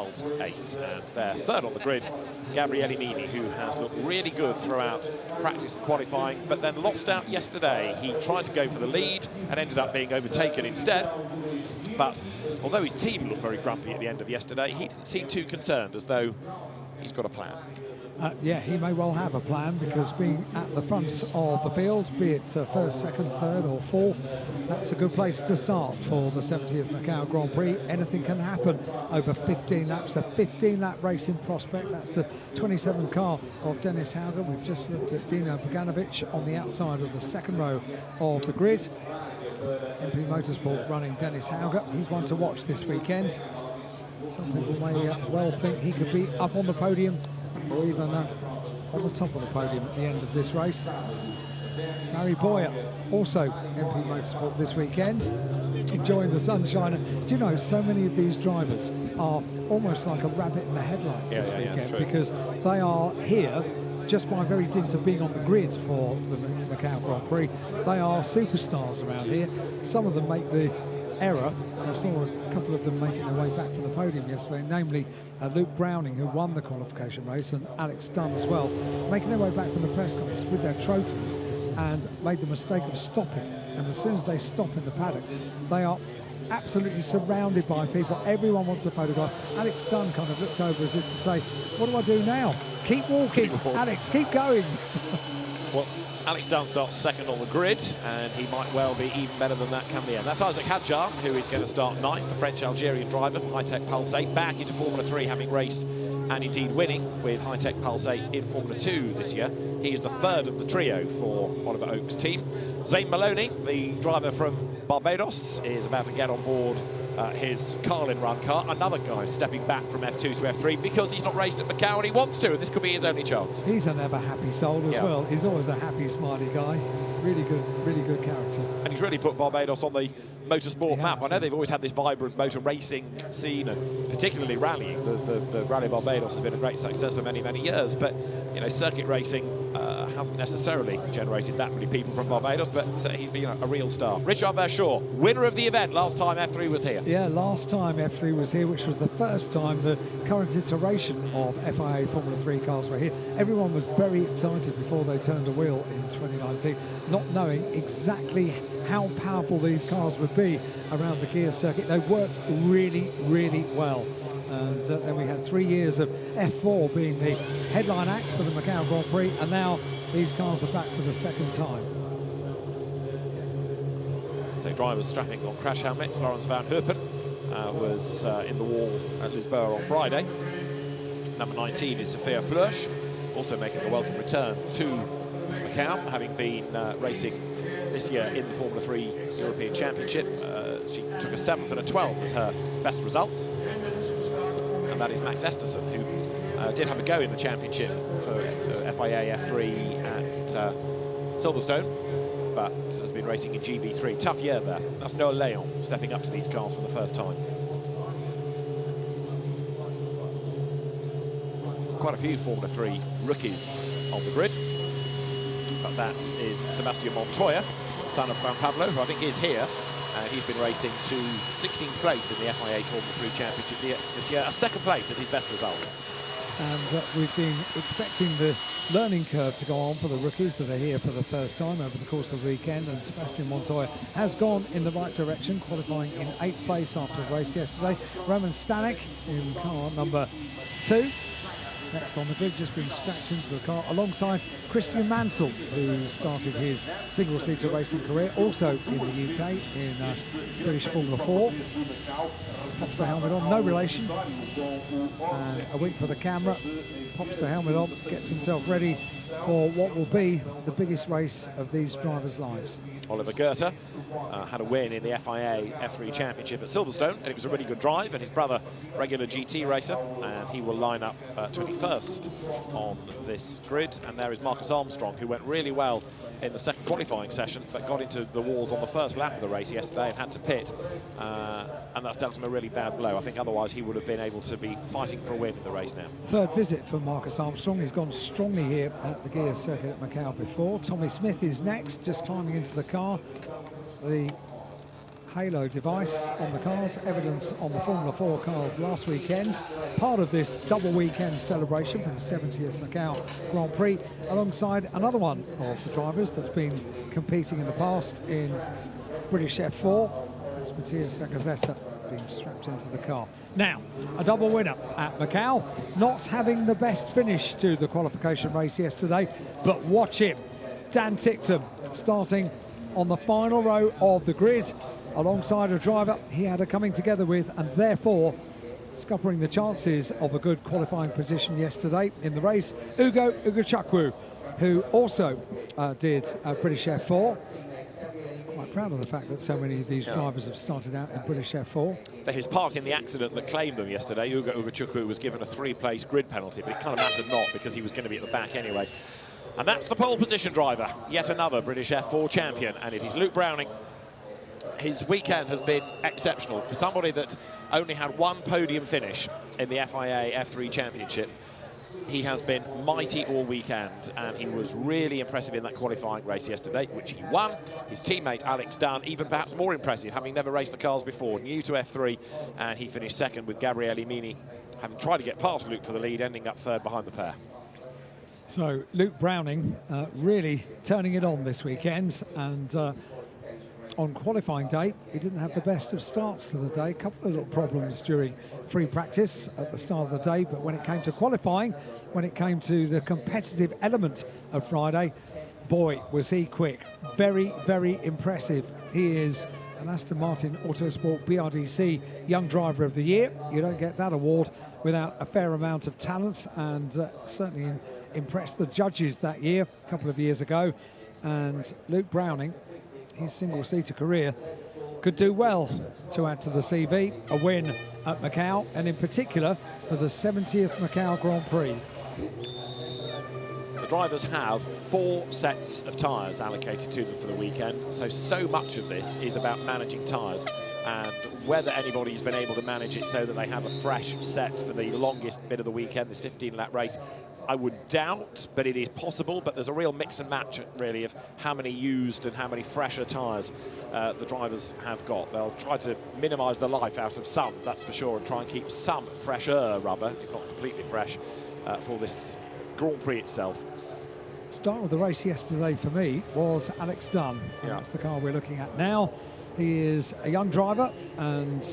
pulse 8. And they're third on the grid, Gabriele Mini, who has looked really good throughout practice and qualifying, but then lost out yesterday. He tried to go for the lead and ended up being overtaken instead. But although his team looked very grumpy at the end of yesterday, he didn't seem too concerned, as though he's got a plan. Yeah, he may well have a plan, because being at the front of the field, be it first, second, third or fourth, that's a good place to start for the 70th Macau Grand Prix. Anything can happen over 15 laps, a 15-lap racing prospect. That's the 27 car of Dennis Hauger. We've just looked at Dino Boganovic on the outside of the second row of the grid. MP Motorsport running Dennis Hauger. He's one to watch this weekend. Some people may well think he could be up on the podium, or even on the top of the podium at the end of this race. Barry Boyer, also MP Motorsport this weekend, enjoying the sunshine. And do you know, so many of these drivers are almost like a rabbit in the headlights this weekend, because they are here just by very dint of being on the grid for the Macau Grand Prix. They are superstars around here. Some of them make the error. I saw a couple of them making their way back from the podium yesterday, namely Luke Browning, who won the qualification race, and Alex Dunn as well, making their way back from the press conference with their trophies, and made the mistake of stopping. And as soon as they stop in the paddock, they are absolutely surrounded by people. Everyone wants a photograph. Alex Dunn kind of looked over as if to say, what do I do now? Keep walking, Alex, keep going. Well, Alex Dunn starts second on the grid, and he might well be even better than that come the end. That's Isaac Hadjar, who is going to start ninth, the French-Algerian driver for High-Tech Pulse 8, back into Formula 3, having raced and indeed winning with High-Tech Pulse 8 in Formula 2 this year. He is the third of the trio for Oliver Oak's team. Zane Maloney, the driver from Barbados, is about to get on board his Carlin run car. Another guy stepping back from F2 to F3 because he's not raced at Macau and he wants to, and this could be his only chance. He's a never happy soul as well. He's always a happy, smiley guy. Really good character. And he's really put Barbados on the motorsport map. I know they've always had this vibrant motor racing scene, and particularly rallying. The Rally Barbados has been a great success for many, many years, but you know, circuit racing hasn't necessarily generated that many people from Barbados, but he's been a real star. Richard Verschoor, winner of the event last time F3 was here. Yeah, last time F3 was here, which was the first time the current iteration of FIA Formula 3 cars were here. Everyone was very excited before they turned a wheel in 2019, not knowing exactly how powerful these cars would be around the gear circuit. They worked really, really well. And then we had 3 years of F4 being the headline act for the Macau Grand Prix, and now these cars are back for the second time. So drivers strapping on crash helmets. Lawrence van Herpen was in the wall at Lisboa on Friday. Number 19 is Sophia Flörsch, also making a welcome return to Macau, having been racing this year in the Formula 3 European Championship. She took a 7th and a 12th as her best results. And that is Max Esterson, who did have a go in the championship for FIA F3 at Silverstone, but has been racing in GB3. Tough year there. That's Noah Leon stepping up to these cars for the first time. Quite a few Formula 3 rookies on the grid, but that is Sebastian Montoya, son of Juan Pablo, who I think is here. He's been racing to 16th place in the FIA Formula 3 Championship this year. A second place is his best result. And we've been expecting the learning curve to go on for the rookies that are here for the first time over the course of the weekend, and Sebastian Montoya has gone in the right direction, qualifying in 8th place after a race yesterday. Roman Stanek in car number 2. Next on the grid, just being strapped into the car, alongside Christian Mansell, who started his single-seater racing career also in the UK in British Formula 4. Pops the helmet on, no relation. And a wink for the camera, pops the helmet on, gets himself ready for what will be the biggest race of these drivers' lives. Oliver Goethe had a win in the FIA F3 Championship at Silverstone, and it was a really good drive, and his brother, regular GT racer, and he will line up 21st on this grid. And there is Marcus Armstrong, who went really well in the second qualifying session, but got into the walls on the first lap of the race yesterday and had to pit, and that's done him a really bad blow. I think otherwise he would have been able to be fighting for a win in the race now. Third visit for Marcus Armstrong. He's gone strongly here at the gear circuit at Macau before. Tommy Smith is next, just climbing into the car. The halo device on the cars, evidence on the Formula 4 cars last weekend, part of this double weekend celebration for the 70th Macau Grand Prix, alongside another one of the drivers that's been competing in the past in British F4. That's Matthias Sakazeta being strapped into the car. Now, a double winner at Macau, not having the best finish to the qualification race yesterday, but watch him. Dan Ticktum starting on the final row of the grid alongside a driver he had a coming together with, and therefore scuppering the chances of a good qualifying position yesterday in the race. Ugo Ugachukwu, who also did British F4. Quite proud of the fact that so many of these drivers have started out in British F4. For his part in the accident that claimed them yesterday, Ugo Ugachukwu was given a 3-place grid penalty, but it kind of mattered not because he was going to be at the back anyway. And that's the pole position driver, yet another British F4 champion, and it is Luke Browning. His weekend has been exceptional. For somebody that only had one podium finish in the FIA F3 Championship, he has been mighty all weekend, and he was really impressive in that qualifying race yesterday, which he won. His teammate Alex Dunn, even perhaps more impressive, having never raced the cars before, new to F3, and he finished second with Gabriele Mini, having tried to get past Luke for the lead, ending up third behind the pair. So Luke Browning really turning it on this weekend, and on qualifying day he didn't have the best of starts to the day. A couple of little problems during free practice at the start of the day, but when it came to qualifying, when it came to the competitive element of Friday, boy was he quick. Very, very impressive. He is an Aston Martin Autosport BRDC Young Driver of the Year. You don't get that award without a fair amount of talent, and certainly impressed the judges that year, a couple of years ago. And Luke Browning, his single-seater career could do well to add to the CV, a win at Macau, and in particular for the 70th Macau Grand Prix. The drivers have 4 sets of tyres allocated to them for the weekend, so much of this is about managing tyres, and whether anybody's been able to manage it so that they have a fresh set for the longest bit of the weekend, this 15-lap race, I would doubt, but it is possible. But there's a real mix and match, really, of how many used and how many fresher tyres the drivers have got. They'll try to minimise the life out of some, that's for sure, and try and keep some fresher rubber, if not completely fresh, for this Grand Prix itself. Start of the race yesterday for me was Alex Dunn, and that's the car we're looking at now. He is a young driver, and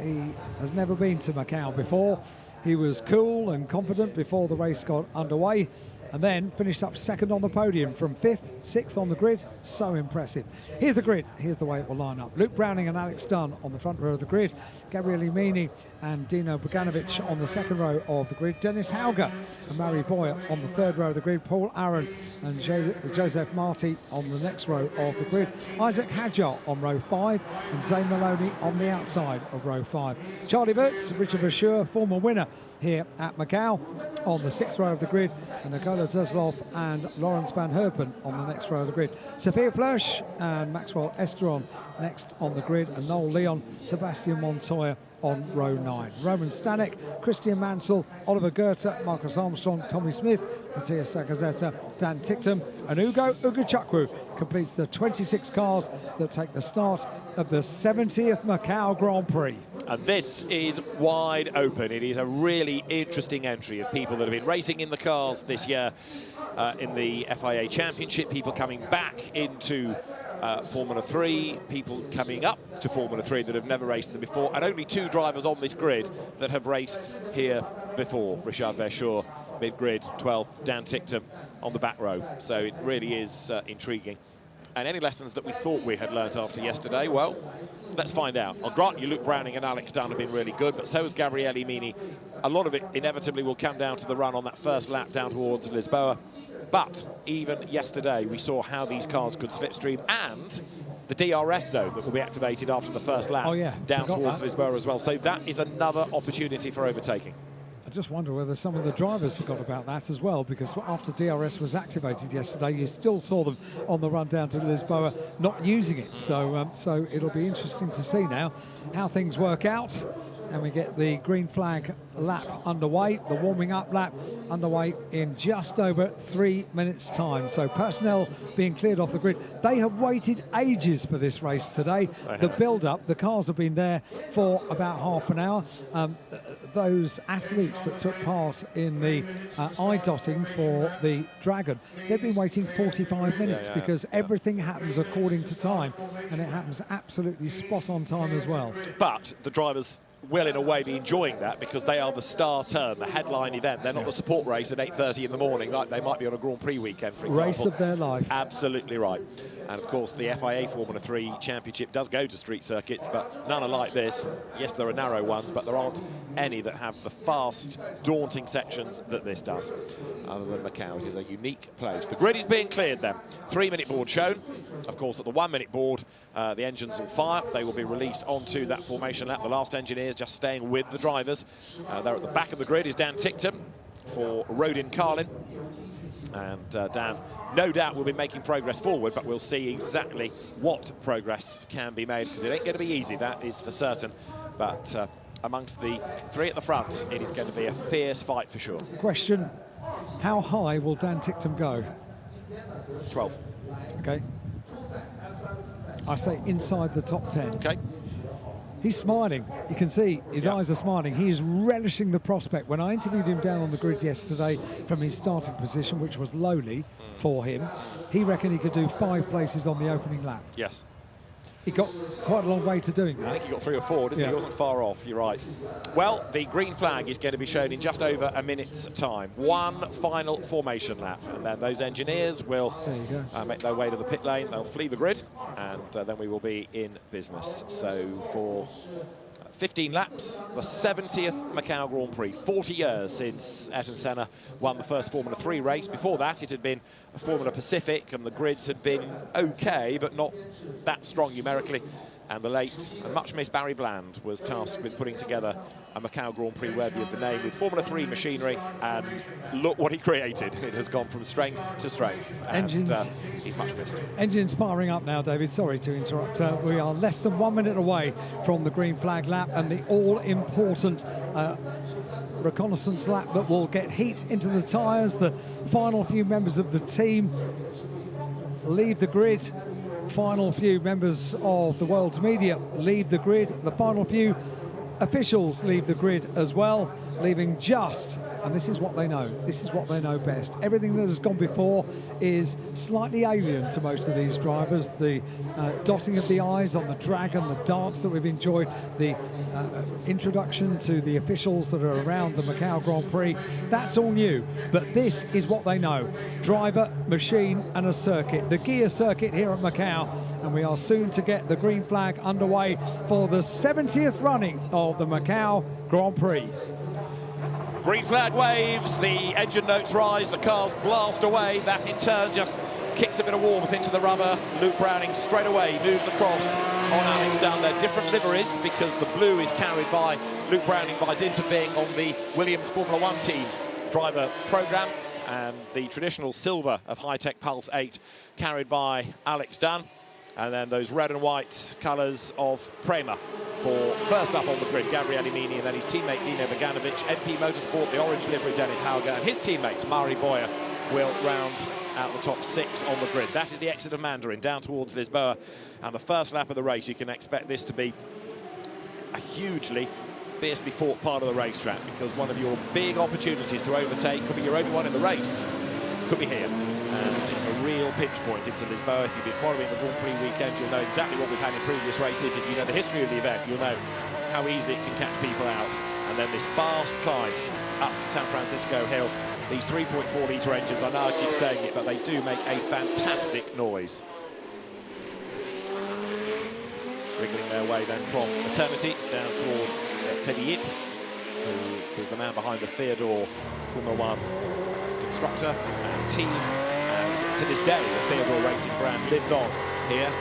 he has never been to Macau before. He was cool and confident before the race got underway, and then finished up second on the podium from 5th, 6th on the grid. So impressive. Here's the grid. Here's the way it will line up. Luke Browning and Alex Dunn on the front row of the grid. Gabriele Mini and Dino Boganovic on the second row of the grid. Dennis Hauger and Mary Boyer on the third row of the grid. Paul Aaron and Joseph Marti on the next row of the grid. Isaac Hadjar on row 5 and Zane Maloney on the outside of row 5. Charlie Boots, Richard Verschure, former winner here at Macau, on the 6th row of the grid, and Nikola Zeslov and Lawrence Van Herpen on the next row of the grid. Sophia Flörsch and Maxwell Esteron next on the grid, and Noel Leon, Sebastian Montoya on row 9. Roman Stanek, Christian Mansell, Oliver Goethe, Marcus Armstrong, Tommy Smith, Matthias Sakazeta, Dan Ticktum, and Ugo Ugachukwu completes the 26 cars that take the start of the 70th Macau Grand Prix. And this is wide open. It is a really interesting entry of people that have been racing in the cars this year in the FIA Championship, people coming back into Formula 3, people coming up to Formula 3 that have never raced them before, and only 2 drivers on this grid that have raced here before. Richard Verschure, mid-grid, 12th, Dan Ticktum on the back row. So it really is intriguing. And any lessons that we thought we had learnt after yesterday, well, let's find out. I'll grant you Luke Browning and Alex Dunn have been really good, but so has Gabriele Mini. A lot of it inevitably will come down to the run on that first lap down towards Lisboa. But even yesterday, we saw how these cars could slipstream, and the DRS zone that will be activated after the first lap down towards Lisboa as well. So that is another opportunity for overtaking. I just wonder whether some of the drivers forgot about that as well, because after DRS was activated yesterday, you still saw them on the run down to Lisboa not using it. So it'll be interesting to see now how things work out. and we get the green flag lap underway, the warming up lap underway in just over 3 minutes time. So personnel being cleared off the grid. They have waited ages for this race today. The build up, the cars have been there for about half an hour. Those athletes that took part in the eye dotting for the Dragon, they've been waiting 45 minutes because everything happens according to time, and it happens absolutely spot on time as well. But the drivers will in a way be enjoying that because they are the star turn, the headline event. They're not the support race at 8:30 in the morning like they might be on a Grand Prix weekend, for example. Race of their life. Absolutely right. And of course the FIA Formula 3 Championship does go to street circuits, but none are like this. Yes, there are narrow ones, but there aren't any that have the fast, daunting sections that this does. Other than Macau, it is a unique place. The grid is being cleared then. 3-minute board shown. Of course, at the 1-minute board, the engines will fire. They will be released onto that formation lap. The last engineers just staying with the drivers. There at the back of the grid is Dan Tickton for Rodin Carlin. And Dan, no doubt, will be making progress forward, but we'll see exactly what progress can be made, because it ain't going to be easy, that is for certain. But amongst the three at the front, it is going to be a fierce fight for sure. Question, how high will Dan Tickton go? 12th. Okay. I say inside the top 10. Okay. He's smiling. You can see his eyes are smiling. He is relishing the prospect. When I interviewed him down on the grid yesterday from his starting position, which was lowly for him, he reckoned he could do 5 places on the opening lap. Yes. He got quite a long way to doing that. I think he got 3 or 4, didn't he? He wasn't far off, you're right. Well, the green flag is going to be shown in just over a minute's time. One final formation lap, and then those engineers will make their way to the pit lane. They'll flee the grid, and then we will be in business. So for 15 laps, the 70th Macau Grand Prix. 40 years since Ayrton Senna won the first Formula 3 race. Before that, it had been a Formula Pacific, and the grids had been okay, but not that strong numerically. And the late and much missed Barry Bland was tasked with putting together a Macau Grand Prix worthy of the name with Formula 3 machinery, and look what he created. It has gone from strength to strength, and he's much missed. Engines firing up now, David. Sorry to interrupt. We are less than 1 minute away from the green flag lap and the all-important reconnaissance lap that will get heat into the tyres. The final few members of the team leave the grid. Final few members of the world's media leave the grid. The final few officials leave the grid as well, leaving just, and this is what they know, this is what they know best. Everything that has gone before is slightly alien to most of these drivers. The dotting of the I's on the Dragon, the dance that we've enjoyed, the introduction to the officials that are around the Macau Grand Prix, that's all new. But this is what they know. Driver, machine and a circuit. The gear circuit here at Macau, and we are soon to get the green flag underway for the 70th running of the Macau Grand Prix. Green flag waves, the engine notes rise, the cars blast away. That in turn just kicks a bit of warmth into the rubber. Luke Browning straight away moves across on Alex Dunn. They're different liveries because the blue is carried by Luke Browning by dint of being on the Williams Formula 1 team driver programme, and the traditional silver of High-Tech Pulse 8 carried by Alex Dunn. And then those red and white colours of Prema for first up on the grid, Gabriele Mini, and then his teammate Dino Beganovic. MP Motorsport, the orange livery, Dennis Hauger, and his teammate Mari Boyer will round out the top 6 on the grid. That is the exit of Mandarin down towards Lisboa, and the first lap of the race. You can expect this to be a hugely fiercely fought part of the racetrack, because one of your big opportunities to overtake could be your only one in the race, could be here. And it's a real pinch point into Lisboa. If you've been following the Grand Prix weekend, you'll know exactly what we've had in previous races. If you know the history of the event, you'll know how easily it can catch people out. And then this fast climb up San Francisco Hill. These 3.4-litre engines, I know I keep saying it, but they do make a fantastic noise. Wriggling their way then from Eternity down towards Teddy Yip, who is the man behind the Theodore Formula 1 constructor and team. And to this day, the Theodore racing brand lives on here,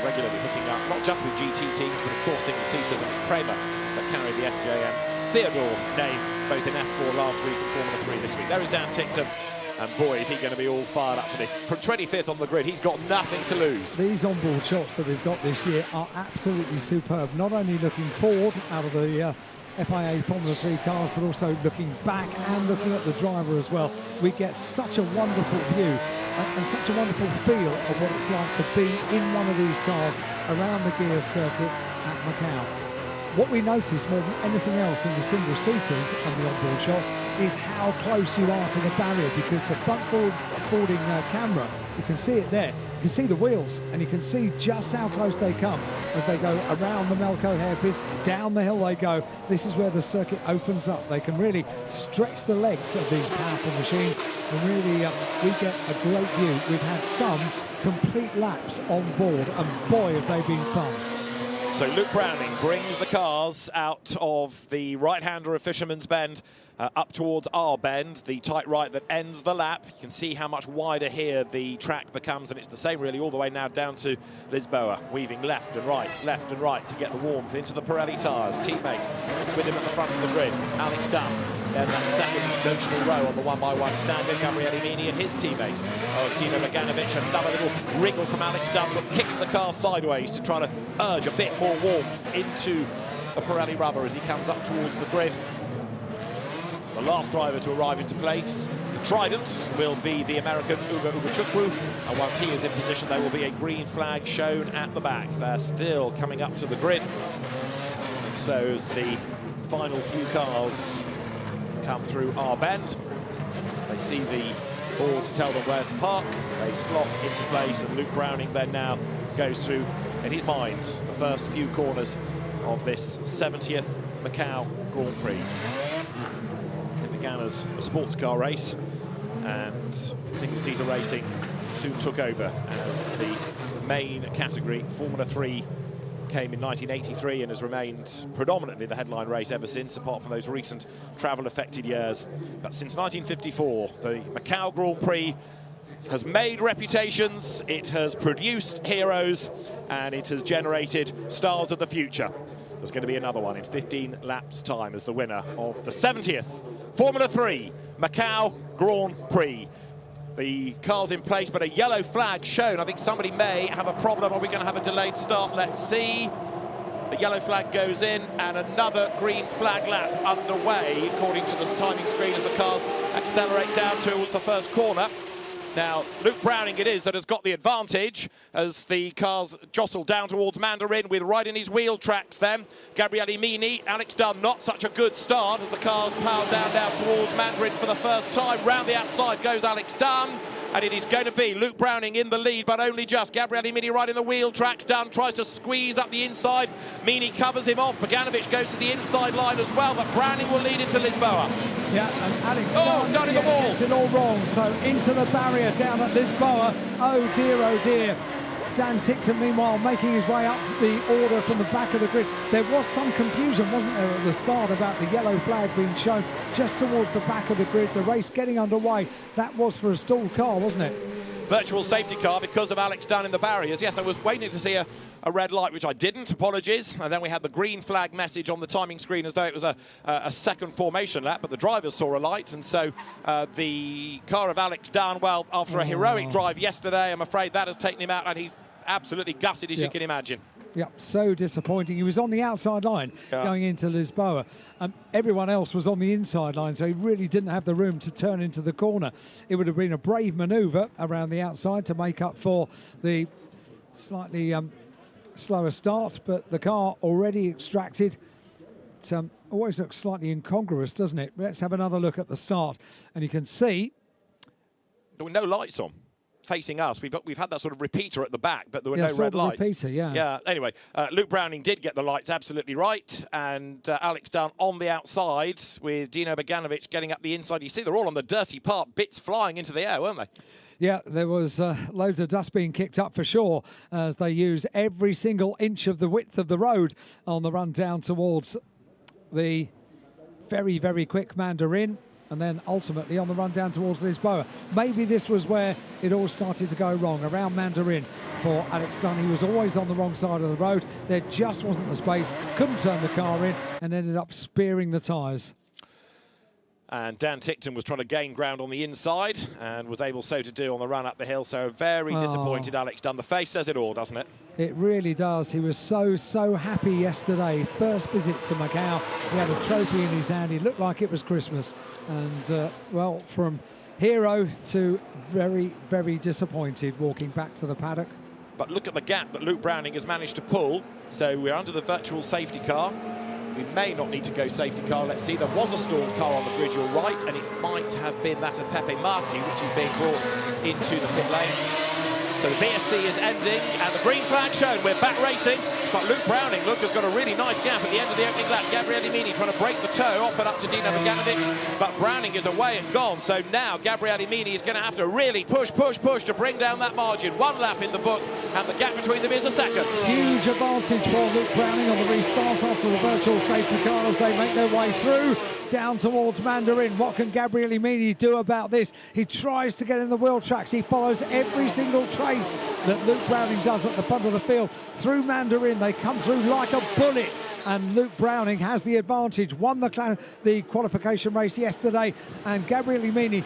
regularly hooking up, not just with GT teams, but of course single-seaters, and it's Prema that carried the SJM Theodore name, both in F4 last week and Formula 3 this week. There is Dan Tickton And boy, is he going to be all fired up for this. From 25th on the grid, he's got nothing to lose. These onboard shots that we've got this year are absolutely superb. Not only looking forward out of the FIA Formula 3 cars, but also looking back and looking at the driver as well. We get such a wonderful view and such a wonderful feel of what it's like to be in one of these cars around the gear circuit at Macau. What we notice more than anything else in the single-seaters and the onboard shots is how close you are to the barrier, because the front-forwarding camera, you can see it there. You can see the wheels, and you can see just how close they come as they go around the Macau hairpin, down the hill they go. This is where the circuit opens up. They can really stretch the legs of these powerful machines, and really we get a great view. We've had some complete laps on board, and boy, have they been fun. So Luke Browning brings the cars out of the right-hander of Fisherman's Bend up towards our bend, the tight right that ends the lap. You can see how much wider here the track becomes, and it's the same really all the way now down to Lisboa, weaving left and right to get the warmth into the Pirelli tyres. Teammate with him at the front of the grid, Alex Dunn. Then that second notional row on the one-by-one standard, Gabriele Mini and his teammate, Dino Beganovic. Another little wriggle from Alex Dunn, but kicking the car sideways to try to urge a bit more warmth into the Pirelli rubber as he comes up towards the grid. The last driver to arrive into place, the Trident, will be the American Ugo Ugochukwu, and once he is in position there will be a green flag shown at the back. They're still coming up to the grid, and so as the final few cars come through our bend, they see the board to tell them where to park, they slot into place, and Luke Browning then now goes through, in his mind, the first few corners of this 70th Macau Grand Prix. It began as a sports car race, and single-seater racing soon took over as the main category. Formula 3 came in 1983 and has remained predominantly the headline race ever since, apart from those recent travel-affected years. But since 1954, the Macau Grand Prix has made reputations, it has produced heroes, and it has generated stars of the future. There's going to be another one in 15 laps' time as the winner of the 70th Formula 3 Macau Grand Prix. The car's in place, but a yellow flag shown. I think somebody may have a problem. Are we going to have a delayed start? Let's see. The yellow flag goes in, and another green flag lap underway, according to the timing screen, as the cars accelerate down towards the first corner. Now, Luke Browning it is that has got the advantage as the cars jostle down towards Mandarin with right in his wheel tracks then. Gabriele Mini, Alex Dunn, not such a good start as the cars power down towards Mandarin for the first time. Round the outside goes Alex Dunn, and it is going to be Luke Browning in the lead, but only just. Gabriele Mini right in the wheel tracks. Dunn tries to squeeze up the inside. Mini covers him off. Beganovic goes to the inside line as well, but Browning will lead into Lisboa. Yeah, and Alex Dunn in the wall. gets it all wrong, so into the barrier down at Lisboa. Oh dear. Dan Tickton, meanwhile, making his way up the order from the back of the grid. There was some confusion, wasn't there, at the start about the yellow flag being shown just towards the back of the grid, the race getting underway. That was for a stalled car, wasn't it? Virtual safety car because of Alex Dunn in the barriers. Yes, I was waiting to see a red light, which I didn't. Apologies. And then we had the green flag message on the timing screen as though it was a second formation lap, but the drivers saw a light. And so the car of Alex Dunn, well, after a heroic drive yesterday, I'm afraid that has taken him out, and he's absolutely gutted, as you can imagine. Yep, so disappointing. He was on the outside line going into Lisboa. Everyone else was on the inside line, so he really didn't have the room to turn into the corner. It would have been a brave manoeuvre around the outside to make up for the slightly slower start, but the car already extracted. It always looks slightly incongruous, doesn't it? Let's have another look at the start, and you can see... No lights on. Facing us, we've had that sort of repeater at the back, but there were no red lights. Repeater, yeah. Anyway, Luke Browning did get the lights absolutely right, and Alex Dunn on the outside with Dino Beganovic getting up the inside. You see, they're all on the dirty part, bits flying into the air, weren't they? Yeah, there was loads of dust being kicked up for sure as they use every single inch of the width of the road on the run down towards the very, very quick Mandarin, and then ultimately on the run down towards Lisboa. Maybe this was where it all started to go wrong, around Mandarin for Alex Dunn. He was always on the wrong side of the road. There just wasn't the space, couldn't turn the car in, and ended up spearing the tyres. And Dan Tickton was trying to gain ground on the inside and was able so to do on the run up the hill. So very disappointed Alex Dunn. The face says it all, doesn't it? It really does. He was so happy yesterday. First visit to Macau. He had a trophy in his hand. He looked like it was Christmas. And, well, from hero to very disappointed walking back to the paddock. But look at the gap that Luke Browning has managed to pull. So we're under the virtual safety car. We may not need to go safety car. Let's see, there was a stalled car on the grid, you're right, and it might have been that of Pepe Marti, which is being brought into the pit lane. So the VSC is ending, and the green flag shown. We're back racing, but Luke Browning, look, has got a really nice gap at the end of the opening lap. Gabriele Mini trying to break the toe off and up to Dino Beganovic, but Browning is away and gone. So now Gabriele Mini is going to have to really push to bring down that margin. One lap in the book, and the gap between them is a second. Huge advantage for Luke Browning on the restart after the virtual safety car as they make their way through down towards Mandarin. What can Gabriele Mini do about this? He tries to get in the wheel tracks. He follows every single trace that Luke Browning does at the front of the field. Through Mandarin, they come through like a bullet, and Luke Browning has the advantage. Won the qualification race yesterday, and Gabriele Mini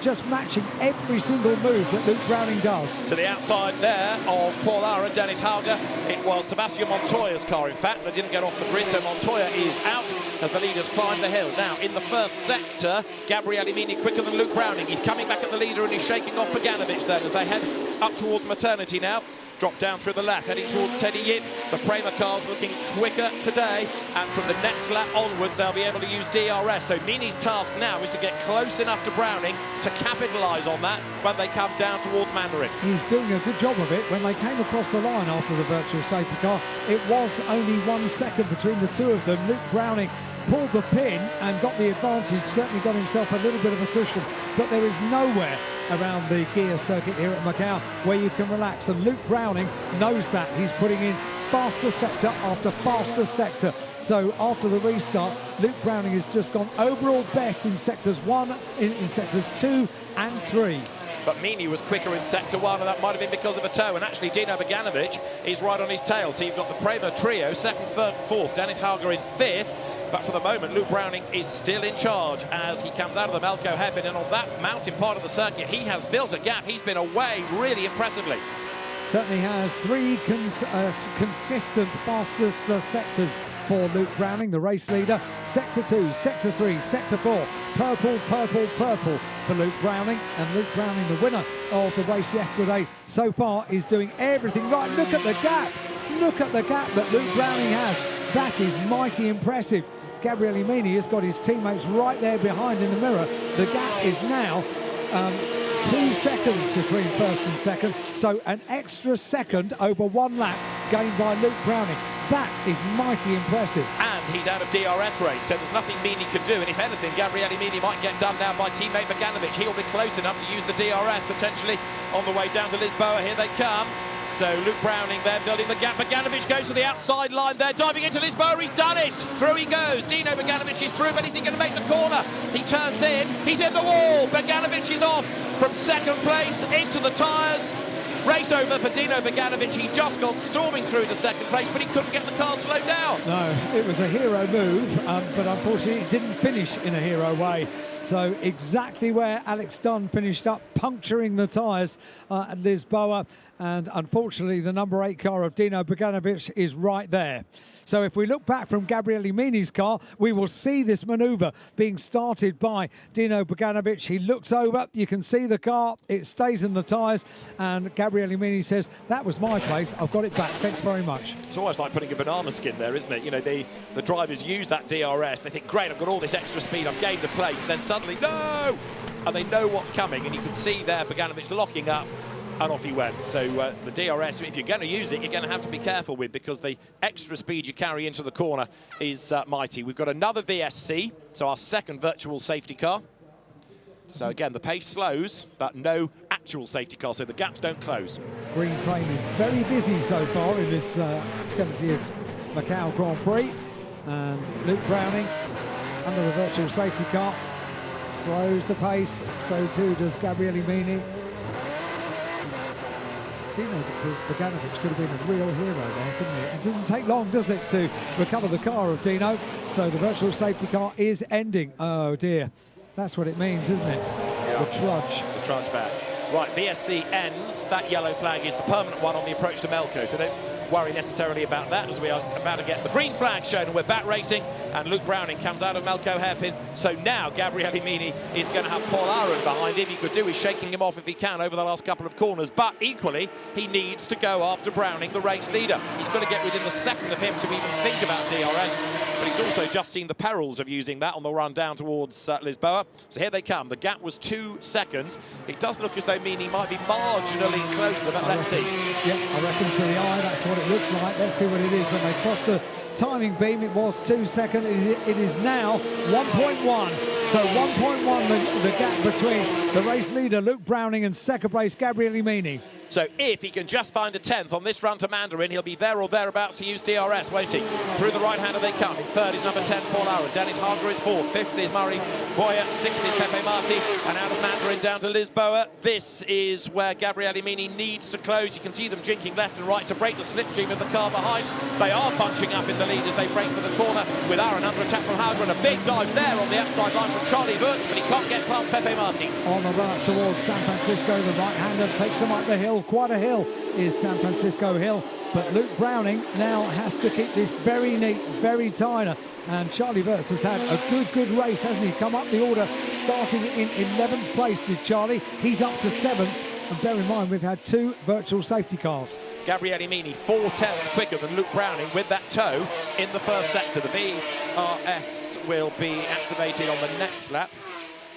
just matching every single move that Luke Browning does. To the outside there of Paul Ara, Dennis Hauger. It was Sebastian Montoya's car, in fact, that didn't get off the grid, so Montoya is out as the leaders climb the hill. Now, in the first sector, Gabriele Mini quicker than Luke Browning. He's coming back at the leader and he's shaking off Beganovic then as they head up towards maternity now. Drop down through the left, heading towards Teddy Yin. The Prema car's looking quicker today, and from the next lap onwards, they'll be able to use DRS. So Mini's task now is to get close enough to Browning to capitalise on that when they come down towards Mandarin. He's doing a good job of it. When they came across the line after the virtual safety car, it was only 1 second between the two of them. Luke Browning pulled the pin and got the advantage, certainly got himself a little bit of a cushion, but there is nowhere around the gear circuit here at Macau where you can relax, and Luke Browning knows that. He's putting in faster sector after faster sector. So after the restart, Luke Browning has just gone overall best in sectors 1, in sectors 2 and 3. But Mini was quicker in sector 1, and that might have been because of a toe, and actually Dino Beganovic is right on his tail. So you've got the Prema trio, 2nd, 3rd, 4th, Dennis Hauger in 5th. But for the moment, Luke Browning is still in charge as he comes out of the Melco hairpin, and on that mountain part of the circuit, he has built a gap. He's been away really impressively. Certainly has 3 consistent fastest sectors for Luke Browning, the race leader. Sector 2, Sector 3, Sector 4, purple for Luke Browning, and Luke Browning, the winner of the race yesterday, so far is doing everything right. Look at the gap. Look at the gap that Luke Browning has. That is mighty impressive. Gabriele Mini has got his teammates right there behind in the mirror. The gap is now 2 seconds between first and second, so an extra second over 1 lap gained by Luke Browning. That is mighty impressive. And he's out of DRS range, so there's nothing Mini can do. And if anything, Gabriele Mini might get done now by teammate Beganovic. He'll be close enough to use the DRS potentially on the way down to Lisboa. Here they come. So Luke Browning there building the gap. Beganovic goes to the outside line there, diving into Lisboa. He's done it. Through he goes. Dino Beganovic is through, but is he going to make the corner? He turns in. He's in the wall. Beganovic is off from 2nd place into the tyres. Race over for Dino Beganovic. He just got storming through to 2nd place, but he couldn't get the car slowed down. No, it was a hero move, but unfortunately it didn't finish in a hero way. So exactly where Alex Dunn finished up, puncturing the tyres at Lisboa. And unfortunately, the number 8 car of Dino Beganovic is right there. So if we look back from Gabriele Mini's car, we will see this manoeuvre being started by Dino Beganovic. He looks over, you can see the car, it stays in the tyres, and Gabriele Mini says, that was my place, I've got it back, thanks very much. It's almost like putting a banana skin there, isn't it? You know, the drivers use that DRS, they think, great, I've got all this extra speed, I've gained a place, and then suddenly, no! And they know what's coming, and you can see there Beganovic locking up, and off he went. So the DRS, if you're going to use it, you're going to have to be careful with, because the extra speed you carry into the corner is mighty. We've got another VSC, so our 2nd virtual safety car. So again, the pace slows, but no actual safety car, so the gaps don't close. Green Crane is very busy so far in this 70th Macau Grand Prix, and Luke Browning under the virtual safety car slows the pace, so too does Gabriele Mini. Dino Beganovic could have been a real hero there, couldn't he? It doesn't take long, does it, to recover the car of Dino? So the virtual safety car is ending. Oh dear. That's what it means, isn't it? Yeah. The trudge. The trudge back. Right, VSC ends. That yellow flag is the permanent one on the approach to Melco, so don't worry necessarily about that, as we are about to get the green flag shown, and we're back racing, and Luke Browning comes out of Melco hairpin. So now Gabriele Mini is going to have Paul Aron behind him. He could do is shaking him off if he can over the last couple of corners, but equally he needs to go after Browning, the race leader. He's got to get within the second of him to even think about DRS, but he's also just seen the perils of using that on the run down towards Lisboa. So here they come. The gap was 2 seconds. It does look as though Mini might be marginally closer, but let's see. Yeah, I reckon to the eye that's what it looks like. Let's see what it is when they cross the timing beam. It was 2 seconds. It is now 1.1. So 1.1 the gap between the race leader Luke Browning and second place Gabriele Mini. So if he can just find a 10th on this run to Mandarin, he'll be there or thereabouts to use DRS, won't he? Through the right-hander they come. In third is number 10, Paul Aron. Dennis Harger is fourth. Fifth is Murray Boyer. Sixth is Pepe Marti. And out of Mandarin down to Lisboa. This is where Gabriele Mini needs to close. You can see them jinking left and right to break the slipstream of the car behind. They are bunching up in the lead as they break for the corner, with Aron under attack from Harger, and a big dive there on the outside line from Charlie Wirtz, but he can't get past Pepe Marti. On the run up towards San Francisco, the right-hander takes them up the hill. Quite a hill is San Francisco Hill, but Luke Browning now has to keep this very neat, very tighter. And Charlie Wirtz has had a good race, hasn't he? Come up the order, starting in 11th place with Charlie. He's up to 7th. And bear in mind, we've had 2 virtual safety cars. Gabriele Mini 4 tenths quicker than Luke Browning with that toe in the first sector. The VRS will be activated on the next lap.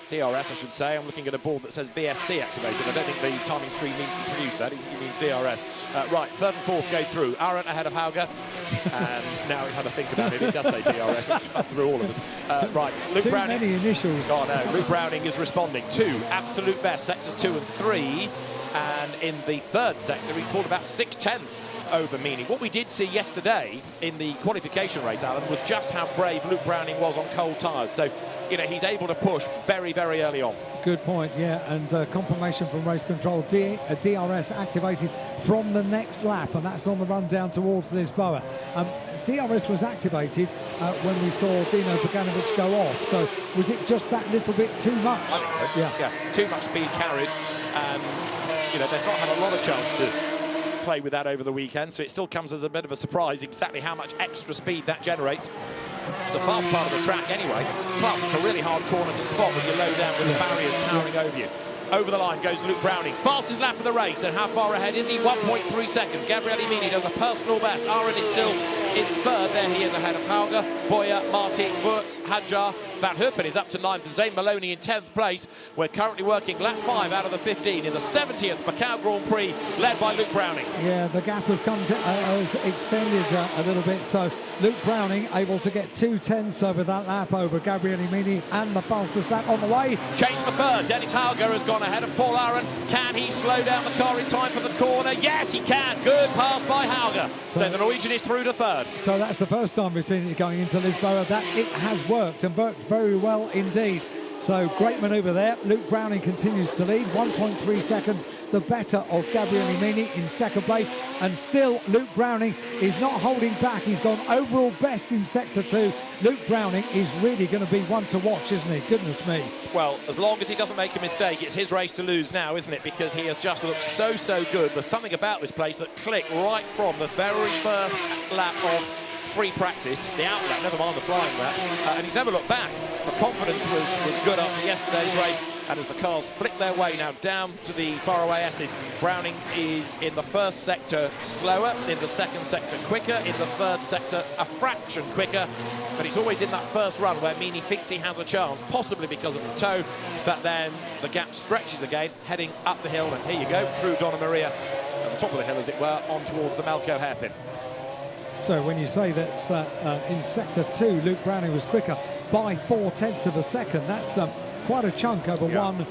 DRS, I should say. I'm looking at a board that says VSC activated. I don't think the timing screen means to produce that. It means DRS. Right, third and fourth go through. Aron ahead of Hauger. And now he's had a think about it. It does say DRS. It's through all of us. Right, Luke Browning. Too many initials. Oh, no. Luke Browning is responding. 2 absolute best, sectors 2 and 3. And in the third sector, he's pulled about 6 tenths over Mini. What we did see yesterday in the qualification race, Alan, was just how brave Luke Browning was on cold tyres. So, you know, he's able to push very, very early on. Good point, yeah, and confirmation from race control, DRS activated from the next lap, and that's on the run down towards Lisboa. DRS was activated when we saw Dino Boganovic go off, so was it just that little bit too much? I think so, yeah. Too much speed carried, and, you know, they've not had a lot of chance to play with that over the weekend, so it still comes as a bit of a surprise exactly how much extra speed that generates. It's a fast part of the track anyway, plus it's a really hard corner to spot when you're low down with the barriers towering over you. Over the line goes Luke Browning, fastest lap of the race, and how far ahead is he? 1.3 seconds. Gabriele Mini does a personal best. Aron is still in third, there he is ahead of Hauger, Boyer, Marti, Wirtz, Hadjar. Van Herpen is up to 9th, and Zane Maloney in 10th place. We're currently working lap 5 out of the 15 in the 70th Macau Grand Prix, led by Luke Browning. Yeah, the gap has has extended a little bit, so Luke Browning able to get 2 tenths over that lap over Gabriele Mini, and the fastest lap on the way. Change for third. Dennis Hauger has gone ahead of Paul Aron. Can he slow down the car in time for the corner? Yes, he can. Good pass by Hauger. So the Norwegian is through to third. So that's the first time we've seen it going into Lisboa. That it has worked, and worked very well indeed. So great manoeuvre there. Luke Browning continues to lead, 1.3 seconds the better of Gabriele Mini in second place, and still Luke Browning is not holding back. He's gone overall best in sector 2. Luke Browning is really going to be one to watch, isn't he? Goodness me. Well, as long as he doesn't make a mistake, it's his race to lose now, isn't it? Because he has just looked so good. There's something about this place that clicked right from the very first lap of free practice, the outlet, never mind the flying lap, and he's never looked back. The confidence was good after yesterday's race, and as the cars flick their way now down to the faraway S's, Browning is in the first sector slower, in the second sector quicker, in the third sector a fraction quicker, but he's always in that first run where Mini thinks he has a chance, possibly because of the toe, but then the gap stretches again, heading up the hill, and here you go, through Donna Maria, at the top of the hill as it were, on towards the Melco hairpin. So when you say that in sector 2 Luke Browning was quicker by 4 tenths of a second, that's quite a chunk over one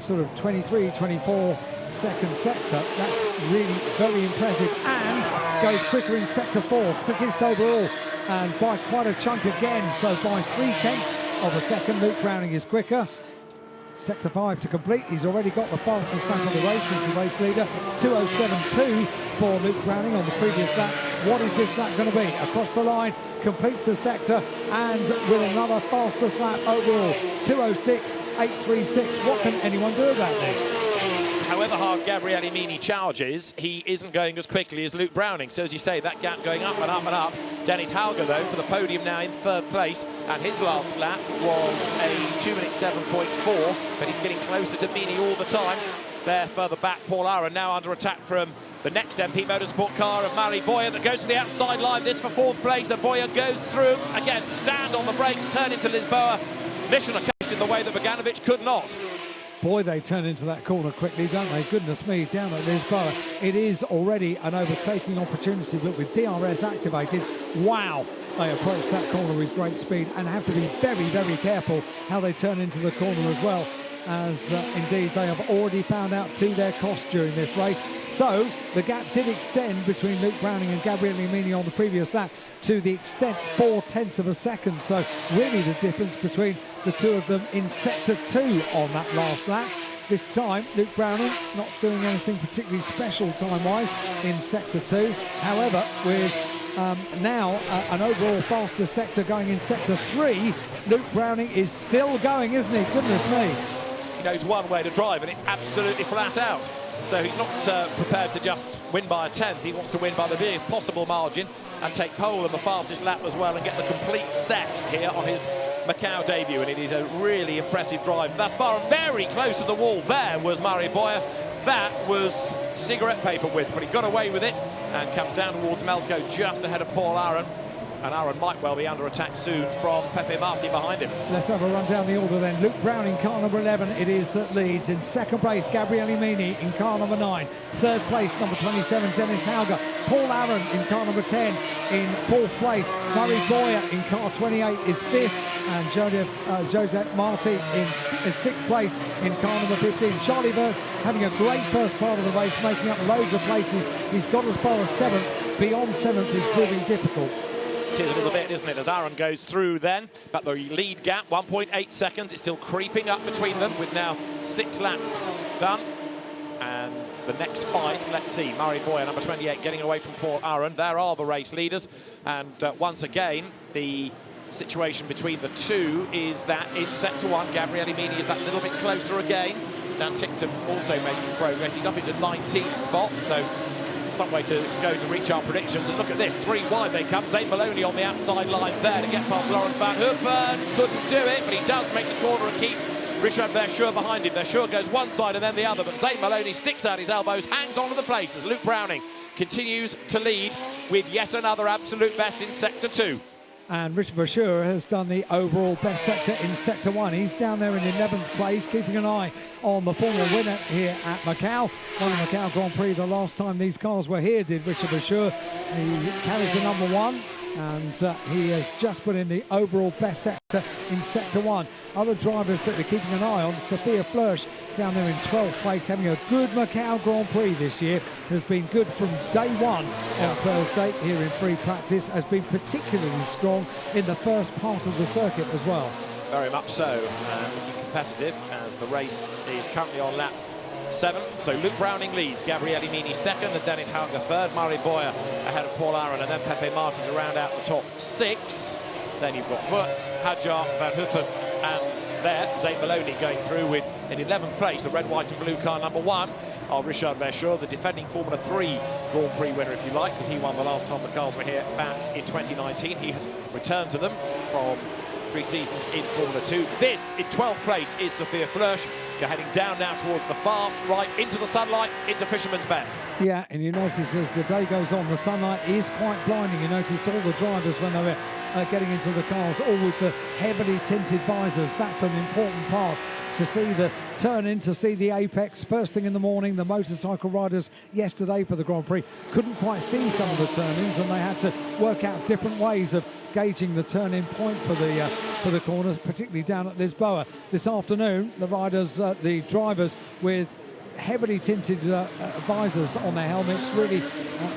sort of 23, 24 second sector. That's really very impressive, and goes quicker in sector 4, quickest overall, and by quite a chunk again. So by 3 tenths of a second Luke Browning is quicker. Sector 5 to complete. He's already got the fastest lap of the race as the race leader. 2:07.2 for Luke Browning on the previous lap. What is this lap going to be? Across the line, completes the sector, and with another fastest lap overall, 2:06.836. What can anyone do about this? However hard Gabriele Mini charges, he isn't going as quickly as Luke Browning. So as you say, that gap going up and up and up. Dennis Hauger, though, for the podium now in third place, and his last lap was a 2:07.4, but he's getting closer to Mini all the time. There further back, Paul Aaron now under attack from the next MP Motorsport car of Mari Boyer that goes to the outside line. This for fourth place, and Boyer goes through. Again, stand on the brakes, turn into Lisboa. Mission accomplished in the way that Bogdanovic could not. Boy, they turn into that corner quickly, don't they? Goodness me, down at Lisboa. It is already an overtaking opportunity, but with DRS activated, wow, they approach that corner with great speed and have to be very, very careful how they turn into the corner as well, as indeed they have already found out to their cost during this race. So the gap did extend between Luke Browning and Gabriele Mini on the previous lap to the extent 0.4 of a second. So really the difference between the two of them in sector 2 on that last lap. This time, Luke Browning not doing anything particularly special time-wise in sector 2. However, with now an overall faster sector going in sector 3, Luke Browning is still going, isn't he? Goodness me. He knows one way to drive, and it's absolutely flat out. So he's not prepared to just win by a tenth. He wants to win by the biggest possible margin and take pole in the fastest lap as well and get the complete set here on his Macau debut. And it is a really impressive drive thus far. Very close to the wall there was Mari Boyer. That was cigarette paper width, but he got away with it and comes down towards Melko just ahead of Paul Aaron. And Aaron might well be under attack soon from Pepe Marti behind him. Let's have a run down the order then. Luke Browning, car number 11, it is that leads. In second place, Gabriele Mini in car number 9. Third place, number 27, Dennis Hauger. Paul Aaron in car number 10 in fourth place. Mari Boyer in car 28 is fifth. And Joseph Marti in sixth place in car number 15. Charlie Verts having a great first part of the race, making up loads of places. He's got as far as 7th. Beyond 7th is proving difficult. It is a little bit, isn't it, as Aaron goes through then. But the lead gap, 1.8 seconds. It's still creeping up between them with now 6 laps done. And the next fight, let's see, Mari Boyer, number 28, getting away from Paul Aaron. There are the race leaders. And once again, the situation between the two is that in sector 1, Gabriele Mini is that little bit closer again. Dan Tickton also making progress. He's up into 19th spot, so some way to go to reach our predictions. And look at this, 3 wide they come. Zane Maloney on the outside line there to get past Lawrence Van Hoopen. Couldn't do it, but he does make the corner and keeps Richard Verschoor behind him. Verschoor goes one side and then the other, but Zane Maloney sticks out his elbows, hangs on to the place as Luke Browning continues to lead with yet another absolute best in sector 2. And Richard Verschoor has done the overall best sector in sector 1. He's down there in 11th place, keeping an eye on the former winner here at Macau. Won the Macau Grand Prix the last time these cars were here, did Richard Verschoor. He carries the number 1, and he has just put in the overall best sector in sector 1. Other drivers that we're keeping an eye on, Sophia Flörsch down there in 12th place, having a good Macau Grand Prix this year. Has been good from day 1 on Thursday here in free practice, has been particularly strong in the first part of the circuit as well. Very much so, and competitive as the race is currently on lap 7. So Luke Browning leads, Gabriele Mini second, and Dennis Hauger third, Mari Boyer ahead of Paul Aaron, and then Pepe Marti to round out the top 6. Then you've got Verts, Hadjar, Van Hoopen, and there, Zane Maloney going through with, in 11th place, the red, white and blue car number 1 of Richard Verschoor, the defending Formula 3 Grand Prix winner, if you like, because he won the last time the cars were here back in 2019. He has returned to them from 3 seasons in Formula 2. This, in 12th place, is Sophia Flörsch. You're heading down now towards the fast right, into the sunlight, into Fisherman's Bend. Yeah, and you notice as the day goes on, the sunlight is quite blinding. You notice all the drivers when they were getting into the cars, all with the heavily tinted visors. That's an important part, to see the turn-in, to see the apex first thing in the morning. The motorcycle riders yesterday for the Grand Prix couldn't quite see some of the turn-ins, and they had to work out different ways of gauging the turn-in point for the corners, particularly down at Lisboa. This afternoon, the riders, the drivers with heavily tinted visors on their helmets, really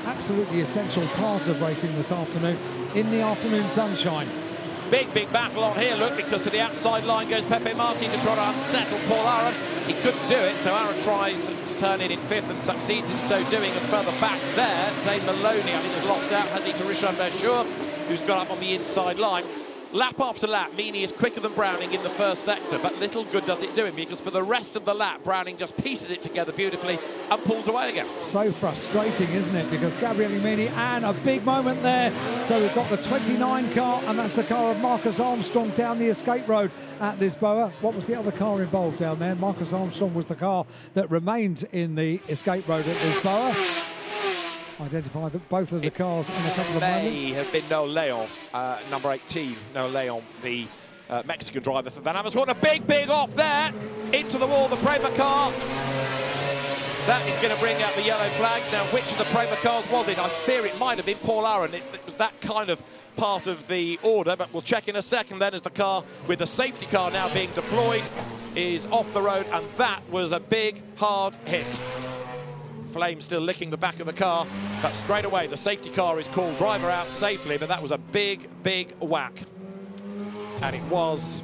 absolutely essential part of racing this afternoon in the afternoon sunshine. Big battle on here, look, because to the outside line goes Pepe Marti to try to unsettle Paul Aron. He couldn't do it, so Aron tries to turn in fifth and succeeds in so doing. As further back there, Zayn Maloney, I think, has lost out, has he, to Richard Verschoor, who's got up on the inside line. Lap after lap, Meany is quicker than Browning in the first sector, but little good does it do him, because for the rest of the lap, Browning just pieces it together beautifully and pulls away again. So frustrating, isn't it? Because Gabriele Meany, and a big moment there. So we've got the 29 car, and that's the car of Marcus Armstrong down the escape road at Lisboa. What was the other car involved down there? Marcus Armstrong was the car that remained in the escape road at Lisboa. Identify both of the cars in a couple of moments. May have been Noel Leon, number 18, Noel Leon, the Mexican driver for Van Amersfoort. A big off there, into the wall, the Prema car. That is going to bring out the yellow flags. Now, which of the Prema cars was it? I fear it might have been Paul Aron. It was that kind of part of the order, but we'll check in a second then, as the car, with the safety car now being deployed, is off the road, and that was a big, hard hit. Flame still licking the back of the car, but straight away the safety car is called, driver out safely, but that was a big whack. And it was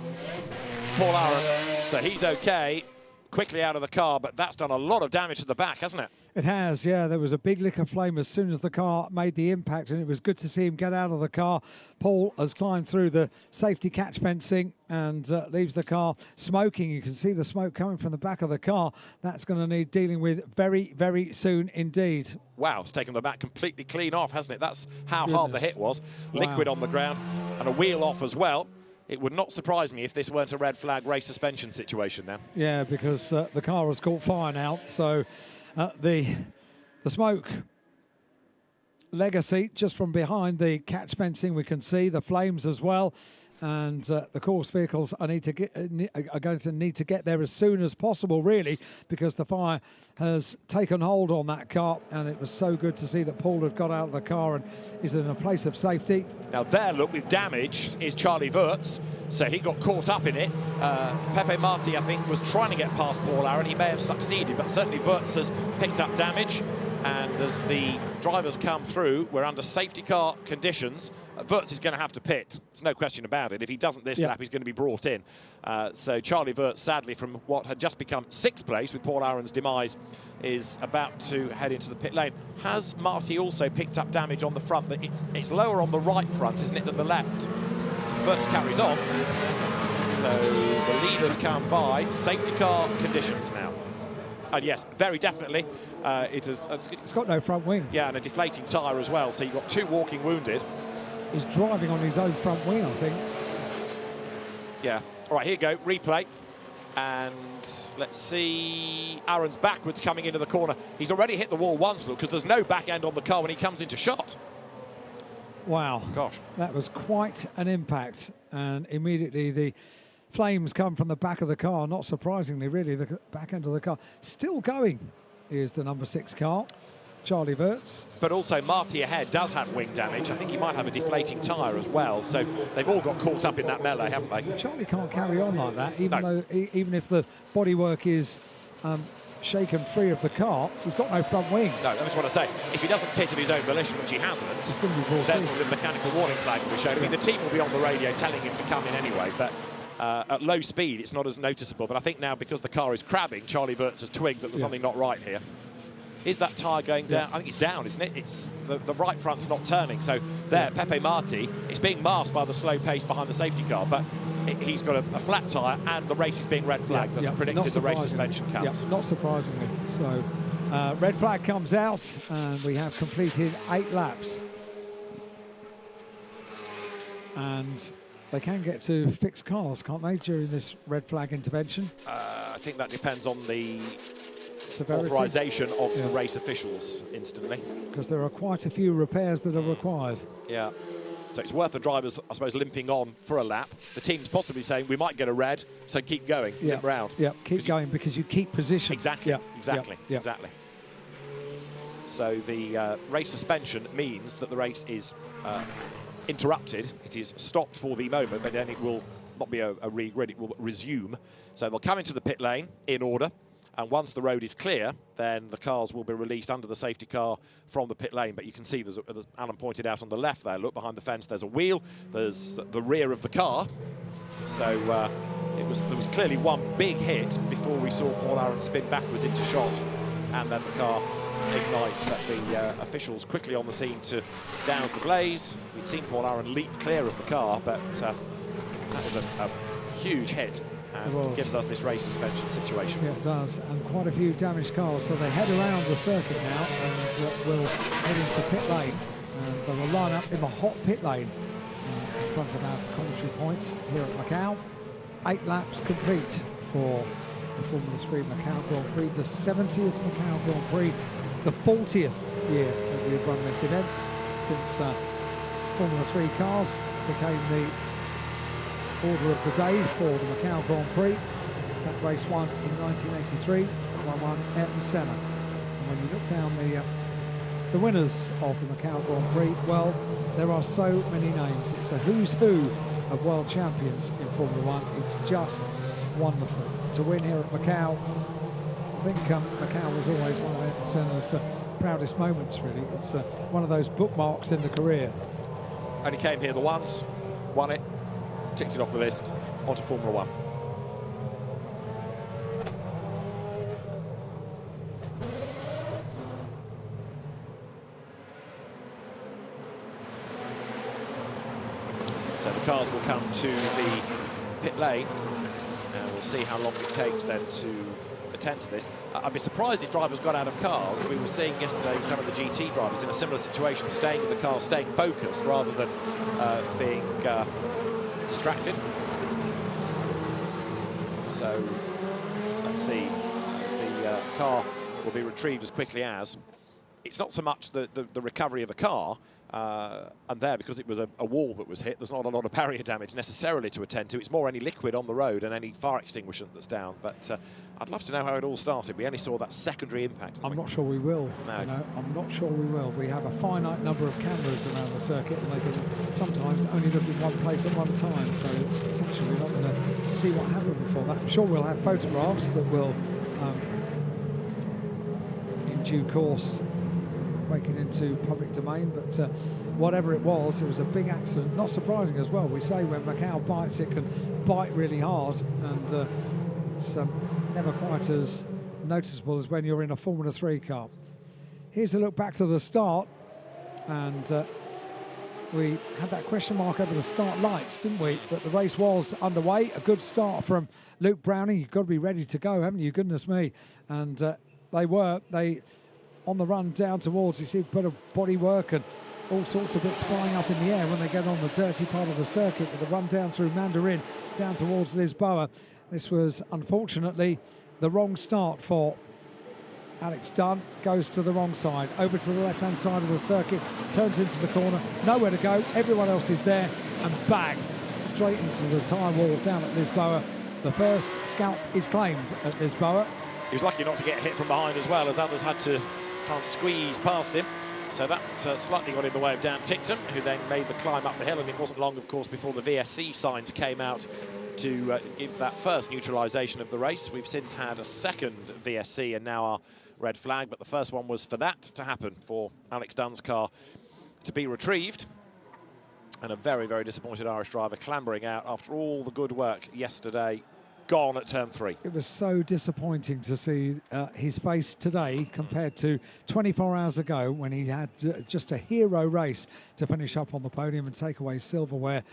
Paul Aron, so he's okay, quickly out of the car, but that's done a lot of damage to the back, hasn't it? It has, yeah. There was a big lick of flame as soon as the car made the impact, and it was good to see him get out of the car. Paul has climbed through the safety catch fencing and leaves the car smoking. You can see the smoke coming from the back of the car. That's going to need dealing with very soon indeed. Wow, it's taken the back completely clean off, hasn't it? That's how hard the hit was. Liquid on the ground and a wheel off as well. It would not surprise me if this weren't a red flag race suspension situation now. Yeah, because the car has caught fire now. So the smoke legacy just from behind the catch fencing, we can see the flames as well. And the course vehicles are going to need to get there as soon as possible, really, because the fire has taken hold on that car, and it was so good to see that Paul had got out of the car and is in a place of safety. Now there, look, with damage is Charlie Wirtz, so he got caught up in it. Pepe Marti, I think, was trying to get past Paul Aron. He may have succeeded, but certainly Wirtz has picked up damage. And as the drivers come through, we're under safety car conditions. Wirtz is going to have to pit. There's no question about it. If he doesn't this lap, he's going to be brought in. So Charlie Wirtz, sadly, from what had just become 6th place with Paul Aron's demise, is about to head into the pit lane. Has Marty also picked up damage on the front? It's lower on the right front, isn't it, than the left? Wirtz carries on. So the leaders come by. Safety car conditions now. And yes, very definitely, it's got no front wing. Yeah, and a deflating tyre as well. So you've got 2 walking wounded. He's driving on his own front wing, I think. Yeah. All right, here you go, replay. And let's see, Aron's backwards coming into the corner. He's already hit the wall once, look, because there's no back end on the car when he comes into shot. Wow. Gosh. That was quite an impact. And immediately the flames come from the back of the car, not surprisingly, really. The back end of the car still going is the number 6 car, Charlie Wirtz. But also Marty ahead does have wing damage. I think he might have a deflating tyre as well. So they've all got caught up in that melee, haven't they? Charlie can't carry on like that, even if the bodywork is shaken free of the car. He's got no front wing. No, that's what I say. If he doesn't pit of his own volition, which he hasn't, then the mechanical warning flag will be shown. I mean, the team will be on the radio telling him to come in anyway, but at low speed, it's not as noticeable. But I think now, because the car is crabbing, Charlie Wirtz has twigged that there's something not right here. Is that tyre going down? I think it's down, isn't it? It's the right front's not turning. So there, Pepe Marti, it's being masked by the slow pace behind the safety car, but he's got a flat tyre and the race is being red flagged. That's predicted the race suspension comes. Not surprisingly. So red flag comes out and we have completed 8 laps. And they can get to fixed cars, can't they, during this red flag intervention? I think that depends on the severity, authorisation of the race officials instantly. Because there are quite a few repairs that are required. Yeah. So it's worth the drivers, I suppose, limping on for a lap. The team's possibly saying we might get a red, so keep going, limp round. Yeah, keep going because you keep position. Exactly, exactly. So the race suspension means that the race is interrupted. It is stopped for the moment, but then it will not be a re-grid, it will resume. So they'll come into the pit lane in order. And once the road is clear, then the cars will be released under the safety car from the pit lane. But you can see, as Alan pointed out on the left there, look behind the fence, there's a wheel, there's the rear of the car. So there was clearly one big hit before we saw Paul Aaron spin backwards into shot, and then the car ignite. But the officials quickly on the scene to douse the blaze. We'd seen Paul Aaron leap clear of the car, but that was a huge hit. And gives us this race suspension situation. Yeah, it does, and quite a few damaged cars. So they head around the circuit now and will head into pit lane. And they will line up in the hot pit lane in front of our commentary points here at Macau. 8 laps complete for the Formula 3 Macau Grand Prix, the 70th Macau Grand Prix, the 40th year that we've run this event since Formula 3 cars became the order of the day for the Macau Grand Prix. That race won in 1983 by one Ayrton Senna. And when you look down the winners of the Macau Grand Prix, well, there are so many names. It's a who's who of world champions in Formula 1. It's just wonderful to win here at Macau. I think Macau was always one of Ayrton Senna's proudest moments, really. It's one of those bookmarks in the career. Only came here the once, won it, ticked it off the list, onto Formula 1. So the cars will come to the pit lane, and we'll see how long it takes then to attend to this. I'd be surprised if drivers got out of cars. We were seeing yesterday some of the GT drivers in a similar situation, staying in the car, staying focused rather than being distracted. So let's see, the car will be retrieved as quickly as. It's not so much the recovery of a car, and there, because it was a wall that was hit, there's not a lot of barrier damage necessarily to attend to. It's more any liquid on the road and any fire extinguisher that's down. But I'd love to know how it all started. We only saw that secondary impact. I'm not sure we will. No. You know, I'm not sure we will. We have a finite number of cameras around the circuit, and they can sometimes only look in one place at one time. So potentially we're not going to see what happened before that. I'm sure we'll have photographs that will, in due course, make it into public domain, but whatever it was a big accident. Not surprising as well. We say when Macau bites, it can bite really hard, and it's never quite as noticeable as when you're in a Formula 3 car. Here's a look back to the start, and we had that question mark over the start lights, didn't we? But the race was underway. A good start from Luke Browning. You've got to be ready to go, haven't you? Goodness me. And they on the run down towards, you see a bit of body work and all sorts of bits flying up in the air when they get on the dirty part of the circuit, with the run down through Mandarin down towards Lisboa. This was unfortunately the wrong start for Alex Dunn. Goes to the wrong side, over to the left hand side of the circuit, turns into the corner, nowhere to go, everyone else is there, and bang, straight into the tyre wall down at Lisboa. The first scalp is claimed at Lisboa. He was lucky not to get hit from behind as well, as others had to try and squeeze past him. So that slightly got in the way of Dan Tickton, who then made the climb up the hill, and it wasn't long, of course, before the VSC signs came out to give that first neutralisation of the race. We've since had a second VSC and now our red flag, but the first one was for that to happen, for Alex Dunn's car to be retrieved. And a very, very disappointed Irish driver clambering out after all the good work yesterday, gone at turn 3. It was so disappointing to see his face today compared to 24 hours ago, when he had just a hero race to finish up on the podium and take away silverware.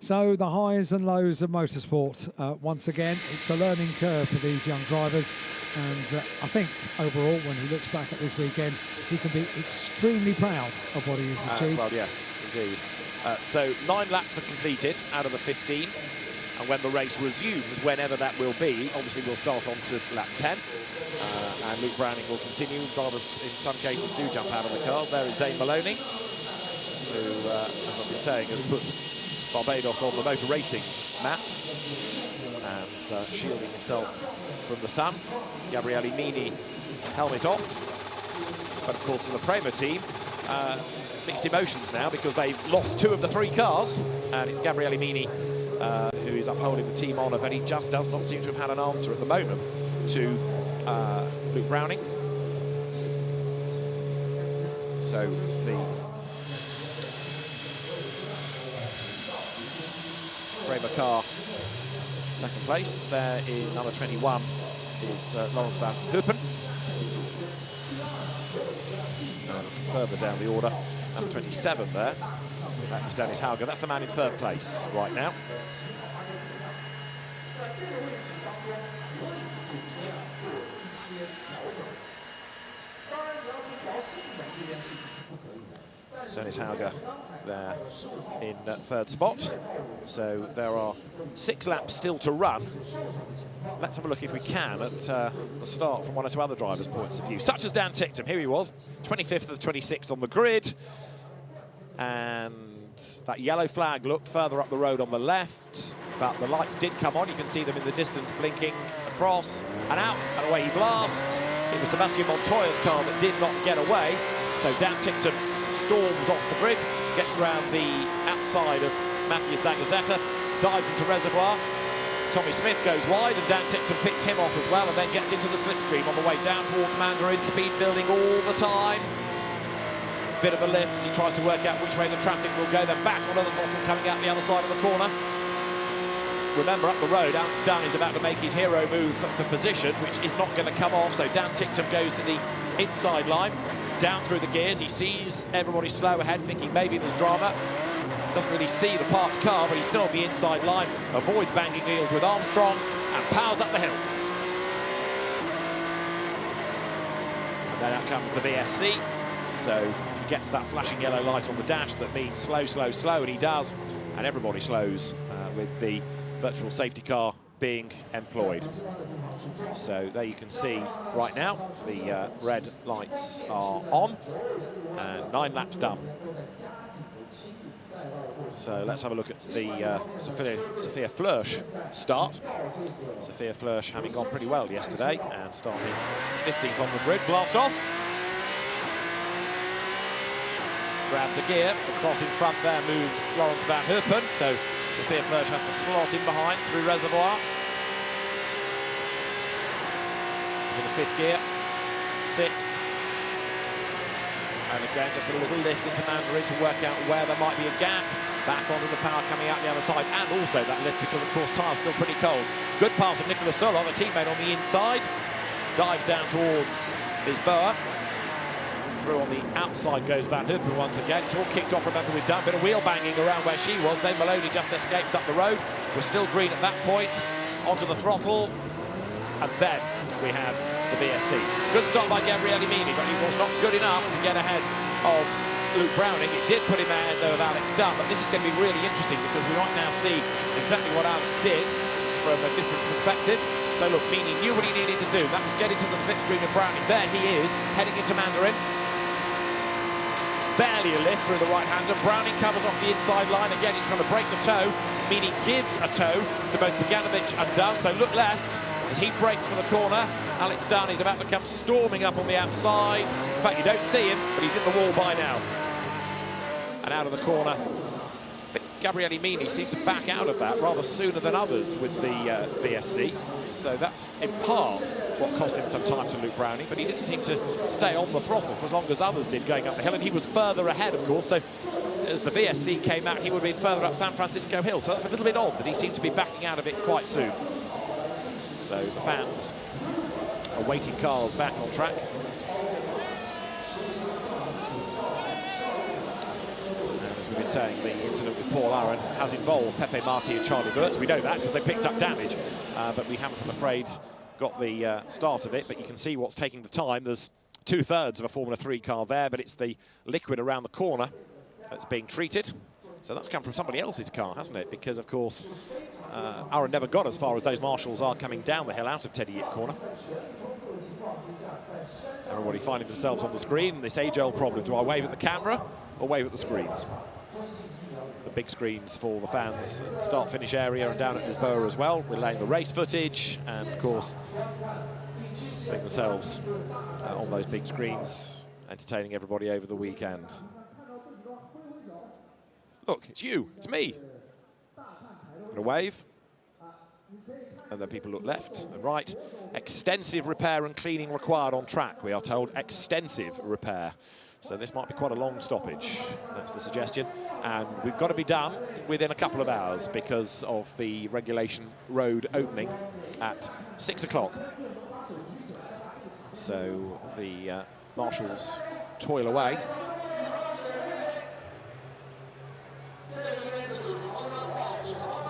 So the highs and lows of motorsport, once again, it's a learning curve for these young drivers, and I think overall, when he looks back at this weekend, he can be extremely proud of what he has achieved. Well, yes, indeed. So 9 laps are completed out of the 15. And when the race resumes, whenever that will be, obviously we'll start on to lap 10. And Luke Browning will continue. Drivers, in some cases, do jump out of the cars. There is Zane Maloney, who, as I've been saying, has put Barbados on the motor racing map, and shielding himself from the sun. Gabriele Mini, helmet off. But, of course, for the Prema team, mixed emotions now, because they've lost 2 of the 3 cars. And it's Gabriele Mini who is upholding the team honour, but he just does not seem to have had an answer at the moment to Luke Browning. So the Ray Macau second place. There in number 21 is Lawrence van Heupen. Further down the order, number 27 there. That is Dennis Hauger. That's the man in third place right now. Dennis Hauger there in third spot. So there are 6 laps still to run. Let's have a look, if we can, at the start from one or two other drivers' points of view, such as Dan Ticktum. Here he was, 25th of the 26th on the grid. And that yellow flag looked further up the road on the left, but the lights did come on. You can see them in the distance blinking across and out, and away he blasts. It was Sebastian Montoya's car that did not get away. So Dan Ticktum storms off the grid, gets around the outside of Mathias Zangazeta, dives into reservoir. Tommy Smith goes wide and Dan Ticktum picks him off as well, and then gets into the slipstream on the way down towards Mandarin. Speed building all the time. Bit of a lift as he tries to work out which way the traffic will go, then back on the throttle coming out the other side of the corner. Remember, up the road, Alex Dunn is about to make his hero move for position, which is not going to come off, so Dan Ticktum goes to the inside line, down through the gears. He sees everybody slow ahead, thinking maybe there's drama. Doesn't really see the parked car, but he's still on the inside line, avoids banging wheels with Armstrong, and powers up the hill. And then out comes the VSC, so he gets that flashing yellow light on the dash that means slow, slow, slow, and he does, and everybody slows with the virtual safety car being employed. So there you can see right now the red lights are on, and 9 laps done. So let's have a look at the Sophia Flörsch start. Sophia Flörsch having gone pretty well yesterday and starting 15th on the grid. Blast off. Grabs a gear. Across in front there moves Lawrence van Heupen. So Sophia Flörsch has to slot in behind through reservoir. In the 5th gear. 6th. And again, just a little lift into Mandarin to work out where there might be a gap. Back onto the power coming out the other side, and also that lift because, of course, tyres still pretty cold. Good pass of Nicolas Solov, a teammate on the inside. Dives down towards Lisboa. Through on the outside goes Van Heupen once again. It's all kicked off, remember, we've done a bit of wheel banging around where she was. Then Maloney just escapes up the road. We're still green at that point. Onto the throttle. And then we have the VSC. Good stop by Gabriele Mini, but he was not good enough to get ahead of Luke Browning. It did put him ahead though of Alex Dunn, but this is going to be really interesting because we might now see exactly what Alex did from a different perspective. So look, Mini knew what he needed to do. That was get into the slipstream of Browning. There he is, heading into Mandarin. Barely a lift through the right-hander. Browning covers off the inside line. Again, he's trying to break the toe. Mini gives a toe to both Bogdanovic and Dunn. So look left as he breaks for the corner. Alex Dunn is about to come storming up on the outside. In fact, you don't see him, but he's in the wall by now. And out of the corner, I think Gabriele Mini seems to back out of that rather sooner than others with the VSC. So that's in part what cost him some time to Luke Browning, but he didn't seem to stay on the throttle for as long as others did going up the hill, and he was further ahead, of course. So as the VSC came out, he would have been further up San Francisco Hill. So that's a little bit odd that he seemed to be backing out of it quite soon. So the fans are waiting cars back on track. As we've been saying, the incident with Paul Aron has involved Pepe Marti and Charlie Wirtz. We know that because they picked up damage, but we haven't, I'm afraid, got the start of it. But you can see what's taking the time. There's 2/3 of a Formula 3 car there, but it's the liquid around the corner that's being treated. So that's come from somebody else's car, hasn't it? Because, of course, Aron never got as far as those marshals are coming down the hill out of Teddy Yip corner. Everybody finding themselves on the screen. This age-old problem. Do I wave at the camera or wave at the screens? The big screens for the fans, start-finish area, and down at Lisboa as well. We're laying the race footage, and of course, seeing themselves on those big screens, entertaining everybody over the weekend. Look, it's you, it's me. Gonna wave. and then people look left and right. Extensive repair and cleaning required on track, we are told. Extensive repair. So this might be quite a long stoppage, that's the suggestion. And we've got to be done within a couple of hours because of the regulation road opening at 6 o'clock. So the marshals toil away.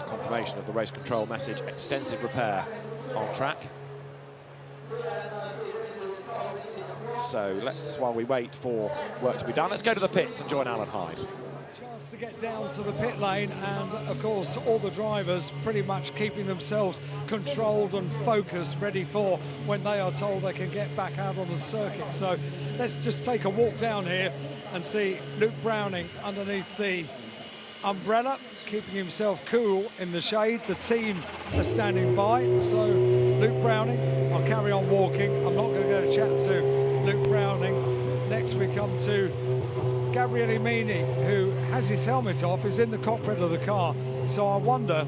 Confirmation of the race control message, extensive repair on track. So let's, while we wait for work to be done, let's go to the pits and join Alan Hyde. Chance to get down to the pit lane, and of course all the drivers pretty much keeping themselves controlled and focused, ready for when they are told they can get back out on the circuit. So let's just take a walk down here and see Luke Browning underneath the umbrella, keeping himself cool in the shade. The team are standing by, so Luke Browning, I'll carry on walking. I'm not going to go to chat to Luke Browning. Next we come to Gabriele Mini, who has his helmet off, is in the cockpit of the car. So I wonder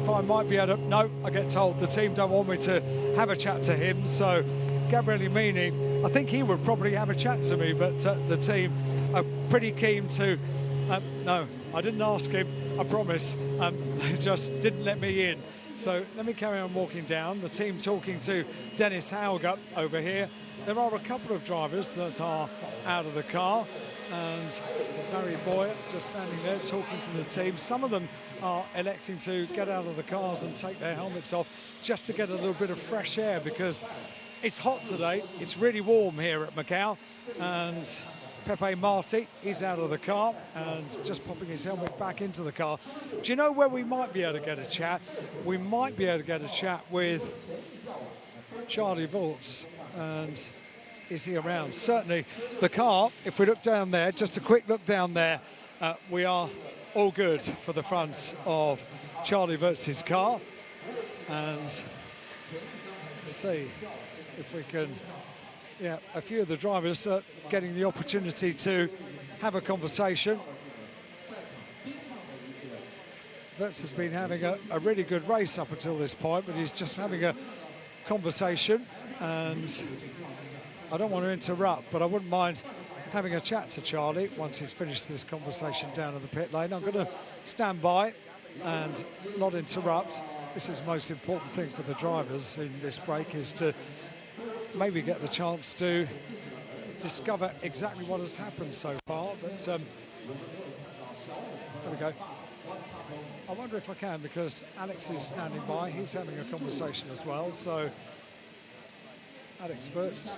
if I might be able to, no, I get told the team don't want me to have a chat to him. So Gabriele Mini, I think he would probably have a chat to me, but the team are pretty keen to, no, I didn't ask him, I promise. They just didn't let me in. So let me carry on walking down. The team talking to Dennis Hauger over here. There are a couple of drivers that are out of the car, and Barry Boyer just standing there talking to the team. Some of them are electing to get out of the cars and take their helmets off just to get a little bit of fresh air, because it's hot today. It's really warm here at Macau, and Pepe Marti, he's out of the car and just popping his helmet back into the car. Do you know where we might be able to get a chat? We might be able to get a chat with Charlie Volz, and is he around? Certainly the car, if we look down there, just a quick look down there, we are all good for the front of Charlie Volz's car. And see if we can, yeah, a few of the drivers are getting the opportunity to have a conversation. Volz has been having a really good race up until this point, but he's just having a conversation, and I don't want to interrupt, but I wouldn't mind having a chat to Charlie once he's finished this conversation down in the pit lane. I'm going to stand by and not interrupt. This is the most important thing for the drivers in this break, is to maybe get the chance to discover exactly what has happened so far. But there we go. I wonder if I can, because Alex is standing by. He's having a conversation as well. So Alex Bert's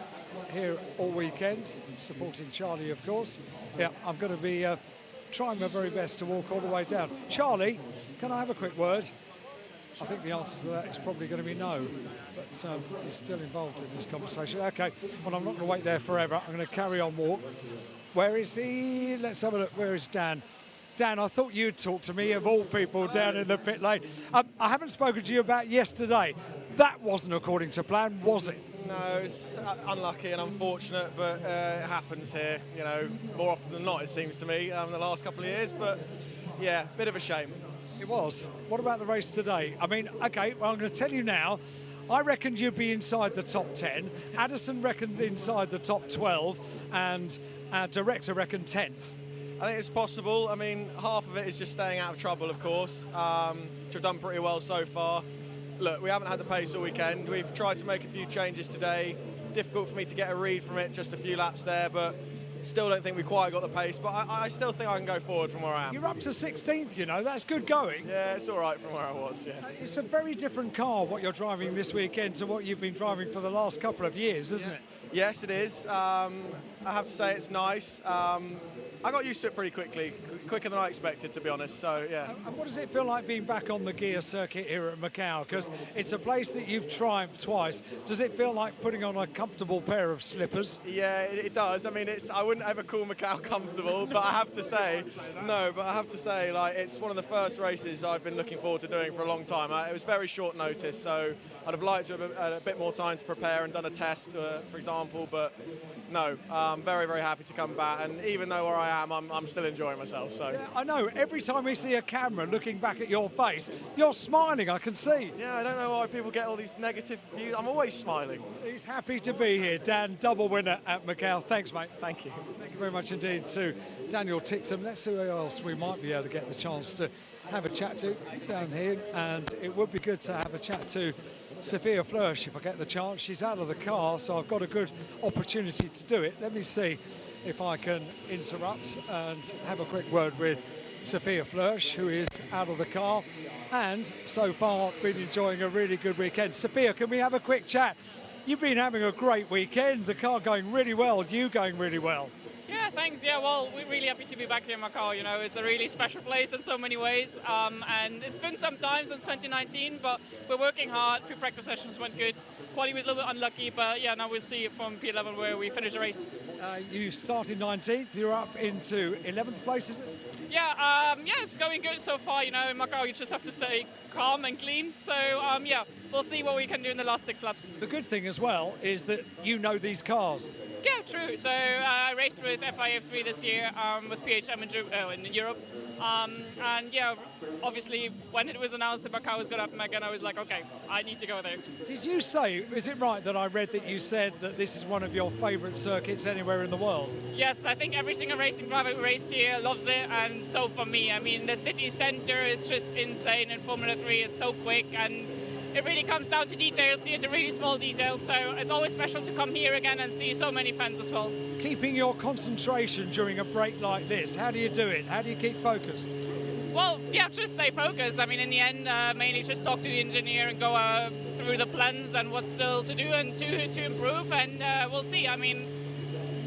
here all weekend, supporting Charlie, of course. Yeah, I'm going to be trying my very best to walk all the way down. Charlie, can I have a quick word? I think the answer to that is probably going to be no, but he's still involved in this conversation. Okay, well, I'm not going to wait there forever. I'm going to carry on walk. Where is he? Let's have a look. Where is Dan? Dan, I thought you'd talk to me, of all people, down in the pit lane. I haven't spoken to you about yesterday. That wasn't according to plan, was it? No, it's unlucky and unfortunate, but it happens here, you know, more often than not, it seems to me, the last couple of years. But, yeah, bit of a shame. It was. What about the race today? I mean, OK, well, I'm going to tell you now, I reckoned you'd be inside the top 10. Addison reckoned inside the top 12, and our director reckoned 10th. I think it's possible. I mean, half of it is just staying out of trouble, of course, which have done pretty well so far. Look, we haven't had the pace all weekend. We've tried to make a few changes today. Difficult for me to get a read from it, just a few laps there, but still don't think we quite got the pace. But I still think I can go forward from where I am. You're up to 16th, you know, that's good going. Yeah, it's all right from where I was, yeah. It's a very different car, what you're driving this weekend, to what you've been driving for the last couple of years, isn't it? Yes, it is. I have to say it's nice. I got used to it pretty quickly, quicker than I expected, to be honest, so yeah. And what does it feel like being back on the gear circuit here at Macau? Because it's a place that you've triumphed twice. Does it feel like putting on a comfortable pair of slippers? Yeah, it does. I mean, I wouldn't ever call Macau comfortable, but I have to say, like, it's one of the first races I've been looking forward to doing for a long time. It was very short notice, so I'd have liked to have a bit more time to prepare and done a test, for example, but no, I'm very, very happy to come back. And even though where I am, I'm still enjoying myself. So yeah, I know, every time we see a camera looking back at your face, you're smiling, I can see. Yeah, I don't know why people get all these negative views. I'm always smiling. He's happy to be here. Dan, double winner at Macau. Thanks, mate. Thank you. Thank you very much indeed to Daniel Tixham. Let's see who else we might be able to get the chance to have a chat to down here. And it would be good to have a chat to Sophia Flörsch if I get the chance. She's out of the car, so I've got a good opportunity to do it. Let me see if I can interrupt and have a quick word with Sophia Flörsch, who is out of the car and so far been enjoying a really good weekend. Sophia, can we have a quick chat? You've been having a great weekend, the car going really well, you going really well. Yeah, thanks. Yeah, well, we're really happy to be back here in Macau. You know, it's a really special place in so many ways. And it's been some time since 2019, but we're working hard. 3 practice sessions went good. Quali was a little bit unlucky, but yeah, now we'll see from P11 where we finish the race. You started 19th, you're up into 11th place, isn't it? Yeah, yeah, it's going good so far. You know, in Macau, you just have to stay calm and clean. So, yeah, we'll see what we can do in the last 6 laps. The good thing as well is that you know these cars. Yeah, true. So I raced with FIF3 this year with PHM in Europe. And yeah, obviously when it was announced that Macau was going to happen again, I was like, okay, I need to go there. Did you say, is it right that I read that you said that this is one of your favourite circuits anywhere in the world? Yes, I think every single racing driver who raced here loves it, and so for me, I mean, the city centre is just insane in Formula 3. It's so quick, and it really comes down to details here, to really small details, so it's always special to come here again and see so many fans as well. Keeping your concentration during a break like this, how do you do it? How do you keep focused? Well, yeah, just stay focused. I mean, in the end, mainly just talk to the engineer and go through the plans and what's still to do and to improve, and we'll see. I mean,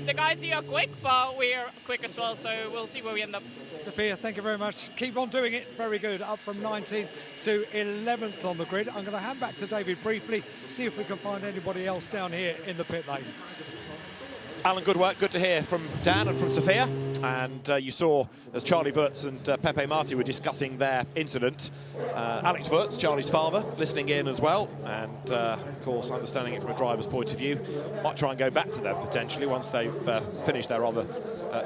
the guys here are quick, but we're quick as well, so we'll see where we end up. Sophia, thank you very much. Keep on doing it. Very good. Up from 19th to 11th on the grid. I'm going to hand back to David briefly, see if we can find anybody else down here in the pit lane. Alan, good work. Good to hear from Dan and from Sophia. And you saw, as Charlie Wurtz and Pepe Marti were discussing their incident, Alex Wurtz, Charlie's father, listening in as well. And, of course, understanding it from a driver's point of view. Might try and go back to them, potentially, once they've finished their rather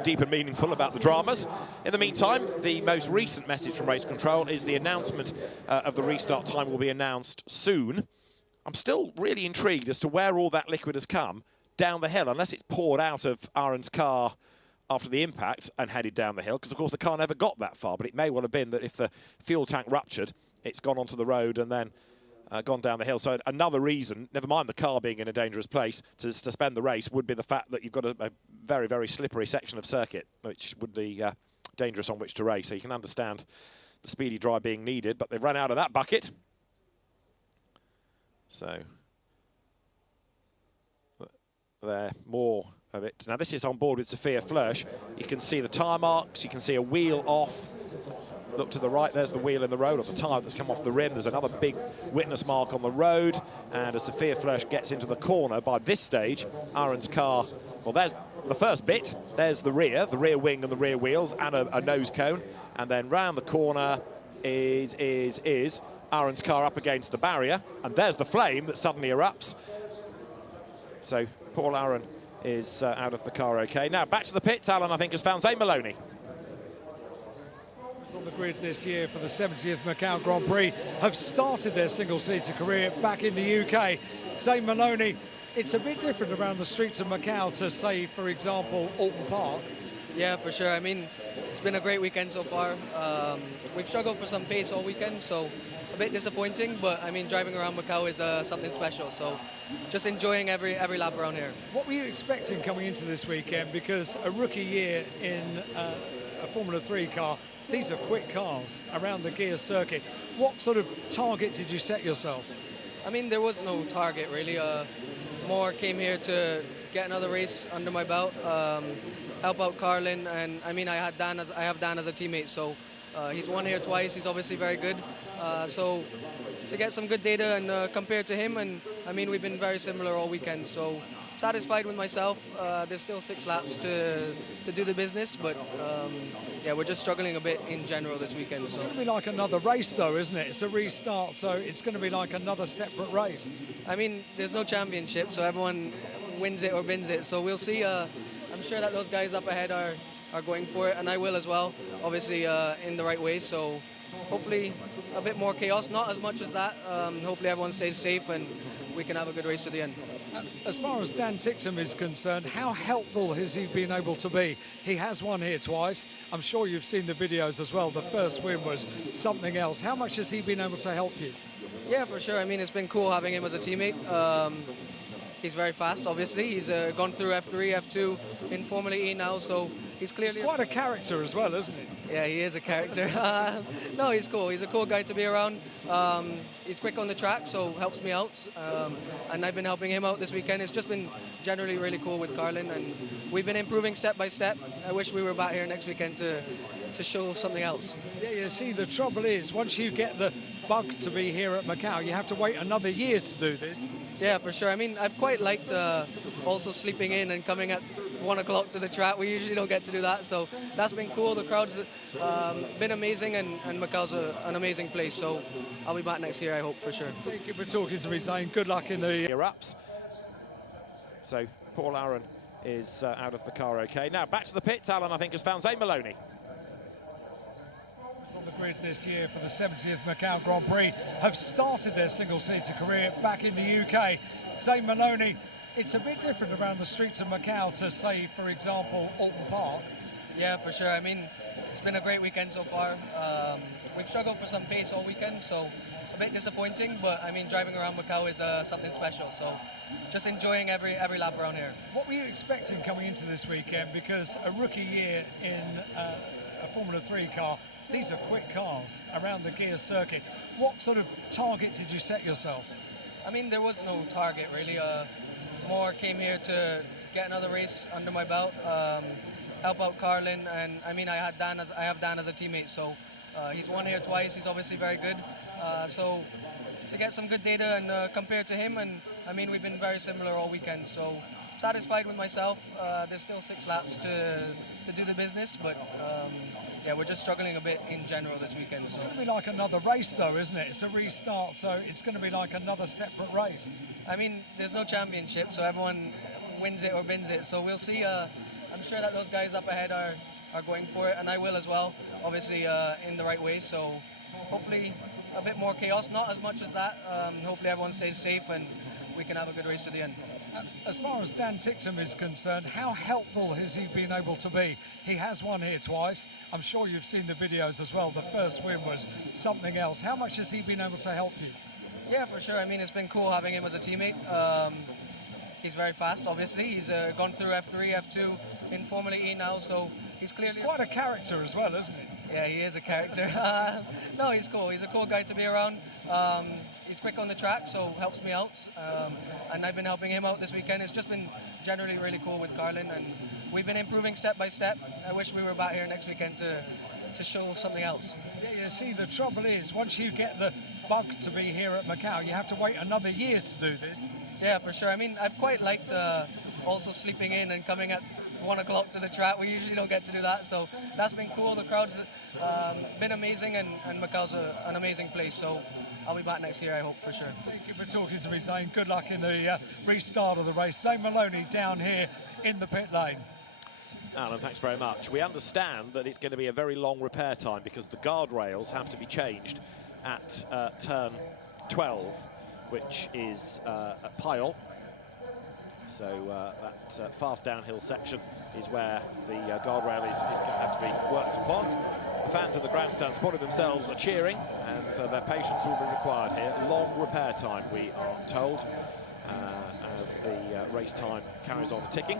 deep and meaningful about the dramas. In the meantime, the most recent message from Race Control is the announcement of the restart time will be announced soon. I'm still really intrigued as to where all that liquid has come down the hill, unless it's poured out of Aaron's car after the impact and headed down the hill, because of course the car never got that far, but it may well have been that if the fuel tank ruptured, it's gone onto the road and then gone down the hill. So another reason, never mind the car being in a dangerous place, to suspend the race would be the fact that you've got a very, very slippery section of circuit, which would be dangerous on which to race. So you can understand the speedy dry being needed, but they've run out of that bucket. So there, more of it. Now this is on board with Sophia Flörsch. You can see the tyre marks, you can see a wheel off. Look to the right, there's the wheel in the road, or the tyre that's come off the rim. There's another big witness mark on the road. And as Sophia Flörsch gets into the corner, by this stage, Aaron's car, well, there's the first bit. There's the rear wing and the rear wheels, and a nose cone. And then round the corner is Aaron's car up against the barrier. And there's the flame that suddenly erupts. So Paul Aaron is out of the car okay. Now back to the pits. Alan, I think, has found Zane Maloney. On the grid this year for the 70th Macau Grand Prix have started their single-seater career back in the UK. Zane Maloney, it's a bit different around the streets of Macau to, say, for example, Alton Park. Yeah, for sure. I mean, it's been a great weekend so far. We've struggled for some pace all weekend, so a bit disappointing, but I mean, driving around Macau is something special, so just enjoying every lap around here. What were you expecting coming into this weekend? Because a rookie year in a Formula 3 car, these are quick cars around the gear circuit. What sort of target did you set yourself? I mean, there was no target really. More came here to get another race under my belt, help out Carlin, and I mean, I have Dan as a teammate, so he's won here twice. He's obviously very good. So to get some good data and compare to him, and I mean, we've been very similar all weekend. So satisfied with myself. There's still 6 laps to do the business, but yeah, we're just struggling a bit in general this weekend. So It's going to be like another race, though, isn't it? It's a restart, so it's going to be like another separate race. I mean, there's no championship, so everyone wins it or bins it. So we'll see. I'm sure that those guys up ahead are going for it, and I will as well, obviously in the right way. So hopefully a bit more chaos, not as much as that. Hopefully everyone stays safe and we can have a good race to the end. As far as Dan Ticktum is concerned, how helpful has he been able to be? He has won here twice. I'm sure you've seen the videos as well. The first win was something else. How much has he been able to help you? Yeah, for sure. I mean, it's been cool having him as a teammate. He's very fast, obviously. He's gone through F3, F2 in Formula E now, so he's clearly... He's quite a character as well, isn't he? Yeah, he is a character. No, he's cool. He's a cool guy to be around. He's quick on the track, so helps me out. And I've been helping him out this weekend. It's just been generally really cool with Carlin, and we've been improving step by step. I wish we were back here next weekend to show something else. Yeah, you see, the trouble is, once you get the bug to be here at Macau, you have to wait another year to do this. Yeah, for sure. I mean, I've quite liked also sleeping in and coming at 1 o'clock to the track. We usually don't get to do that, so that's been cool. The crowd's been amazing, and Macau's an amazing place, so I'll be back next year, I hope, for sure. Thank you for talking to me, Zane. Good luck in the... Ups. So Paul Aaron is out of the car okay. Now back to the pits. Alan, I think, has found Zane Maloney. On the grid this year for the 70th Macau Grand Prix have started their single-seater career back in the UK. Zane Maloney, it's a bit different around the streets of Macau to, say, for example, Alton Park. Yeah, for sure. I mean, it's been a great weekend so far. We've struggled for some pace all weekend, so a bit disappointing, but I mean, driving around Macau is something special, so just enjoying every lap around here. What were you expecting coming into this weekend? Because a rookie year in a Formula 3 car, these are quick cars around the gear circuit. What sort of target did you set yourself? I mean, there was no target really. More came here to get another race under my belt, help out Carlin, and I mean, I have Dan as a teammate, so he's won here twice. He's obviously very good. So to get some good data and compare to him, and I mean, we've been very similar all weekend. So satisfied with myself. There's still 6 laps to do the business, but yeah, we're just struggling a bit in general this weekend. So It's going to be like another race, though, isn't it? It's a restart, so it's going to be like another separate race. I mean, there's no championship, so everyone wins it or bins it. So we'll see. I'm sure that those guys up ahead are going for it, and I will as well, obviously in the right way. So hopefully a bit more chaos, not as much as that. Hopefully everyone stays safe and we can have a good race to the end. As far as Dan Ticktum is concerned, how helpful has he been able to be? He has won here twice. I'm sure you've seen the videos as well. The first win was something else. How much has he been able to help you? Yeah, for sure. I mean, it's been cool having him as a teammate. He's very fast, obviously. He's gone through F3, F2 in Formula E now, so he's clearly... He's quite a character as well, isn't he? Yeah, he is a character. No, he's cool. He's a cool guy to be around. He's quick on the track, so helps me out. And I've been helping him out this weekend. It's just been generally really cool with Carlin, and we've been improving step by step. I wish we were back here next weekend to show something else. Yeah, you see, the trouble is, once you get the bug to be here at Macau, you have to wait another year to do this. Yeah, for sure. I mean, I've quite liked also sleeping in and coming at 1 o'clock to the track. We usually don't get to do that, so that's been cool. The crowd's been amazing, and Macau's an amazing place, so I'll be back next year, I hope, for sure. Thank you for talking to me, Zane. Good luck in the restart of the race. Zane Maloney down here in the pit lane. Alan, thanks very much. We understand that it's going to be a very long repair time because the guardrails have to be changed at turn 12, which is a pile. So that fast downhill section is where the guardrail is going to have to be worked upon. The fans of the grandstand spotted themselves are cheering, and their patience will be required here. Long repair time, we are told, as the race time carries on ticking.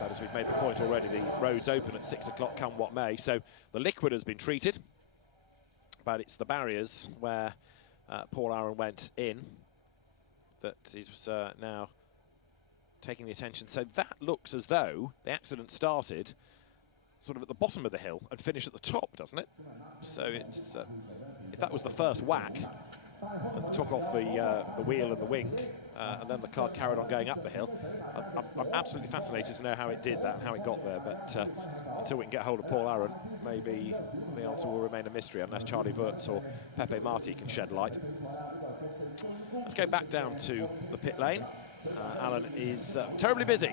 But as we've made the point already, the roads open at 6 o'clock, come what may. So the liquid has been treated, but it's the barriers where Paul Aaron went in that is now taking the attention. So that looks as though the accident started sort of at the bottom of the hill and finished at the top, doesn't it? So it's if that was the first whack, and took off the wheel and the wing, and then the car carried on going up the hill. I'm absolutely fascinated to know how it did that and how it got there, but until we can get hold of Paul Aaron, maybe the answer will remain a mystery unless Charlie Wurtz or Pepe Marti can shed light. Let's go back down to the pit lane. Alan is terribly busy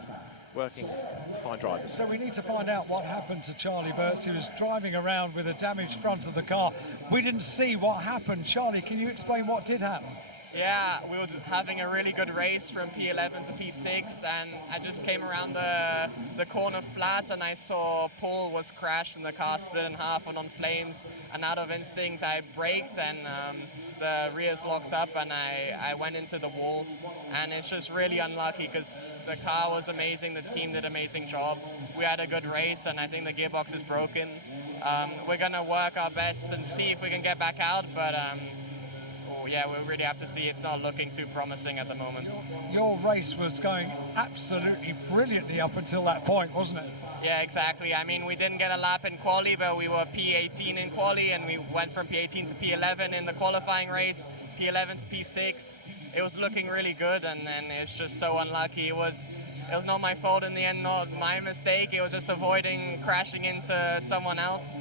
working to find drivers. So we need to find out what happened to Charlie Wurtz. He was driving around with a damaged front of the car. We didn't see what happened. Charlie, can you explain what did happen? Yeah, we were having a really good race from P11 to P6, and I just came around the corner flat and I saw Paul was crashed and the car split in half and on flames, and out of instinct I braked and the rears locked up and I went into the wall, and it's just really unlucky because the car was amazing, the team did an amazing job, we had a good race, and I think the gearbox is broken. We're going to work our best and see if we can get back out, but yeah, we really have to see. It's not looking too promising at the moment. Your race was going absolutely brilliantly up until that point, wasn't it? Yeah, exactly. I mean, we didn't get a lap in quali, but we were P18 in quali, and we went from P18 to P11 in the qualifying race, P11 to P6. It was looking really good, and then it's just so unlucky. It was not my fault in the end, not my mistake. It was just avoiding crashing into someone else.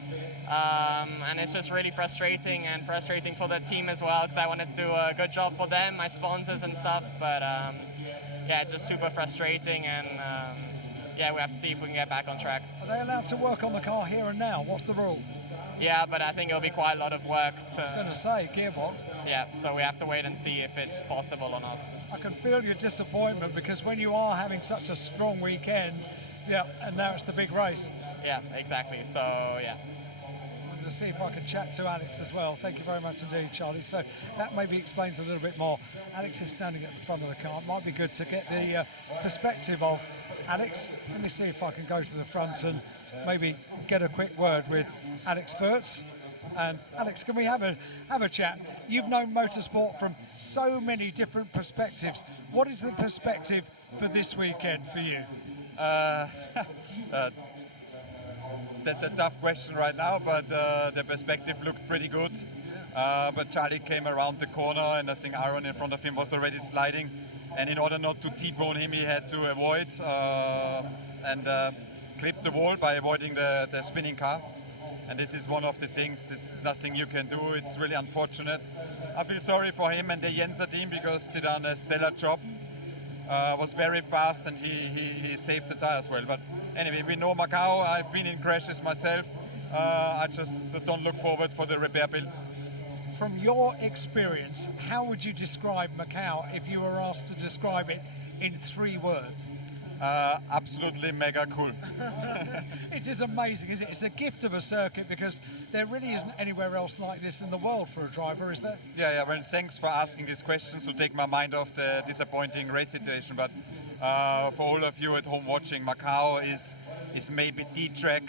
And it's just really frustrating, and frustrating for the team as well, because I wanted to do a good job for them, my sponsors and stuff, but yeah, just super frustrating, and yeah, we have to see if we can get back on track. Are they allowed to work on the car here and now? What's the rule? Yeah, but I think it'll be quite a lot of work to... I was going to say, gearbox. Yeah, so we have to wait and see if it's possible or not. I can feel your disappointment, because when you are having such a strong weekend, yeah, and now it's the big race. Yeah, exactly, so yeah. To see if I can chat to Alex as well. Thank you very much indeed, Charlie. So that maybe explains a little bit more. Alex is standing at the front of the car. It might be good to get the perspective of Alex. Let me see if I can go to the front and maybe get a quick word with Alex Wurtz. And Alex, can we have a chat? You've known motorsport from so many different perspectives. What is the perspective for this weekend for you? That's a tough question right now, but the perspective looked pretty good. But Charlie came around the corner, and I think Aaron in front of him was already sliding. And in order not to T-bone him, he had to avoid and clip the wall by avoiding the spinning car. And this is one of the things, there's nothing you can do. It's really unfortunate. I feel sorry for him and the Jenser team, because they done a stellar job. Was very fast, and he saved the tires well. But anyway, we know Macau. I've been in crashes myself. I just don't look forward for the repair bill. From your experience, how would you describe Macau if you were asked to describe it in 3 words? Absolutely mega cool. It is amazing, isn't it? It's a gift of a circuit, because there really isn't anywhere else like this in the world for a driver, is there? Yeah. Well, thanks for asking these questions to take my mind off the disappointing race situation. But for all of you at home watching, Macau is maybe the track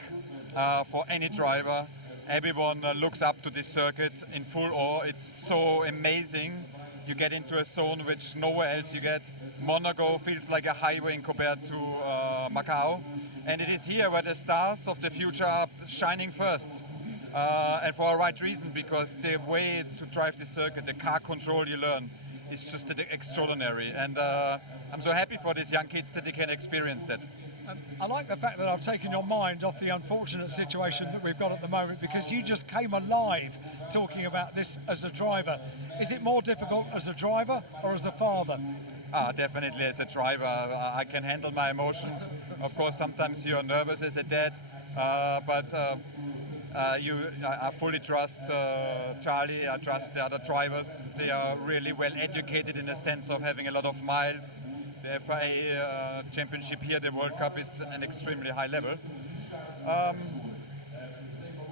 for any driver. Everyone looks up to this circuit in full awe. It's so amazing. You get into a zone which nowhere else you get. Monaco feels like a highway compared to Macau. And it is here where the stars of the future are shining first. And for a right reason, because the way to drive this circuit, the car control you learn, is just extraordinary. And I'm so happy for these young kids that they can experience that. I like the fact that I've taken your mind off the unfortunate situation that we've got at the moment, because you just came alive talking about this as a driver. Is it more difficult as a driver or as a father? Definitely as a driver. I can handle my emotions. Of course, sometimes you're nervous as a dad, but I fully trust Charlie. I trust the other drivers. They are really well educated in the sense of having a lot of miles. The FIA championship here, the World Cup, is an extremely high level.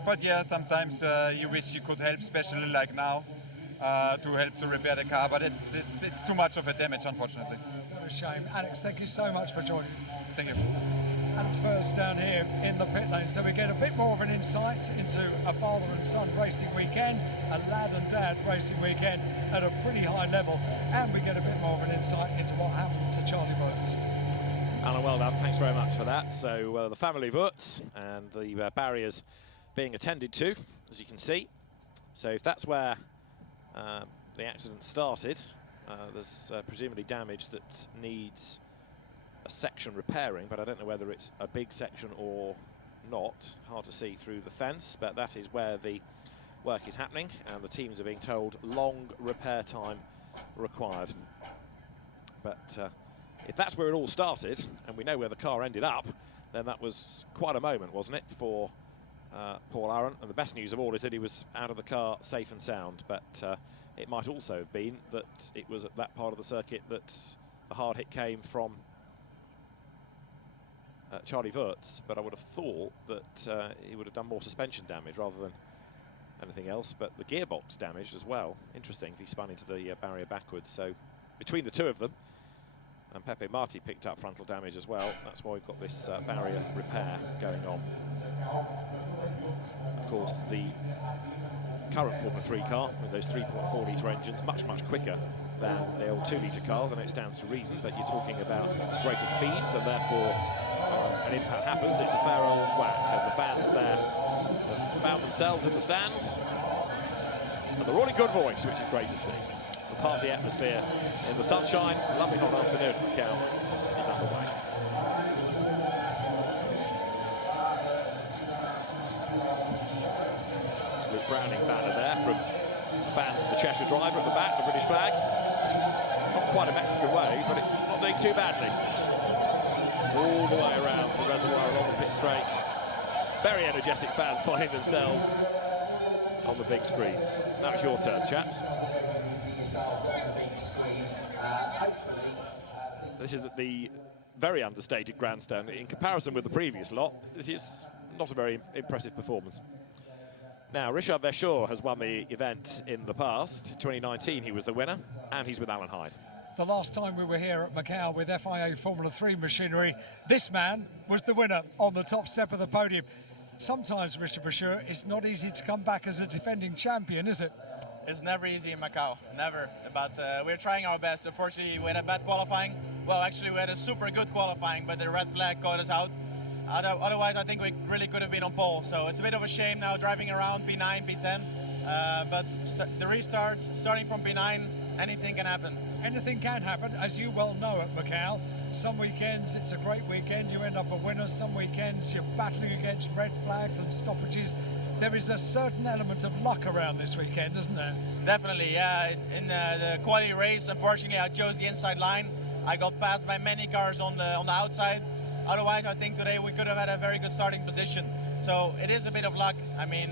But yeah, sometimes you wish you could help, especially like now, to help to repair the car. But it's too much of a damage, unfortunately. What a shame. Alex, thank you so much for joining us. Thank you. Alex Wurtz down here in the pit lane, so we get a bit more of an insight into a father and son racing weekend, a lad and dad racing weekend at a pretty high level, and we get a bit more of an insight into what happened to Charlie Wurtz. Alan, well done. Thanks very much for that. So the family Wurtz and the barriers being attended to, as you can see. So if that's where the accident started. There's presumably damage that needs a section repairing, but I don't know whether it's a big section or not. Hard to see through the fence, but that is where the work is happening, and the teams are being told long repair time required. But if that's where it all started, and we know where the car ended up, then that was quite a moment, wasn't it, for Paul Aron? And the best news of all is that he was out of the car safe and sound, but it might also have been that it was at that part of the circuit that the hard hit came from Charlie Wurtz, but I would have thought that he would have done more suspension damage rather than anything else, but the gearbox damaged as well. Interesting if he spun into the barrier backwards. So between the two of them, and Pepe Marti picked up frontal damage as well. That's why we've got this barrier repair going on. Of course, the current Formula 3 car with those 3.4 litre engines, much quicker than the old 2 litre cars, and it stands to reason, but you're talking about greater speeds, and therefore an impact happens. It's a fair old whack, and the fans there have found themselves in the stands, and they're all in good voice, which is great to see. The party atmosphere in the sunshine, it's a lovely hot afternoon at Macau, is underway. Luke Browning banner there from the fans of the Cheshire Driver at the back, the British flag. It's not quite a Mexican way, but it's not doing too badly. All the way around from Reservoir along the pit straight. Very energetic fans finding themselves on the big screens. Now it's your turn, chaps. This is the very understated grandstand. In comparison with the previous lot, this is not a very impressive performance. Now, Richard Verschoor has won the event in the past. 2019 he was the winner, and he's with Alan Hyde. The last time we were here at Macau with FIA Formula 3 machinery, this man was the winner on the top step of the podium. Sometimes, Richard Verschoor, it's not easy to come back as a defending champion, is it? It's never easy in Macau, never. But we're trying our best. Unfortunately, we had a bad qualifying. Well, actually, we had a super good qualifying, but the red flag caught us out. Otherwise, I think we really could have been on pole. So it's a bit of a shame now driving around P9, P10. But the restart, starting from P9, anything can happen. Anything can happen, as you well know at Macau. Some weekends it's a great weekend, you end up a winner. Some weekends you're battling against red flags and stoppages. There is a certain element of luck around this weekend, isn't there? Definitely, yeah. In the quality race, unfortunately, I chose the inside line. I got passed by many cars on the outside. Otherwise, I think today we could have had a very good starting position. So it is a bit of luck. I mean,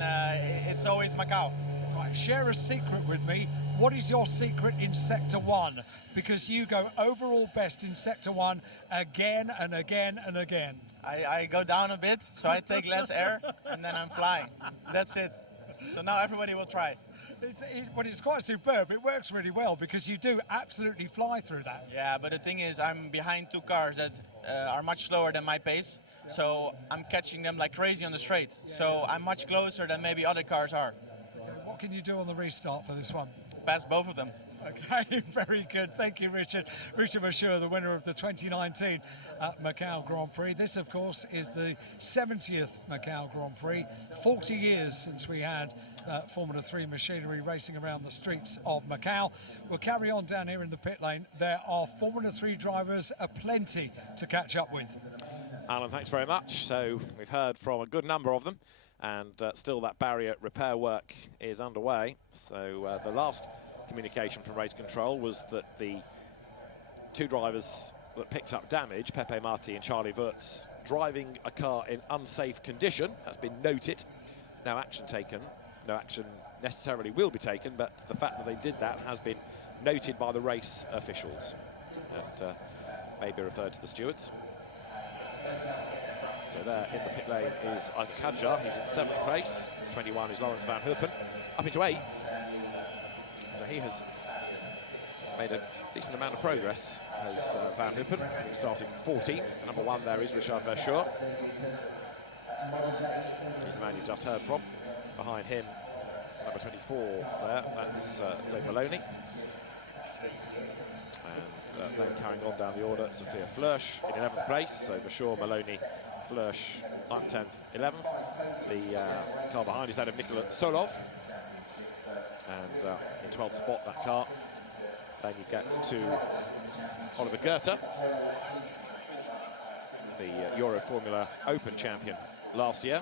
it's always Macau. Right, share a secret with me. What is your secret in Sector 1? Because you go overall best in Sector 1 again and again and again. I go down a bit, so I take less air, and then I'm flying. That's it. So now everybody will try. But it's quite superb. It works really well because you do absolutely fly through that. Yeah, but the thing is, I'm behind two cars that are much slower than my pace. So I'm catching them like crazy on the straight. So I'm much closer than maybe other cars are. Okay, what can you do on the restart for this one? Pass both of them. Okay, very good. Thank you, Richard. Richard Verschoor, the winner of the 2019 Macau Grand Prix. This, of course, is the 70th Macau Grand Prix. 40 years since we had Formula 3 machinery racing around the streets of Macau. We'll carry on down here in the pit lane. There are Formula 3 drivers aplenty to catch up with. Alan, thanks very much. So we've heard from a good number of them, and still that barrier repair work is underway. So the last communication from race control was that the two drivers that picked up damage, Pepe Marti and Charlie Wurtz, driving a car in unsafe condition. That's been noted. No action taken. No action necessarily will be taken, but the fact that they did that has been noted by the race officials and may be referred to the stewards. So there in the pit lane is Isaac Hadjar. He's in 7th place. 21 is Lawrence Van Hoopen, up into 8th. So he has made a decent amount of progress as Van Hoopen, starting 14th. Number 1 there is Richard Verschoor. He's the man you've just heard from. Behind him, number 24 there, that's Zane Maloney. And then carrying on down the order, Sophia Flörsch in 11th place. So Verschoor, Maloney, Flörsch, 9th, 10th, 11th. The car behind is that of Nikola Solov. And in 12th spot, that car. Then you get to Oliver Goethe, the Euro Formula Open champion last year,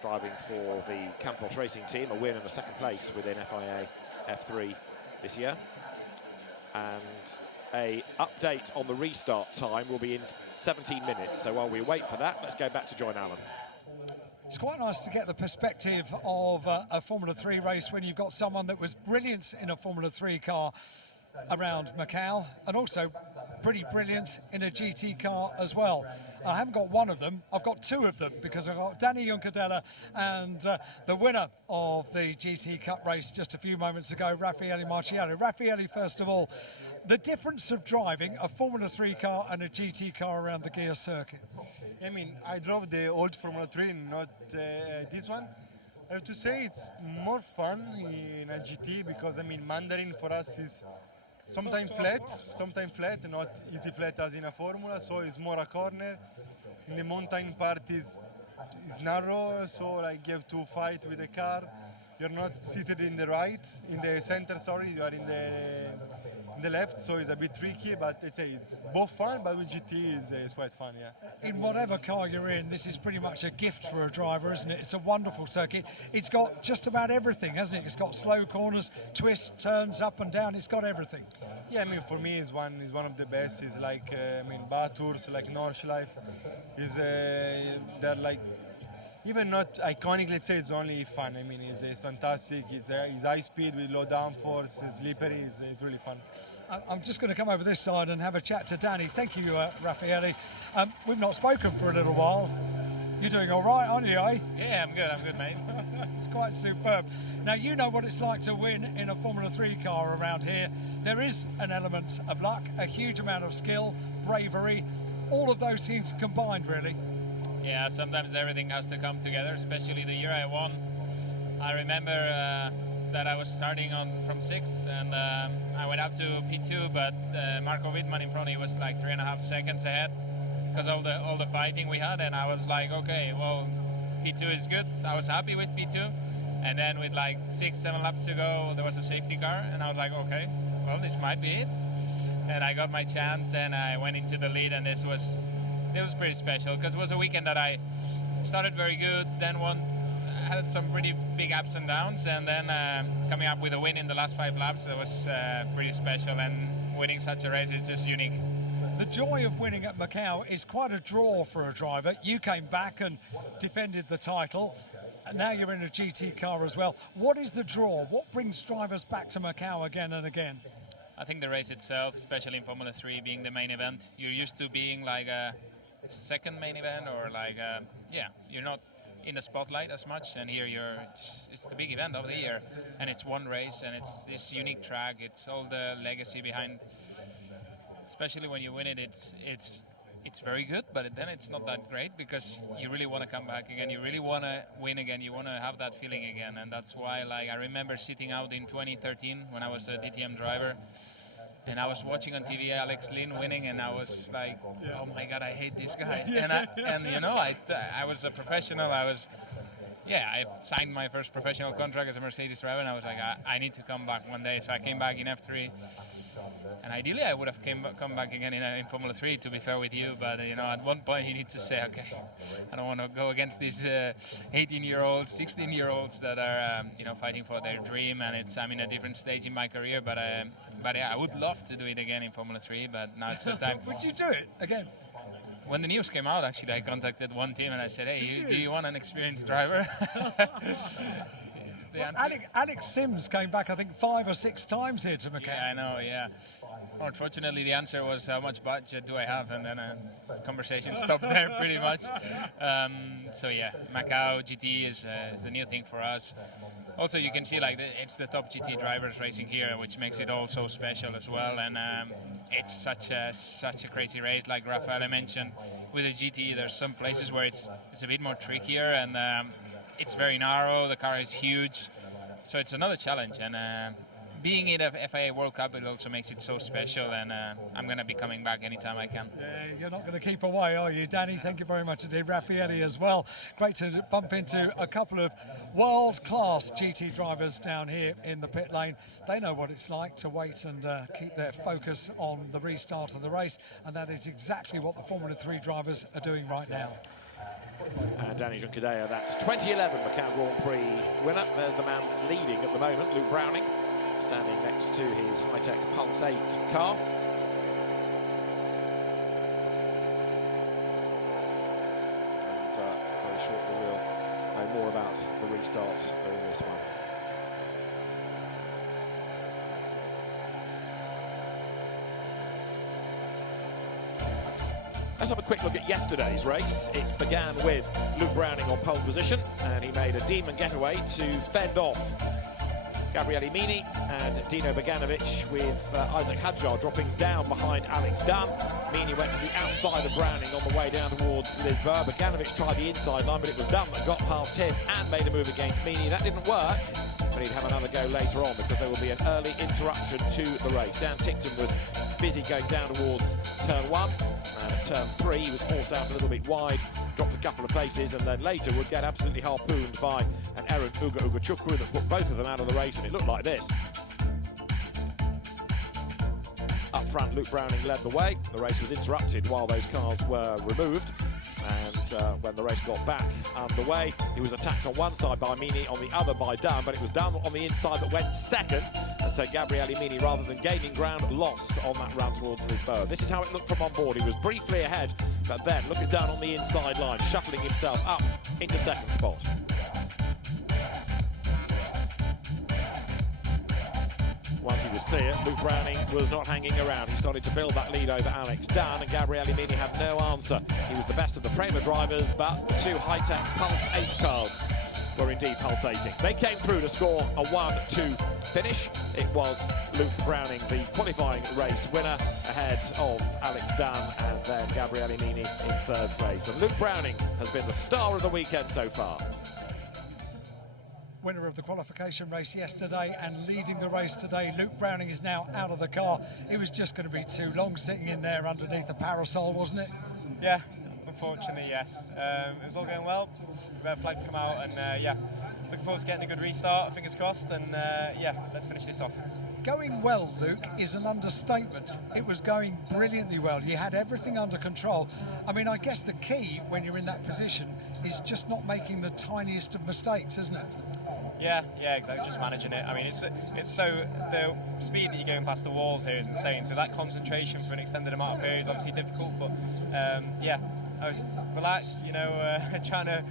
driving for the Campos Racing team, a win and a second place within FIA F3 this year. And a update on the restart time will be in 17 minutes. So while we wait for that, let's go back to join Alan. It's quite nice to get the perspective of a Formula 3 race when you've got someone that was brilliant in a Formula 3 car around Macau, and also pretty brilliant in a GT car as well. I haven't got one of them, I've got two of them, because I've got Danny Juncadella and the winner of the GT Cup race just a few moments ago, Raffaele Marciano. Raffaele, first of all, the difference of driving a Formula 3 car and a GT car around the gear circuit. I mean, I drove the old Formula 3, not this one. I have to say it's more fun in a GT because, I mean, Mandarin for us is sometimes flat, not easy flat as in a Formula, so it's more a corner. In the mountain part is narrow, so like you have to fight with the car. You're not seated in the center, you are in the left, so it's a bit tricky, but it's both fun, but with GT it's quite fun, yeah. In whatever car you're in, this is pretty much a gift for a driver, isn't it? It's a wonderful circuit. It's got just about everything, hasn't it? It's got slow corners, twists, turns, up and down. It's got everything. Yeah, I mean, for me, it's one of the best. It's like, Bathurst, like Nordschleife, they're like, even not iconic, let's say, it's only fun. I mean, it's fantastic. It's high speed with low downforce, it's slippery, it's really fun. I'm just going to come over this side and have a chat to Danny. Thank you, Raffaele. We've not spoken for a little while. You're doing all right, aren't you, eh? Yeah, I'm good, mate. It's quite superb. Now, you know what it's like to win in a Formula 3 car around here. There is an element of luck, a huge amount of skill, bravery, all of those things combined, really. Yeah, sometimes everything has to come together, especially the year I won. I remember that I was starting from 6th, and I went up to P2, but Marco Wittmann in front, he was like 3.5 seconds ahead because of all the fighting we had, and I was like, okay, well, P2 is good. I was happy with P2, and then with like 6-7 laps to go, there was a safety car, and I was like, okay, well, this might be it. And I got my chance, and I went into the lead, and it was pretty special because it was a weekend that I started very good, then had some pretty big ups and downs, and then coming up with a win in the last 5 laps, it was pretty special, and winning such a race is just unique. The joy of winning at Macau is quite a draw for a driver. You came back and defended the title, and now you're in a GT car as well. What is the draw? What brings drivers back to Macau again and again? I think the race itself, especially in Formula 3, being the main event, you're used to being like a second main event, or like you're not in the spotlight as much, and here it's the big event of the year, and it's one race, and it's this unique track. It's all the legacy behind, especially when you win it. It's very good, but then it's not that great because you really want to come back again. You really want to win again. You want to have that feeling again, and that's why, like, I remember sitting out in 2013 when I was a DTM driver, and I was watching on TV Alex Lynn winning, and I was like, oh my God, I hate this guy. I was a professional. I signed my first professional contract as a Mercedes driver, and I was like, I need to come back one day. So I came back in F3, and ideally I would have come back again in Formula 3, to be fair with you. But at one point you need to say, okay, I don't want to go against these 18-year-olds, 16-year-olds that are fighting for their dream, and I'm in a different stage in my career. But I would love to do it again in Formula 3, but now it's the time. Would you do it again? When the news came out, actually, I contacted one team and I said, hey, do you want an experienced driver? Alex Sims came back, I think, 5 or 6 times here to Macau. Yeah, I know, yeah. Unfortunately, the answer was, how much budget do I have? And then the conversation stopped there pretty much. So yeah, Macau GT is the new thing for us. Also, you can see it's the top GT drivers racing here, which makes it all so special as well. And it's such a crazy race, like Raffaele mentioned. With the GT, there's some places where it's a bit more trickier, and it's very narrow. The car is huge, so it's another challenge. And being in a FIA World Cup, it also makes it so special, and I'm going to be coming back anytime I can. Yeah, you're not going to keep away, are you, Danny? Thank you very much indeed. Raffaele as well. Great to bump into a couple of world-class GT drivers down here in the pit lane. They know what it's like to wait and keep their focus on the restart of the race, and that is exactly what the Formula 3 drivers are doing right now. And Danny Juncadella, that's 2011 Macau Grand Prix winner. There's the man that's leading at the moment, Luke Browning, standing next to his high-tech Pulse 8 car. And very shortly we'll know more about the restart over this one. Let's have a quick look at yesterday's race. It began with Luke Browning on pole position, and he made a demon getaway to fend off Gabriele Mini and Dino Beganovic, with Isaac Hadjar dropping down behind Alex Dunn. Mini went to the outside of Browning on the way down towards Lisboa. Beganovic tried the inside line, but it was Dunn that got past him and made a move against Mini. That didn't work, but he'd have another go later on because there will be an early interruption to the race. Dan Tickton was busy going down towards turn 1. And at turn 3, he was forced out a little bit wide, dropped a couple of places, and then later would get absolutely harpooned by an errant Uga Chukwu that put both of them out of the race, and it looked like this. Up front, Luke Browning led the way. The race was interrupted while those cars were removed, and when the race got back underway, he was attacked on one side by Mini, on the other by Dunn, but it was Dunn on the inside that went second, and so Gabriele Mini, rather than gaining ground, lost on that run towards Lisboa. This is how it looked from on board. He was briefly ahead, but then look at Dunn on the inside line, shuffling himself up into second spot. Once he was clear, Luke Browning was not hanging around. He started to build that lead over Alex Dunn, and Gabriele Mini had no answer. He was the best of the Prema drivers, but the two high-tech Pulse 8 cars were indeed pulsating. They came through to score a 1-2 finish. It was Luke Browning, the qualifying race winner, ahead of Alex Dunn and then Gabriele Mini in third place. And Luke Browning has been the star of the weekend so far. Winner of the qualification race yesterday and leading the race today. Luke Browning is now out of the car. It was just going to be too long sitting in there underneath the parasol, wasn't it? Yeah, unfortunately, yes. It was all going well. We had flags come out, and yeah, looking forward to getting a good restart, fingers crossed, and yeah, let's finish this off. Going well, Luke, is an understatement. It was going brilliantly well. You had everything under control. I mean, I guess the key when you're in that position is just not making the tiniest of mistakes, isn't it? Yeah, exactly. Just managing it. I mean, it's so the speed that you're going past the walls here is insane. So that concentration for an extended amount of period is obviously difficult. But yeah, I was relaxed, you know, trying to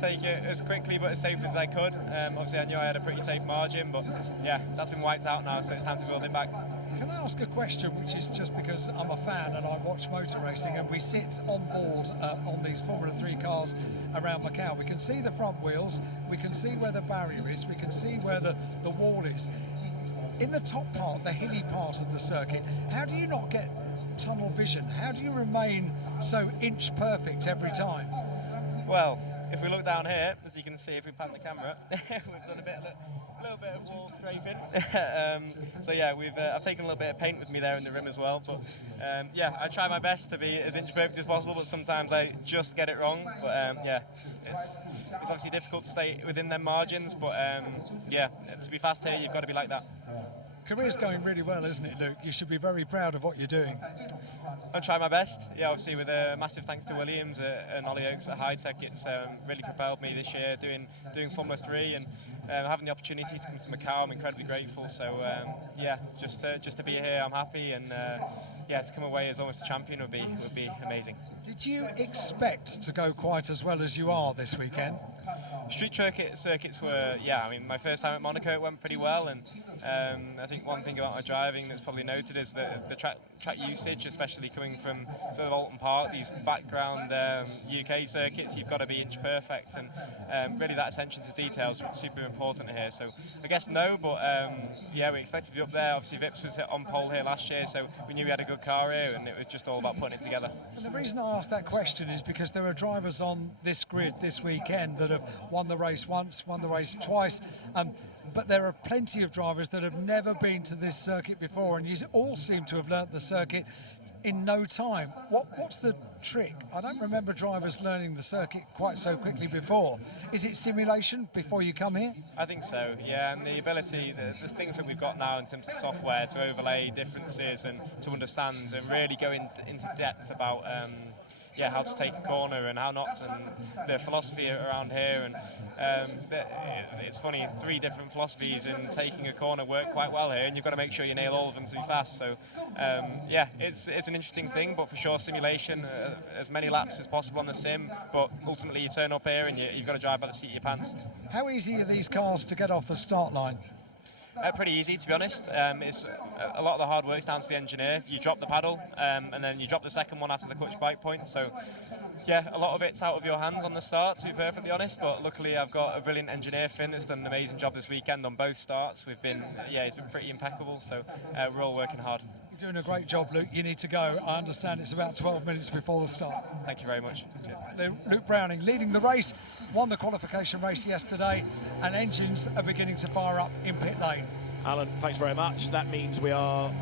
take it as quickly but as safely as I could. Obviously, I knew I had a pretty safe margin, but yeah, that's been wiped out now, so it's time to build it back. Can I ask a question, which is just because I'm a fan and I watch motor racing, and we sit on board on these Formula 3 cars around Macau. We can see the front wheels, we can see where the barrier is, we can see where the wall is. In the top part, the hilly part of the circuit, how do you not get tunnel vision? How do you remain so inch perfect every time? Well, if we look down here, as you can see, if we pan the camera, we've done a little bit of wall scraping. So yeah, I've taken a little bit of paint with me there in the rim as well. But yeah, I try my best to be as inch perfect as possible, but sometimes I just get it wrong. But yeah, it's obviously difficult to stay within them margins. But yeah, to be fast here, you've got to be like that. Career's going really well, isn't it, Luke? You should be very proud of what you're doing. I'm trying my best. Yeah, obviously with a massive thanks to Williams and Ollie Oakes at High Tech, it's really propelled me this year doing Formula 3 and having the opportunity to come to Macau. I'm incredibly grateful. So yeah, just to be here, I'm happy, and yeah, to come away as almost a champion would be amazing. Did you expect to go quite as well as you are this weekend? Street circuits were, yeah, I mean, my first time at Monaco, it went pretty well, and I think one thing about my driving that's probably noted is the track usage, especially coming from sort of Alton Park, these background UK circuits. You've got to be inch perfect, and really that attention to detail is super important here. So I guess no, but yeah, we expect to be up there. Obviously Vips was on pole here last year, so we knew we had a good car here, and it was just all about putting it together. And the reason I asked that question is because there are drivers on this grid this weekend that have won the race once, won the race twice, but there are plenty of drivers that have never been to this circuit before, and you all seem to have learnt the circuit in no time. What's the trick? I don't remember drivers learning the circuit quite so quickly before. Is it simulation before you come here? I think so, yeah, and the ability, the things that we've got now in terms of software to overlay differences and to understand and really go into depth about yeah, how to take a corner and how not, and the philosophy around here. And it's funny, 3 different philosophies in taking a corner work quite well here, and you've got to make sure you nail all of them to be fast. So yeah, it's an interesting thing, but for sure simulation, as many laps as possible on the sim, but ultimately you turn up here and you've got to drive by the seat of your pants. How easy are these cars to get off the start line? Pretty easy, to be honest. It's a lot of the hard work's down to the engineer. You drop the paddle, and then you drop the second one after the clutch bike point. So, yeah, a lot of it's out of your hands on the start, to be perfectly honest. But luckily, I've got a brilliant engineer, Finn, that's done an amazing job this weekend on both starts. We've been, yeah, it's been pretty impeccable. So we're all working hard. You're doing a great job, Luke. You need to go. I understand it's about 12 minutes before the start. Thank you very much. Luke Browning leading the race, won the qualification race yesterday, and engines are beginning to fire up in pit lane. Alan, thanks very much. That means we are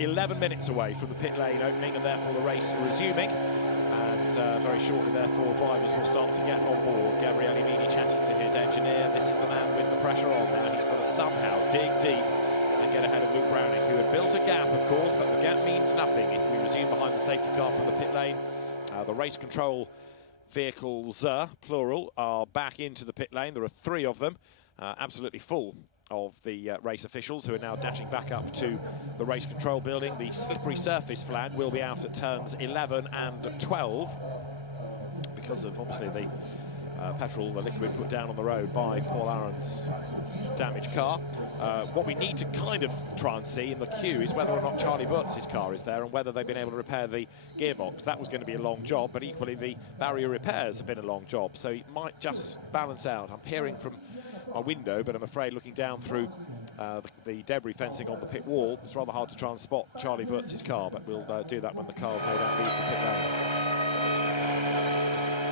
11 minutes away from the pit lane opening, and therefore the race resuming. And very shortly, therefore, drivers will start to get on board. Gabriele Mini chatting to his engineer. This is the man with the pressure on now. He's got to somehow dig deep and get ahead of Luke Browning, who had built a gap, of course, but the gap means nothing if we resume behind the safety car from the pit lane. The race control vehicles, plural, are back into the pit lane. There are 3 of them, absolutely full of the race officials, who are now dashing back up to the race control building. The slippery surface flag will be out at turns 11 and 12 because of, obviously, the petrol, the liquid put down on the road by Paul Aaron's damaged car. What we need to kind of try and see in the queue is whether or not Charlie Wurtz's car is there and whether they've been able to repair the gearbox. That was going to be a long job, but equally the barrier repairs have been a long job, so it might just balance out. I'm peering from my window, but I'm afraid looking down through the debris fencing on the pit wall, it's rather hard to try and spot Charlie Wurtz's car, but we'll do that when the cars no doubt leave the pit lane.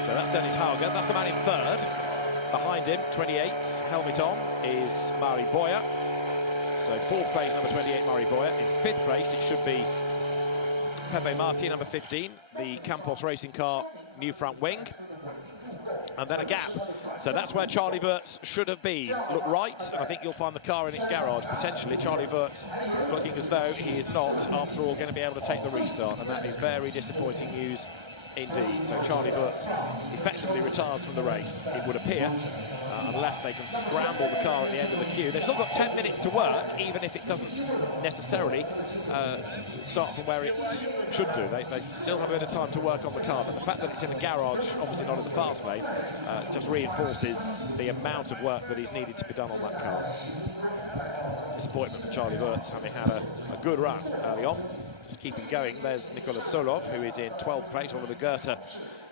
So that's Dennis Hauger, that's the man in 3rd. Behind him, 28, helmet on, is Mari Boyer. So 4th place, number 28, Mari Boyer. In 5th place, it should be Pepe Marti, number 15, the Campos racing car, new front wing. And then a gap. So that's where Charlie Wurtz should have been. Look right, and I think you'll find the car in its garage, potentially. Charlie Wurtz looking as though he is not, after all, going to be able to take the restart, and that is very disappointing news indeed. So Charlie Wurtz effectively retires from the race, it would appear, unless they can scramble the car at the end of the queue. They've still got 10 minutes to work, even if it doesn't necessarily start from where it should do. They still have a bit of time to work on the car, but the fact that it's in a garage, obviously not in the fast lane, just reinforces the amount of work that is needed to be done on that car. Disappointment for Charlie Wurtz, having had a good run early on. Just keeping going, there's Nikola Solov, who is in 12th place, Oliver Goethe,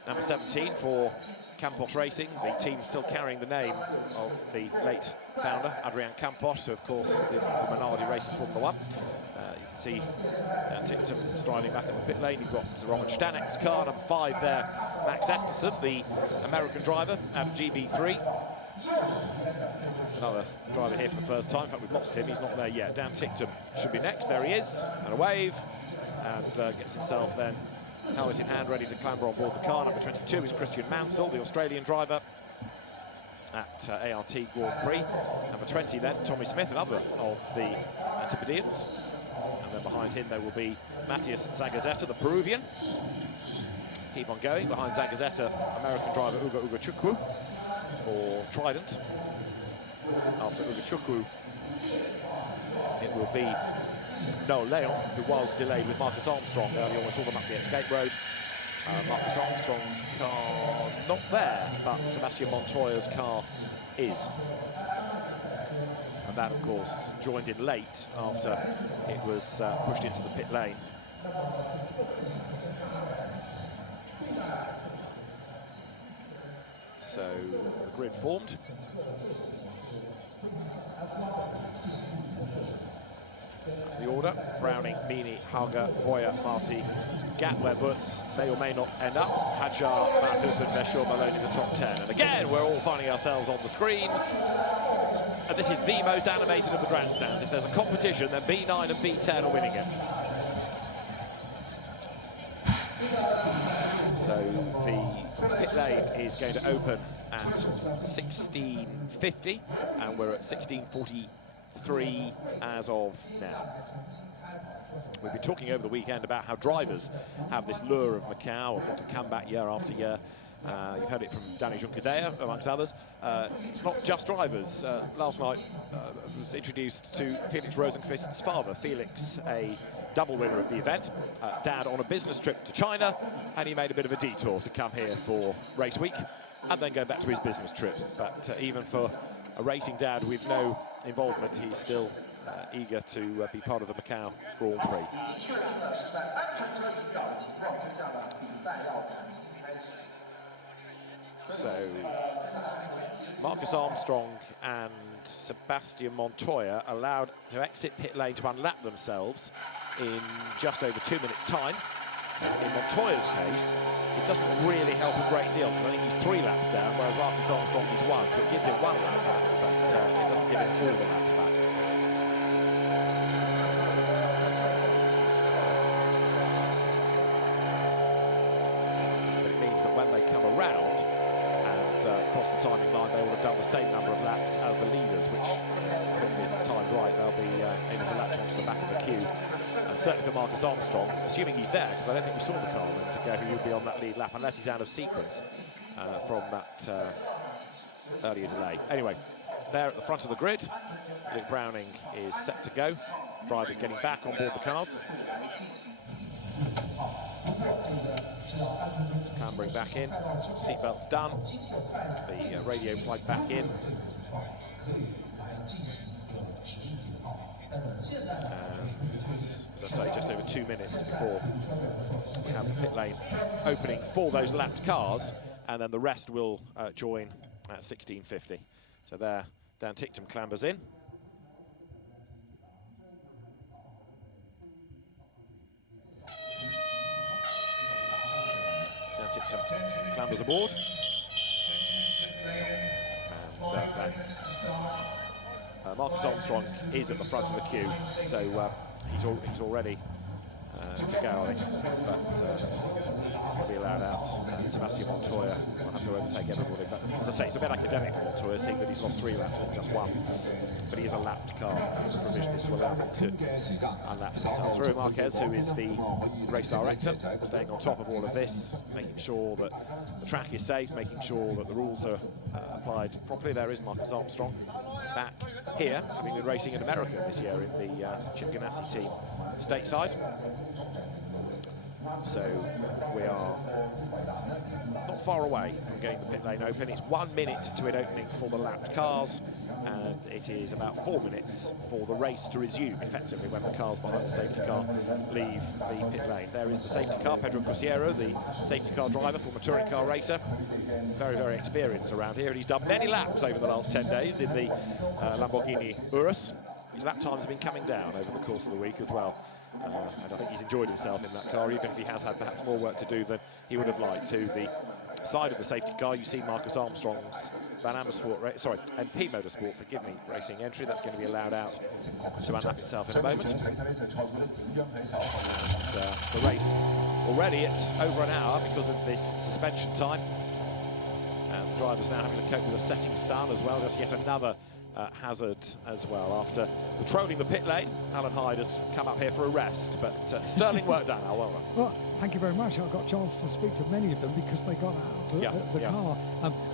number 17 for Campos Racing. The team still carrying the name of the late founder, Adrian Campos, who of course did for Minardi Racing Formula 1. You can see Dan Ticktum striding back in the pit lane. You've got Roman Stanek's car, number 5 there, Max Esterson, the American driver out of GB3. Another driver here for the first time. In fact, we've lost him, he's not there yet. Dan Ticktum should be next, there he is, and a wave, and gets himself then helmet in hand, ready to clamber on board the car. Number 22 is Christian Mansell, the Australian driver at ART Grand Prix. Number 20 then, Tommy Smith, another of the Antipodeans. And then behind him there will be Matthias Zagazeta, the Peruvian. Keep on going, behind Zagazeta, American driver Ugo Chukwu for Trident. After Ugo Chukwu, it will be Noel Leon, who was delayed with Marcus Armstrong earlier on. We saw them up the escape road. Marcus Armstrong's car not there, but Sebastian Montoya's car is. And that, of course, joined in late after it was pushed into the pit lane. So the grid formed. That's the order. Browning, Meany, Haga, Boyer, Marty, Gatware, Butts may or may not end up. Hadjar, Van Hoopen, Veshaw, Malone in the top 10. And again, we're all finding ourselves on the screens. And this is the most animated of the grandstands. If there's a competition, then B9 and B10 are winning it. So the pit lane is going to open at 16:50, and we're at 16:43 as of now. We've been talking over the weekend about how drivers have this lure of Macau and want to come back year after year. You've heard it from Danny Juncadella, amongst others. It's not just drivers. Last night was introduced to Felix Rosenqvist's father. Felix, a double winner of the event, dad on a business trip to China, and he made a bit of a detour to come here for race week and then go back to his business trip. But even for a racing dad with no involvement, he's still eager to be part of the Macau Grand Prix. So Marcus Armstrong and Sebastian Montoya allowed to exit pit lane to unlap themselves in just over 2 minutes' time. In Montoya's case, it doesn't really help a great deal because I think he's 3 laps down, whereas Marcus Armstrong is 1, so it gives him 1 lap back, but it doesn't give him all the laps back. But it means that when they come around and cross the timing line, they will have done the same number of laps as the leaders, which hopefully if it's timed right, they'll be able to latch onto the back of the queue. And certainly for Marcus Armstrong, assuming he's there, because I don't think we saw the car a moment ago, he would be on that lead lap unless he's out of sequence from that earlier delay. Anyway, there at the front of the grid, Luke Browning is set to go. Drivers getting back on board the cars. Clambering back in, seatbelts done, the radio plugged back in. As I say, just over 2 minutes before we have the pit lane opening for those lapped cars, and then the rest will join at 16:50. So there, Dan Ticktum clambers in. Dan Ticktum clambers aboard. And then Marcus Armstrong is at the front of the queue, so he's already to go, I think, but he'll be allowed out. And Sebastian Montoya will have to overtake everybody. But as I say, it's a bit academic for Montoya, seeing that he's lost 3 laps, not just 1. But he is a lapped car, and the provision is to allow them to unlap themselves. Rui Marquez, who is the race director, staying on top of all of this, making sure that the track is safe, making sure that the rules are applied properly. There is Marcus Armstrong back here, having been racing in America this year in the Chip Ganassi team stateside. So we are not far away from getting the pit lane open. It's 1 minute to it opening for the lapped cars, and it is about 4 minutes for the race to resume effectively when the cars behind the safety car leave the pit lane. There is the safety car, Pedro Cruciero, the safety car driver, former touring car racer, very, very experienced around here, and he's done many laps over the last 10 days in the Lamborghini Urus. His lap times have been coming down over the course of the week as well. And I think he's enjoyed himself in that car, even if he has had perhaps more work to do than he would have liked. To the side of the safety car, you see Marcus Armstrong's Van Amersfoort, MP Motorsport, forgive me, racing entry. That's going to be allowed out to unlap itself in a moment. And the race already at over an hour because of this suspension time. And the driver's now having to cope with a setting sun as well, just yet another hazard as well. After patrolling the pit lane, Alan Hyde has come up here for a rest, but sterling work done, Al. Well done. Well, thank you very much. I got a chance to speak to many of them because they got out of the car.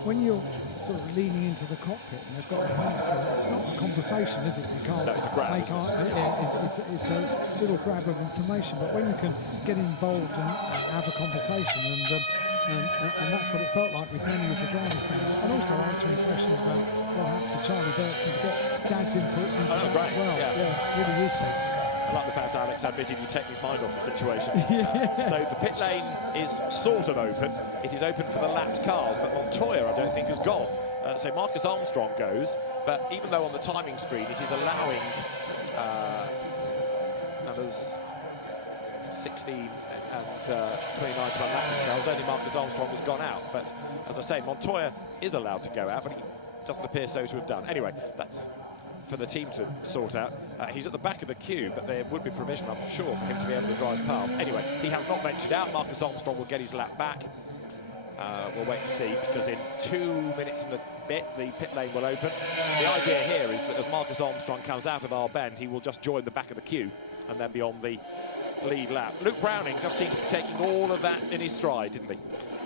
When you're sort of leaning into the cockpit and they've got their helmet on, it's not a conversation, is it? You can't. No, it's a grab. It's a little grab of information, but when you can get involved and have a conversation, and that's what it felt like with many of the drivers down there, and also answering questions about what happened to Charlie Burton to get Dad's input into that as well. Yeah, really useful. I like the fact Alex admitted he'd taken his mind off the situation. So the pit lane is sort of open. It is open for the lapped cars, but Montoya, I don't think, has gone. So Marcus Armstrong goes, but even though on the timing screen it is allowing numbers 16 and 29 to unlap themselves, only Marcus Armstrong has gone out. But as I say, Montoya is allowed to go out, but he doesn't appear so to have done. Anyway, that's for the team to sort out. He's at the back of the queue, but there would be provision, I'm sure, for him to be able to drive past. Anyway, he has not ventured out. Marcus Armstrong will get his lap back. We'll wait and see, because in 2 minutes and a bit, the pit lane will open. The idea here is that as Marcus Armstrong comes out of our bend, he will just join the back of the queue and then be on the lead lap. Luke Browning just seemed to be taking all of that in his stride, didn't he?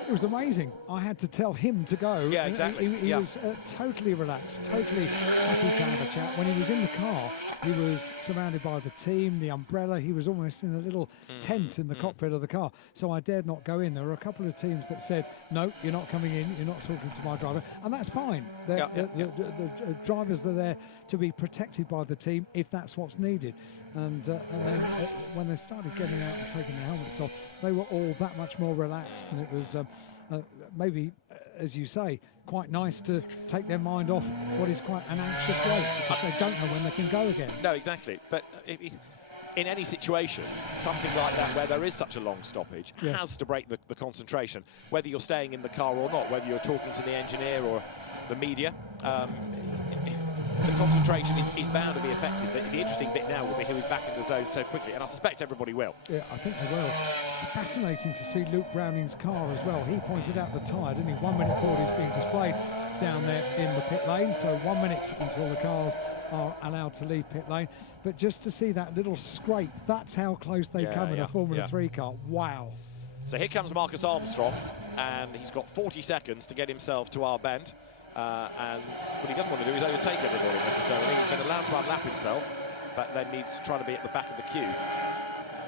It was amazing. I had to tell him to go. Yeah, exactly. He was totally relaxed, totally happy to have a chat. When he was in the car, he was surrounded by the team, the umbrella. He was almost in a little tent in the cockpit of the car. So I dared not go in. There were a couple of teams that said, no, you're not coming in, you're not talking to my driver. And that's fine. The drivers are there to be protected by the team if that's what's needed. And then when they started getting out and taking their helmets off, they were all that much more relaxed. And it was maybe, as you say, quite nice to take their mind off what is quite an anxious race, because they don't know when they can go again. No, exactly. But in any situation, something like that where there is such a long stoppage has to break the concentration, whether you're staying in the car or not, whether you're talking to the engineer or the media. The concentration is bound to be affected. The interesting bit now will be who is back in the zone so quickly, and I suspect everybody will. Yeah, I think they will. Fascinating to see Luke Browning's car as well. He pointed out the tyre, didn't he? 1 minute board is being displayed down there in the pit lane, so 1 minute until the cars are allowed to leave pit lane. But just to see that little scrape, that's how close they come in a Formula 3 car. Wow. So here comes Marcus Armstrong, and he's got 40 seconds to get himself to our bend. And what he doesn't want to do is overtake everybody necessarily. He's been allowed to unlap himself, but then needs to try to be at the back of the queue.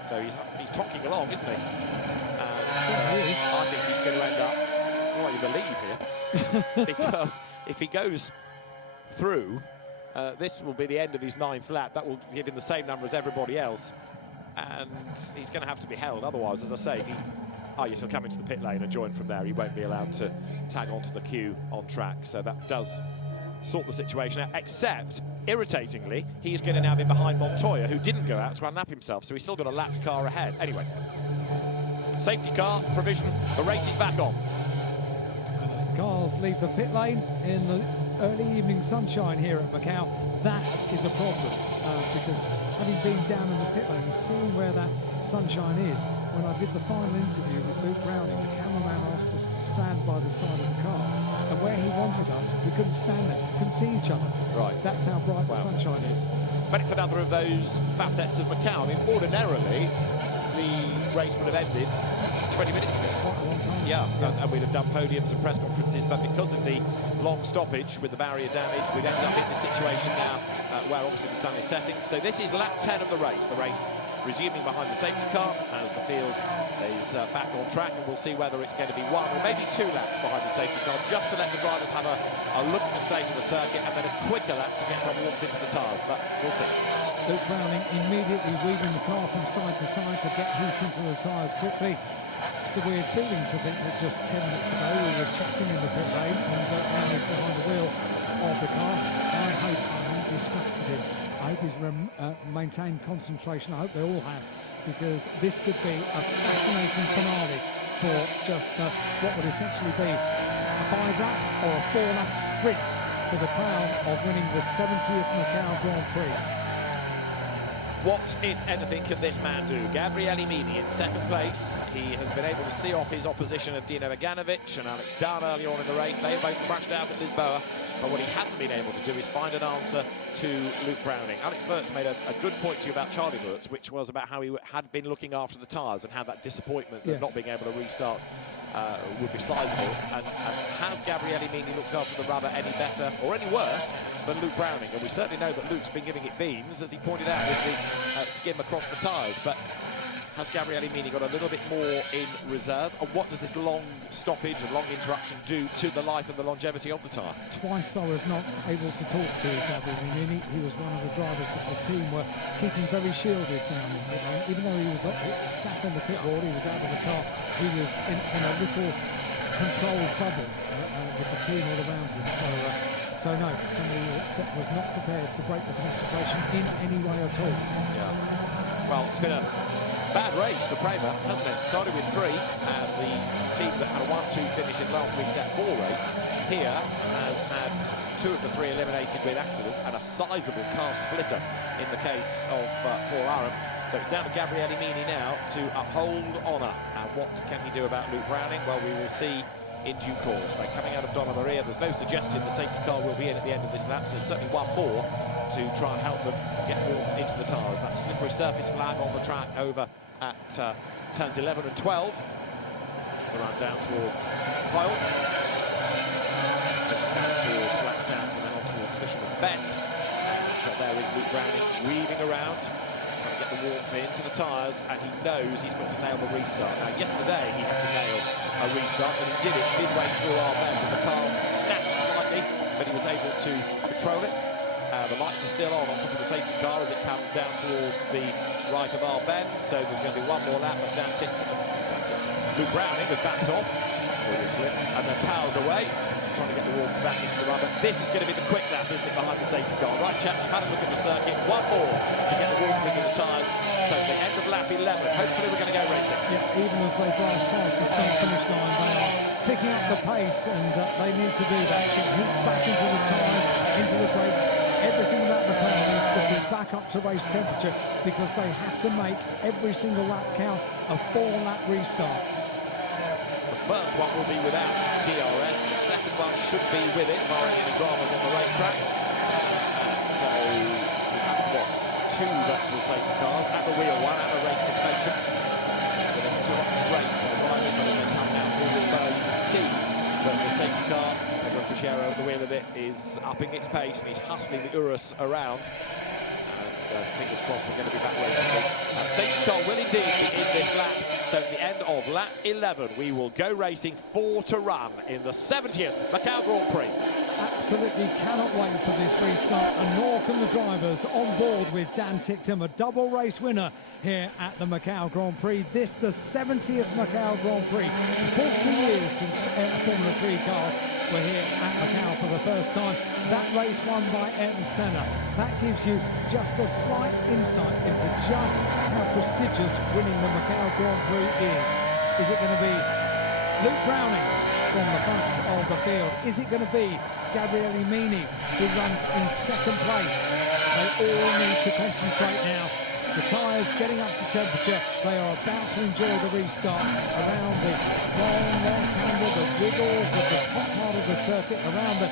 So he's tonking along, isn't he? And I think he's going to end up, well, you believe here, because if he goes through, this will be the end of his 9th lap. That will give him the same number as everybody else, and he's going to have to be held. Otherwise, as I say, if he... Oh, yes, he'll come into the pit lane and join from there. He won't be allowed to tag onto the queue on track. So that does sort the situation out, except, irritatingly, he's going to now be behind Montoya, who didn't go out to unlap himself, so he's still got a lapped car ahead. Anyway, safety car provision, the race is back on. And as the cars leave the pit lane in the early evening sunshine here at Macau, that is a problem, because having been down in the pit lane, seeing where that sunshine is, when I did the final interview with Luke Browning, the cameraman asked us to stand by the side of the car, and where he wanted us, we couldn't stand there, couldn't see each other. Right. That's how bright the sunshine is. But it's another of those facets of Macau. I mean, ordinarily, the race would have ended 20 minutes ago. Quite a long time. Yeah. And we'd have done podiums and press conferences, but because of the long stoppage with the barrier damage, we've ended up in this situation now where obviously the sun is setting. So this is lap 10 of the race. The race resuming behind the safety car as the field is back on track, and we'll see whether it's going to be 1 or maybe 2 laps behind the safety car, just to let the drivers have a look at the state of the circuit, and then a quicker lap to get some warmth into the tyres, but we'll see. Luke Browning immediately weaving the car from side to side to get heat into the tyres quickly. It's a weird feeling to think that just 10 minutes ago we were chatting in the pit lane, and now he's behind the wheel of the car. I hope I haven't distracted him. I hope he's maintained concentration. I hope they all have, because this could be a fascinating finale for just what would essentially be a 5-lap or a 4-lap sprint to the crown of winning the 70th Macau Grand Prix. What, if anything, can this man do? Gabriele Mini in second place. He has been able to see off his opposition of Dino Meganovic and Alex Dunn earlier on in the race. They both crashed out at Lisboa. But what he hasn't been able to do is find an answer to Luke Browning. Alex Wirtz made a good point to you about Charlie Wirtz, which was about how he had been looking after the tyres and how that disappointment of not being able to restart would be sizable. And has Gabriele Mini looked after the rubber any better or any worse than Luke Browning? And we certainly know that Luke's been giving it beans, as he pointed out, with the skim across the tyres. But Has Gabriele Mini got a little bit more in reserve? And what does this long stoppage and long interruption do to the life and the longevity of the tyre? Twice I was not able to talk to Gabriele Mini. He was one of the drivers that the team were keeping very shielded down in pit lane. Even though he was sat on the pit board, he was out of the car, he was in a little controlled bubble with the team all around him. So no, somebody that was not prepared to break the concentration in any way at all. Yeah. Well, it's been a bad race for Prix, hasn't it? Started with 3, and the team that had a 1-2 finish in last week's F4 race here has had 2 of the 3 eliminated with accident and a sizable car splitter in the case of Paul Aram. So it's down to Gabriele Mini now to uphold honour. And what can he do about Luke Browning? Well, we will see in due course. They're coming out of Donna Maria. There's no suggestion the safety car will be in at the end of this lap, so certainly one more to try and help them get warm into the tyres. That slippery surface flag on the track over at turns 11 and 12. The run down towards Pyle. Down towards Black Sand and then on towards Fisherman Bend. And there is Luke Browning weaving around, trying to get the warmth into the tyres, and he knows he's got to nail the restart. Now, yesterday he had to nail a restart, and he did it midway through our bend, and the car snapped slightly, but he was able to control it. The lights are still on top of the safety car as it comes down towards the right of our bend, so there's going to be one more lap, but Luke Browning had backed off, and then powers away, trying to get the warmth back into the rubber. This is going to be the quick lap, isn't it, behind the safety car? Right, chaps, you've had a look at the circuit. One more to get the warmth into the tyres. So the end of lap 11. Hopefully we're going to go racing. Yeah, even as they blast past the start-finish line, they are picking up the pace, and they need to do that. Get heat back into the tyres, into the brakes. Everything about the car needs to be back up to race temperature, because they have to make every single lap count a 4-lap restart. The first one will be without DRS. The second one should be with it, barring any dramas on the racetrack. So we have what? 2 virtual safety cars and a wheel one and a race suspension. It's been a good race for the drivers, but as they come now through this bar, you can see that the safety car, Pedro Cruciero at the wheel of it, is upping its pace and he's hustling the Urus around. And fingers crossed we're going to be back racing. Safety car will indeed be in this lap. So at the end of lap 11, we will go racing 4 to run in the 70th Macau Grand Prix. Absolutely cannot wait for this restart, and nor can the drivers on board with Dan Ticktum, a double race winner here at the Macau Grand Prix. This, the 70th Macau Grand Prix. 40 years since Formula 3 cars were here at Macau for the first time. That race won by Ayrton Senna. That gives you just a slight insight into just how prestigious winning the Macau Grand Prix is. Is it going to be Luke Browning from the front of the field? Is it going to be Gabriele Mini, who runs in second place? They all need to concentrate now. The tyres getting up to temperature. They are about to enjoy the restart around the long left-hander, the wiggles of the top part of the circuit, around the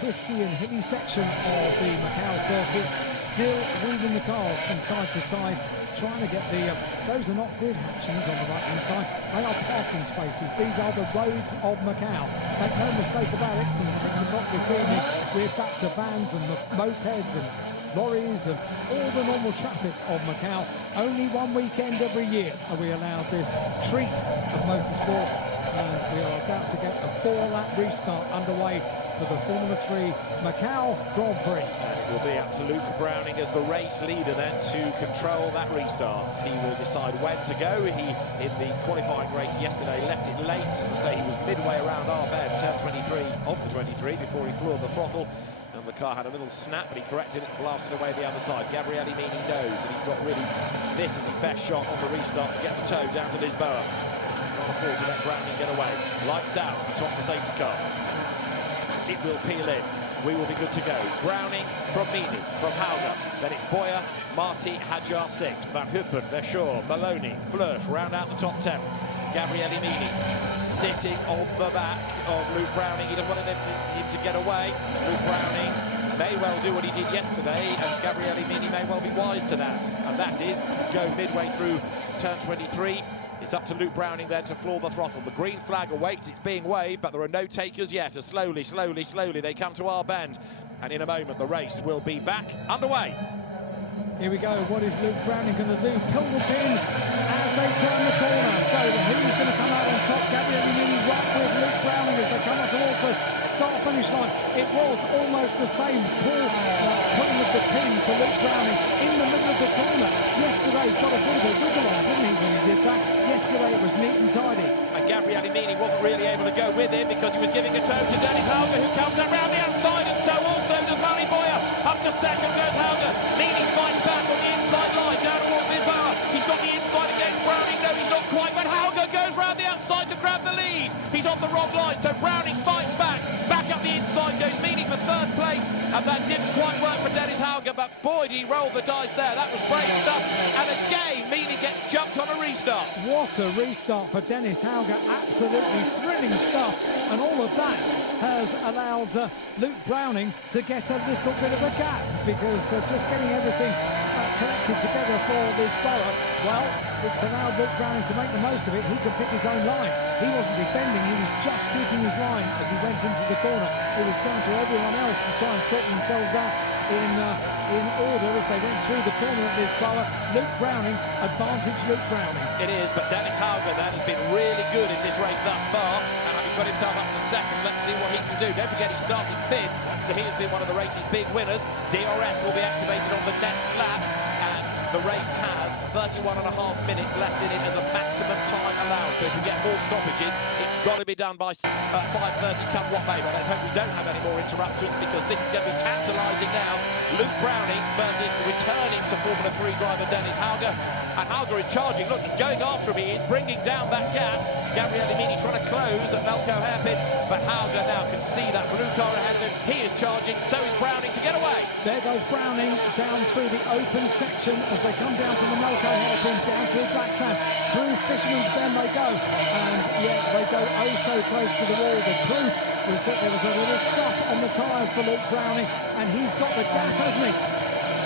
twisty and hilly section of the Macau circuit, still weaving the cars from side to side, trying to get the, those are not grid hatchings on the right-hand side, they are parking spaces. These are the roads of Macau. Make no mistake about it, from 6 o'clock this evening, we're back to vans and mopeds and lorries and all the normal traffic of Macau. Only one weekend every year are we allowed this treat of motorsport, and we are about to get a 4-lap restart underway for the Formula 3 Macau Grand Prix. And it will be up to Luke Browning as the race leader then to control that restart. He will decide when to go. He, in the qualifying race yesterday, left it late. As I say, he was midway around our bend, turn 23 of the 23, before he floored the throttle. And the car had a little snap, but he corrected it and blasted away the other side. Gabriele Mini knows that he's got really, this is his best shot on the restart to get the toe down to Lisboa. Can't afford to let Browning get away. Lights out atop the safety car. It will peel in. We will be good to go. Browning from Mini, from Hauger. Then it's Boyer, Marti, Hadjar 6th. Van Huppen, Verschoor, Maloney, Flörsch round out the top 10. Gabriele Mini sitting on the back of Luke Browning. He doesn't want him to get away. Luke Browning may well do what he did yesterday, and Gabriele Mini may well be wise to that. And that is go midway through turn 23. It's up to Luke Browning then to floor the throttle. The green flag awaits, it's being waved, but there are no takers yet. As slowly they come to our bend. And in a moment, the race will be back underway. Here we go. What is Luke Browning going to do? Pull the pin as they turn the corner. So who's going to come out on top? Gabriele Mini right with Luke Browning as they come up towards the start-finish line. It was almost the same. Paul putting with the pin for Luke Browning in the middle of the corner. Yesterday got a bit of a wiggle on, didn't he, when he did that? Yesterday it was neat and tidy. And Gabriele Mini wasn't really able to go with him because he was giving a toe to Dennis Hauger, who comes around the outside, and so also does Mali Boyer. Up to second goes Hauger. Mini fights back on the inside line, down towards his bar. He's got the inside against Browning. No, he's not quite, but Hauger goes round the outside to grab the lead. He's on the wrong line, so Browning fights back. Back up the inside goes Mini for third place, and that didn't quite work for Dennis Hauger, but boy, did he roll the dice there. That was brave stuff, and again, Mini gets jumped on a restart. What a restart for Dennis Hauger. Absolutely thrilling stuff, and all of that has allowed Luke Browning to get a little bit of a gap, because just getting everything connected together for Lisboa, well, it's allowed Luke Browning to make the most of it. He could pick his own line. He wasn't defending, he was just keeping his line as he went into the corner. It was down to everyone else to try and sort themselves out in order as they went through the corner at Lisboa. Luke Browning, advantage Luke Browning. It is, but Dennis Hauger then has been really good in this race thus far, and having got himself up to second, let's see what he can do. Don't forget he started fifth, so he has been one of the race's big winners. DRS will be activated on the next lap, and the race has 31.5 minutes left in it as a maximum time allowed. So if you get more stoppages, it's got to be done by 5:30 come what may. But let's hope we don't have any more interruptions, because this is going to be tantalising now. Luke Browning versus returning to Formula 3 driver Dennis Hauger. And Hauger is charging. Look, he's going after him. He is bringing down that gap. Gabriele Mini trying to close at Macau hairpin, but Hauger now can see that blue car ahead of him. He is charging, so is Browning to get away. There goes Browning down through the open section as they come down from the Macau hairpin, down through Black Sand, through Fisherman's Bend they go. And yet they go oh so close to the wall. The proof was that there was a little stop on the tyres for Luke Browning, and he's got the gap, hasn't he?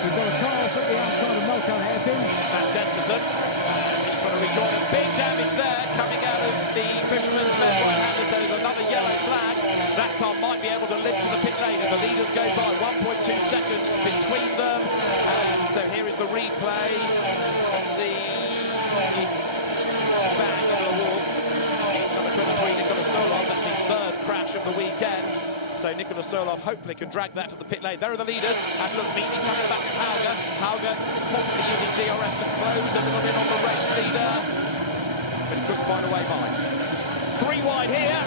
We've got a car off at the outside of Macau hairpin. That's Jesperson, and he's going to rejoin him. Big damage there coming out of the Fisherman's Bend right-hander, so there's another yellow flag. That car might be able to limp to the pit lane as the leaders go by. 1.2 seconds between them, and so here is the replay. Let's see, it's bang into the wall. It's number 23, Nicolas Solov. That's his third crash of the weekend. So Nicolas Solov hopefully can drag that to the pit lane. There are the leaders, and look, Mini coming back from Hauger. Hauger possibly using DRS to close a little bit on the race leader, but he couldn't find a way by. 3 wide here.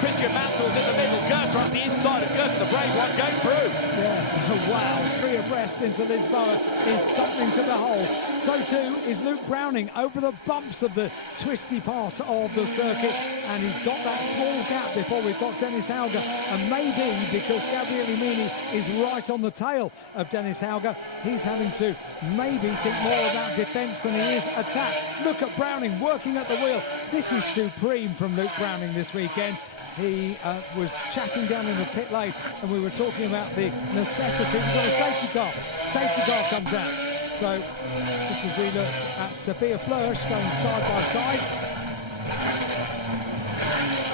Christian Mansell's in the middle. Goethe on the inside, and Goethe, the brave one, goes through. Yes, wow, 3 abreast into Lisboa is something to behold. So too is Luke Browning over the bumps of the twisty part of the circuit, and he's got that small gap before we've got Dennis Hauger, and maybe because Gabriele Mini is right on the tail of Dennis Hauger, he's having to maybe think more about defence than he is attack. Look at Browning working at the wheel. This is supreme from Luke Browning this weekend. He was chatting down in the pit lane, and we were talking about the necessity. We've got a safety car. Safety car comes out. So just as we look at Sophia Flörsch going side by side.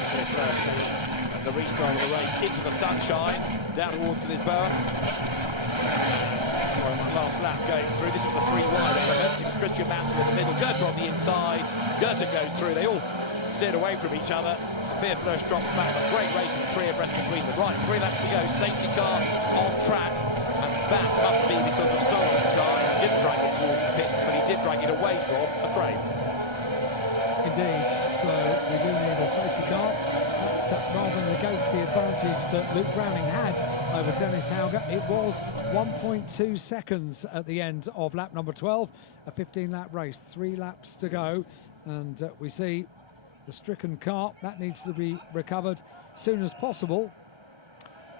Sophia Flörsch, the restart of the race into the sunshine, down towards Lisboa. Sorry, my last lap going through. This was the 3 wide elements. It was Christian Mansell in the middle, Goethe on the inside. Goethe goes through. They all steered away from each other. Sophia Flörsch drops back, but great racing, 3 abreast between them. Right, 3 laps to go. Safety car on track, and that must be because of Solov's car. He didn't drag it towards the pits, but he did drag it away from a crane. Indeed, so we do need a safety car. That rather negates the advantage that Luke Browning had over Dennis Hauger. It was 1.2 seconds at the end of lap number 12, a 15-lap race, 3 laps to go, and we see the stricken car. That needs to be recovered as soon as possible.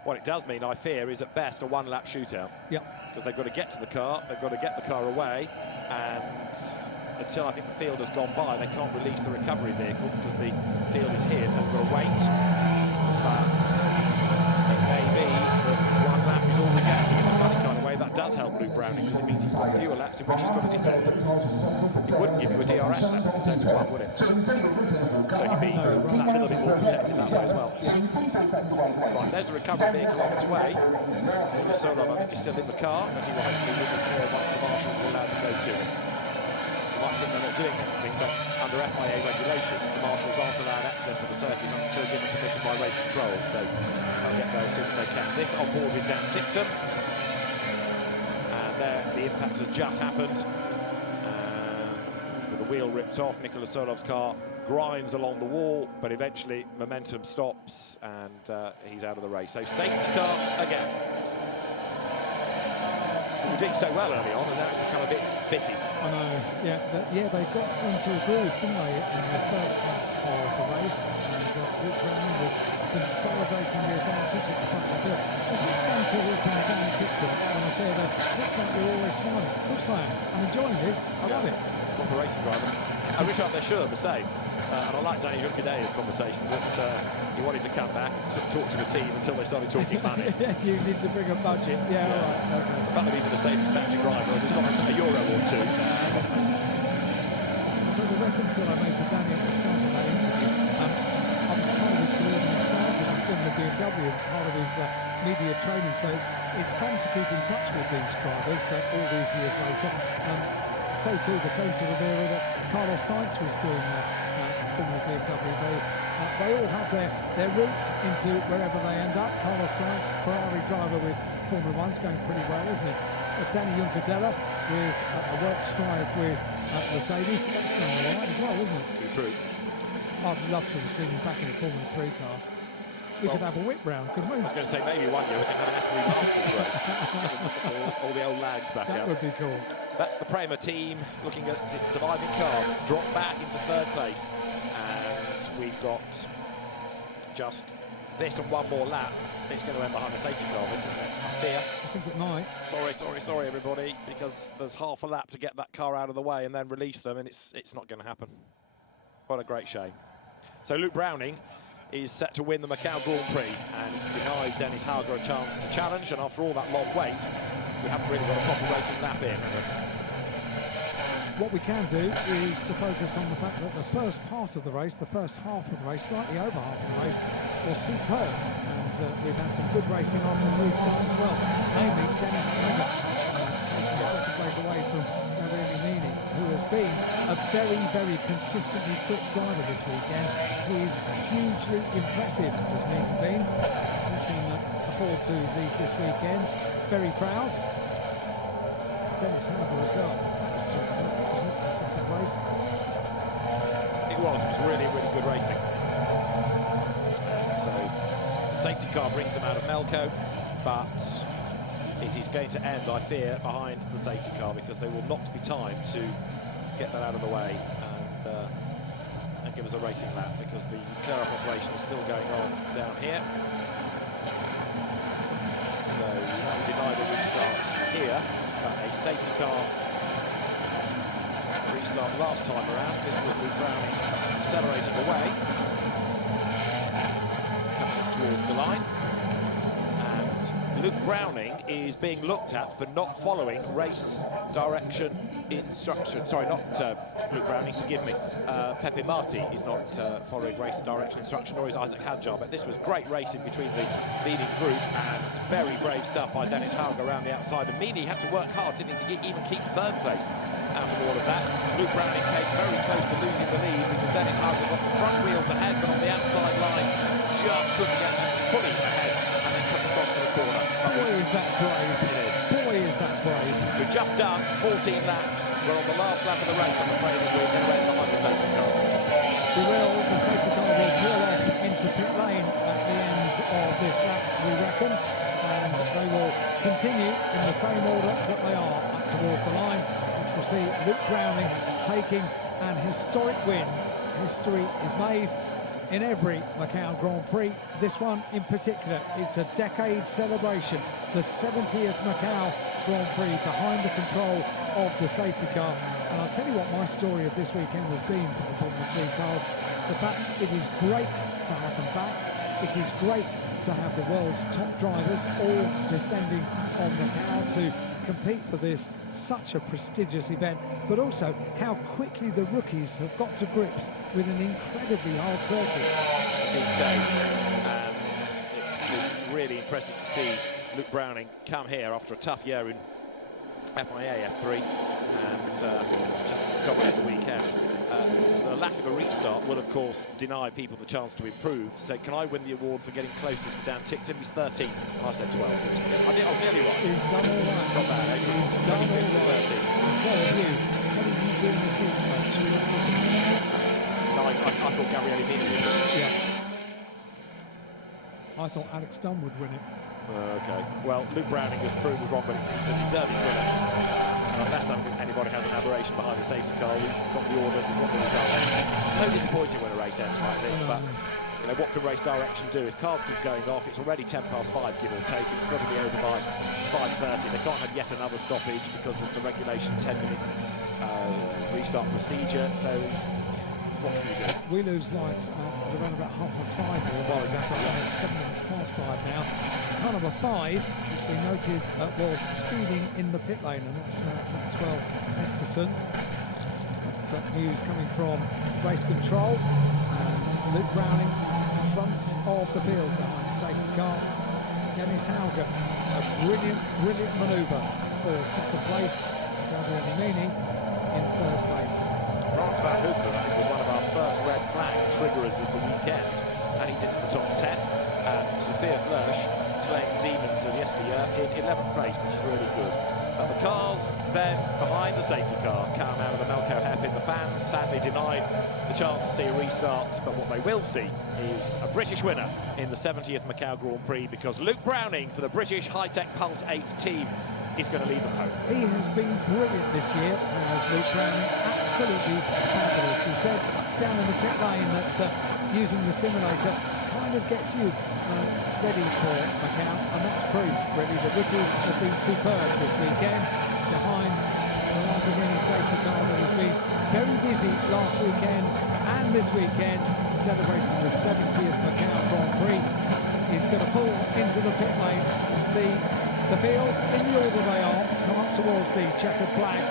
What it does mean, I fear, is at best a 1-lap shootout. Yep. Because they've got to get to the car, they've got to get the car away, and until I think the field has gone by, they can't release the recovery vehicle because the field is here, so they've got to wait. But it may be that 1 lap is all they're getting in a funny kind of way. That does help Luke Browning, because it means he's got fewer laps in which he's got to defend. It wouldn't give you a DRS lap if it was only 1, would it? So he'd be that little bit more protected that way as well. Right, there's the recovery vehicle on its way. Solov, I think, is still in the car, but he will hopefully win the clear once the marshals are allowed to go to him. You might think they're not doing anything, but under FIA regulations, the marshals aren't allowed access to the circuits until given permission by race control, so they'll get there as soon as they can. This on board with Dan Tipton. And there, the impact has just happened. With the wheel ripped off, Nikola Solov's car grinds along the wall, but eventually momentum stops and he's out of the race. So safety car again. We were doing so well early on, and now it's become a bit bitty. I know, yeah, they got into a groove, didn't they, in the first part of the race, and Luke Browning was consolidating the advantage at the front of the field. It's not fun to look on Dan Tipton, and I said, looks like you're always smiling. Looks like I'm enjoying this, I love it. Proper racing driver. I wish they should have the same. And I like Danny Juncadei's conversation that he wanted to come back and talk to the team until they started talking money. Yeah, you need to bring a budget. Yeah, right. Okay. The fact that he's a Mercedes factory driver and he's got a euro or two. So the reference that I made to Danny at the start of that interview, I was part of his career when he started in Formula BMW, part of his media training. So it's fun to keep in touch with these drivers all these years later. So too, the same sort of era that Carlos Sainz was doing Formula BMW. They all have their roots into wherever they end up. Carlos Sainz, Ferrari driver with Formula One's going pretty well, isn't it? Danny Juncadella with a work strive with Mercedes, that's going all right as well, isn't it? Too true. I'd love to have seen him back in a Formula 3 car. We could have a whip round, couldn't we? I was going to say maybe one year we can have an F3 Masters race. all the old lags back that out. That would be cool. That's the Prema team looking at its surviving car that's dropped back into third place. And we've got just this and one more lap. It's going to end behind the safety car, this, isn't it? I fear. I think it might. Sorry, everybody, because there's half a lap to get that car out of the way and then release them, and it's not going to happen. What a great shame. So Luke Browning is set to win the Macau Grand Prix, and it denies Dennis Hauger a chance to challenge, and after all that long wait, we haven't really got a proper racing lap in, have we? What we can do is to focus on the fact that the first part of the race, the first half of the race, slightly over half of the race, was superb, and we've had some good racing after the restart as well, namely Dennis Hauger taking the second place away from Gabriele Mini, who has been a very, very consistently quick driver this weekend. He is hugely impressive, has Mini been. He can afford to lead this weekend. Very proud. Dennis Hauger as well. That was superb, wasn't it, the second place? It was really, really good racing. And so the safety car brings them out of Melco, but it is going to end, I fear, behind the safety car, because there will not be time to get that out of the way and give us a racing lap, because the clear-up operation is still going on down here. So that will deny the restart here, but a safety car restart last time around. This was Luke Browning accelerating away, coming towards the line. And Luke Browning is being looked at for not following race direction instruction. Sorry, not Luke Browning, forgive me. Pepe Marti is not following race direction instruction, nor is Isaac Hadjar. But this was great racing between the leading group, and very brave stuff by Dennis Hauger around the outside. And Mini had to work hard, didn't he, to even keep third place out of all of that. Luke Browning came very close to losing the lead, because Dennis Hauger got the front wheels ahead, but on the outside line just couldn't get that fully ahead, and then cut across for the corner. Boy, is that brave. It is. Boy, is that brave. We've just done 14 laps. We're on the last lap of the race, I'm afraid, and we're going to end behind the safety car. We will. The safety car will pull off into pit lane at the end of this lap, we reckon, and they will continue in the same order that they are up towards the line, which will see Luke Browning taking an historic win. History is made in every Macau Grand Prix. This one in particular, it's a decade celebration, the 70th Macau Grand Prix, behind the control of the safety car. And I'll tell you what my story of this weekend has been for the Formula 3 cars. The fact it is great to have them back. It is great to have the world's top drivers all descending on Macau to compete for this, such a prestigious event, but also how quickly the rookies have got to grips with an incredibly hard circuit. 15th day, and it's been really impressive to see Luke Browning come here after a tough year in FIA F3 and just dominate the weekend. The lack of a restart will, of course, deny people the chance to improve. So can I win the award for getting closest for Dan Tickton? He's 13th. I said 12th. I was nearly right. He's done all right. Not bad, eh? He's done all right. 13th. And so have you. What did you do in this week, folks? We're not talking about. No, I thought Gabriele Mini would win. Yeah. I thought Alex Dunn would win it. Okay. Well, Luke Browning was proved wrong, but he's a deserving winner. Unless anybody has an aberration behind the safety car, we've got the order, we've got the result. It's so disappointing when a race ends like this, but you know, what can race direction do? If cars keep going off, it's already 5:10, give or take, it's got to be over by 5:30. They can't have yet another stoppage because of the regulation 10-minute restart procedure, so what can you do? We lose lights at around about 5:30 here. Well, exactly. So it's 7 minutes past 5 now. Car number 5, which we noted was speeding in the pit lane, and that's Maxwell Esterson. That's news coming from race control, and Luke Browning front of the field behind the safety car. Dennis Hauger, a brilliant manoeuvre for second place. Gabriele Mini in third place. Lawrence Van Hoeken, I think, was one of our first red flag triggerers of the weekend, and he's into the top 10. And Sophia Flörsch slaying the demons of yesteryear in 11th place, which is really good. But the cars then behind the safety car come out of the Macau hairpin. The fans sadly denied the chance to see a restart, but what they will see is a British winner in the 70th Macau Grand Prix, because Luke Browning for the British High-Tech Pulse 8 team is going to lead them home. He has been brilliant this year, as Luke Browning, absolutely fabulous. He said down in the pit lane that using the simulator kind of gets you ready for Macau, and that's proof, really. The rookies have been superb this weekend behind the Lamborghini safety car that has been very busy last weekend and this weekend, celebrating the 70th Macau Grand Prix. He's going to pull into the pit lane and see the field in the order they are come up towards the checkered flag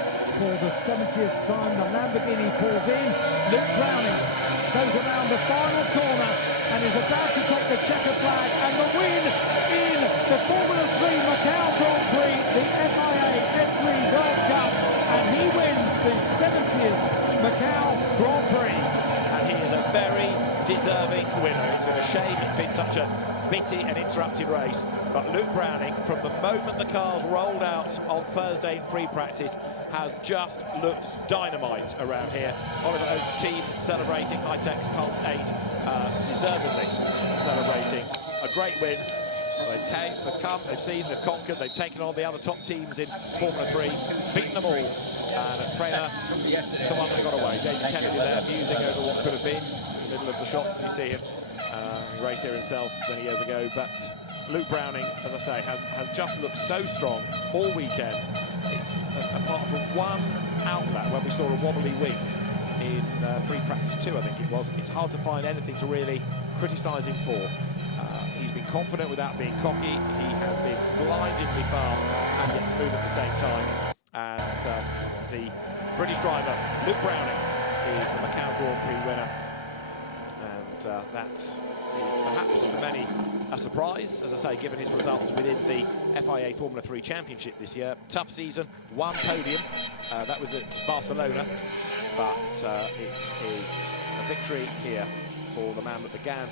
for the 70th time. The Lamborghini pulls in. Luke Browning goes around the final corner and is about to take the checkered flag, and the win in the Formula 3 Macau Grand Prix, the FIA F3 World Cup, and he wins the 70th Macau Grand Prix. And he is a very deserving winner. It's been a shame it's been such a bitty and interrupted race, but Luke Browning, from the moment the cars rolled out on Thursday in free practice, has just looked dynamite around here. Oliver Oak's team celebrating High-Tech Pulse 8, deservedly celebrating a great win. They've come, they've seen, they've conquered, they've taken on the other top teams in Formula 3, beaten them all, and Prena is the one that got away. David Kennedy there, musing over what could have been in the middle of the shots. You see him. He raced here himself many years ago, but Luke Browning, as I say, has just looked so strong all weekend. It's apart from one outlet where we saw a wobbly wing in free practice 2, I think it was. It's hard to find anything to really criticise him for. He's been confident without being cocky. He has been blindingly fast and yet smooth at the same time. And the British driver, Luke Browning, is the Macau Grand Prix winner. And that is perhaps for many a surprise, as I say, given his results within the FIA Formula 3 Championship this year. Tough season, one podium, that was at Barcelona, but it is a victory here for the man that began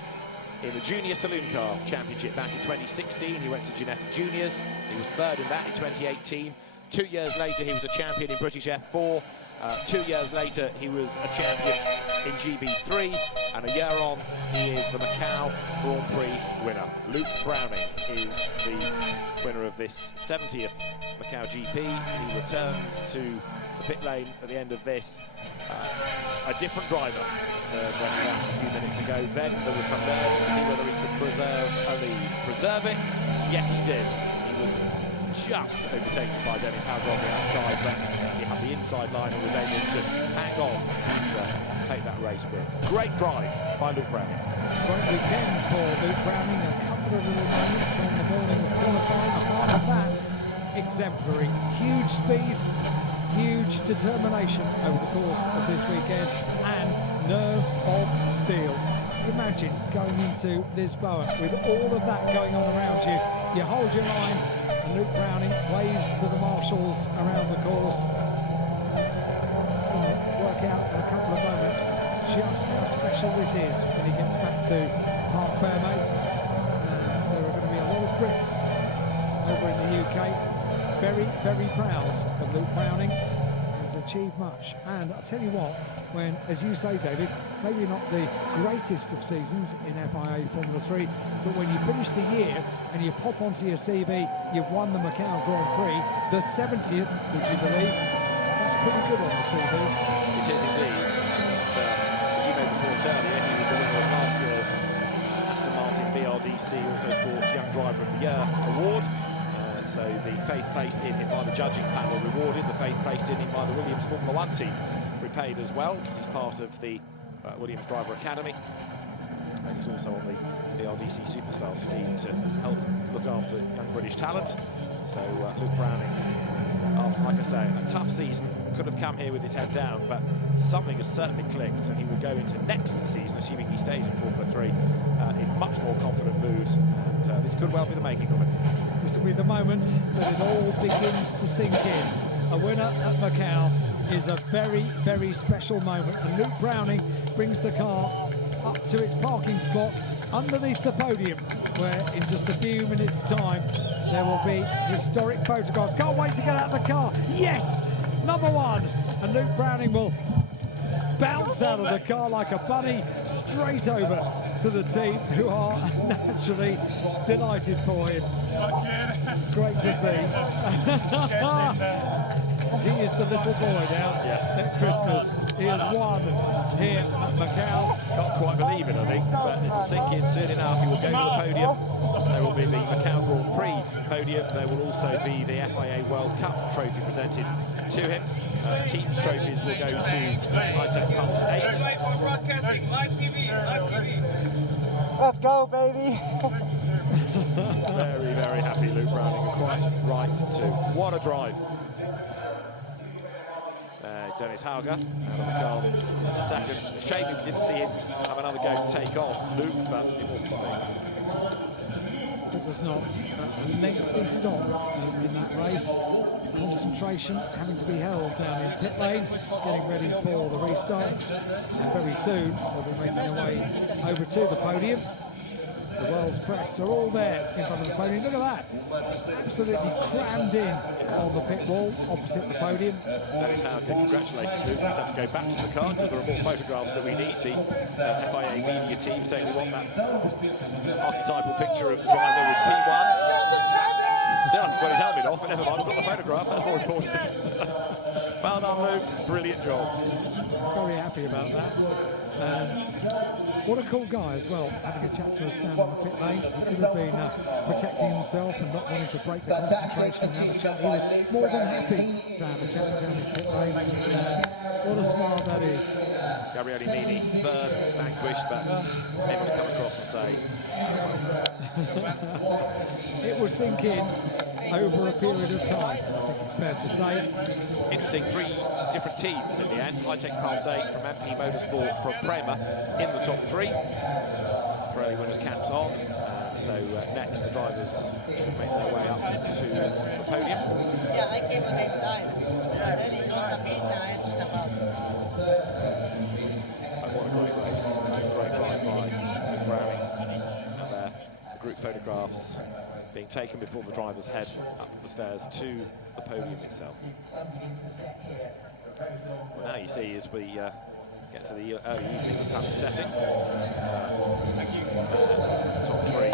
in the Junior Saloon Car Championship back in 2016. He went to Ginetta Juniors, he was third in that in 2018. 2 years later, he was a champion in British F4. 2 years later, he was a champion in GB3, and a year on, he is the Macau Grand Prix winner. Luke Browning is the winner of this 70th Macau GP. He returns to the pit lane at the end of this. A different driver than when he left a few minutes ago. Then there was some nerves to see whether he could preserve a lead. Preserve it? Yes, he did. He was just overtaken by Dennis Hauger on the outside, but he had the inside line and was able to hang on and take that race win. Great drive by Luke Browning. Great weekend for Luke Browning. A couple of little moments on the morning of qualifying. Apart from that, exemplary. Huge speed, huge determination over the course of this weekend, and nerves of steel. imagine going into Lisboa with all of that going on around you. You hold your line, and Luke Browning waves to the marshals around the course. It's going to work out in a couple of moments just how special this is when he gets back to Parc Fermé. And there are going to be a lot of Brits over in the UK very, very proud of Luke Browning. He's achieved much, and I'll tell you what, when, as you say, David, maybe not the greatest of seasons in FIA Formula 3, but when you finish the year and you pop onto your CV, you've won the Macau Grand Prix, the 70th, would you believe? That's pretty good on the CV. It is indeed. As you made the point earlier, he was the winner of last year's Aston Martin BRDC Autosports Young Driver of the Year award. So the faith placed in him by the judging panel rewarded, the faith placed in him by the Williams Formula 1 team repaid as well, because he's part of the Williams Driver Academy, and he's also on the BRDC Superstar scheme to help look after young British talent. So Luke Browning, after, like I say, a tough season, could have come here with his head down, but something has certainly clicked, and he will go into next season, assuming he stays in Formula 3, in much more confident mood, and this could well be the making of it. This will be the moment that it all begins to sink in. A winner at Macau is a very, very special moment, and Luke Browning brings the car up to its parking spot underneath the podium, where in just a few minutes' time there will be historic photographs. Can't wait to get out of the car. Yes, number one, and Luke Browning will bounce out of the car like a bunny straight over to the team, who are naturally delighted for him. Great to see. He is the little boy now. Yes. At Christmas. He has won here at Macau. Can't quite believe it, I think, but it'll sink in soon enough. He will go to the podium. There will be the Macau Grand Prix podium. There will also be the FIA World Cup trophy presented to him. Teams trophies will go to High-Tech Pulse 8. Live TV. Let's go, baby. Very, very happy, Luke Browning, and quite right too. What a drive. Dennis Hauger out of the car that's second. A shame we didn't see him have another go to take on Luke, but it wasn't to be. It was not a lengthy stop in that race. Concentration having to be held down in pit lane, getting ready for the restart, and very soon they'll be making their way over to the podium. The world's press are all there in front of the podium. Look at that, absolutely crammed in on the pit wall opposite the podium. Dennis Hauger congratulating Luke. He's had to go back to the car because there are more photographs that we need. The FIA media team saying we want that archetypal picture of the driver with P1. Still haven't got his helmet off, but never mind, we've got the photograph, that's more important. Well done, Luke, brilliant job. Very happy about that. And what a cool guy as well, having a chat to us down in the pit lane. He could have been protecting himself and not wanting to break the concentration and have a chat. He was more than happy to have a chat down in the pit lane. What a smile that is. Gabriele Mini, third, vanquished, but able to come across and say, it will sink in over a period of time, I think it's fair to say. Interesting, three different teams in the end. High-Tech Pulse 8 from MP Motorsport from Prema in the top three. Pirelli winners caps on. So next the drivers should make their way up to the podium. Yeah, I came on the inside. Then he lost a bit and I had to step out. And what a great race. A great drive by Luke Browning. And the group photographs being taken before the drivers head up the stairs to the podium itself. Well, now you see as we get to the early evening, the sun is setting. And, top three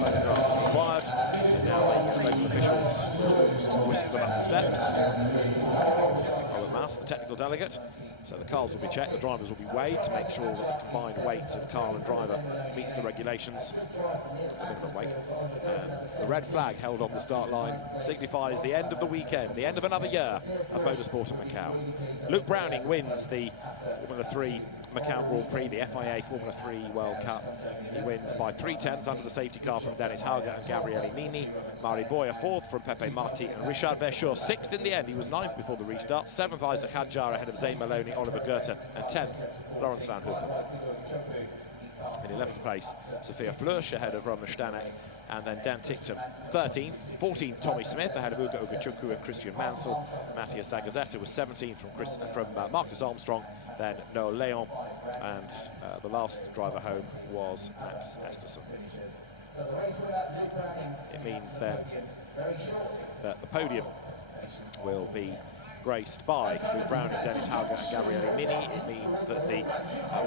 photographs is required. So now the local officials will whisk them up the steps. Robert Mouse, the technical delegate. So the cars will be checked, the drivers will be weighed to make sure that the combined weight of car and driver meets the regulations. It's a minimum weight. And the red flag held on the start line signifies the end of the weekend, the end of another year of motorsport at Macau. Luke Browning wins the Formula 3 Macau Grand Prix, the FIA Formula 3 World Cup. He wins by 3/10 under the safety car from Dennis Hauger and Gabriele Mini. Mari Boya 4th from Pepe Marti and Richard Verschoor 6th in the end. He was 9th before the restart. 7th Isaac Hadjar ahead of Zane Maloney, Oliver Goethe, and 10th Lawrence Van Hoopen. In 11th place, Sophia Flörsch ahead of Roman Stanek, and then Dan Ticktum 13th. 14th, Tommy Smith ahead of Uga Ugachukwu and Christian Mansell. Matthias Zagazeta was 17th from Marcus Armstrong, then Noel Leon, and the last driver home was Max Esterson. It means then that the podium will be graced by Luke Browning, Dennis Hauger and Gabriele Mini. It means that the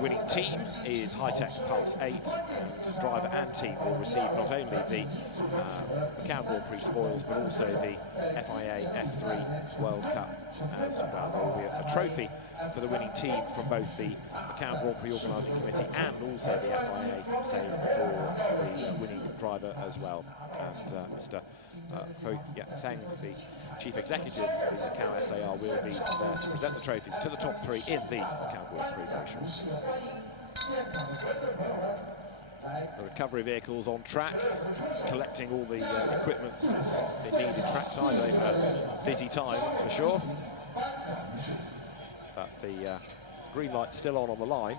winning team is High-Tech Pulse 8, and driver and team will receive not only the Macau Grand Prix spoils, but also the FIA F3 World Cup as well. There will be a trophy for the winning team from both the Macau Grand Prix Organising Committee and also the FIA, same for the winning driver as well. And Mr. Ho Sang, the Chief Executive of the Macau SAR, will be there to present the trophies to the top 3 in the Macau Grand Prix very shortly. The recovery vehicles on track, collecting all the equipment that's been needed trackside. They've had a busy time, that's for sure. But the green light's still on the line,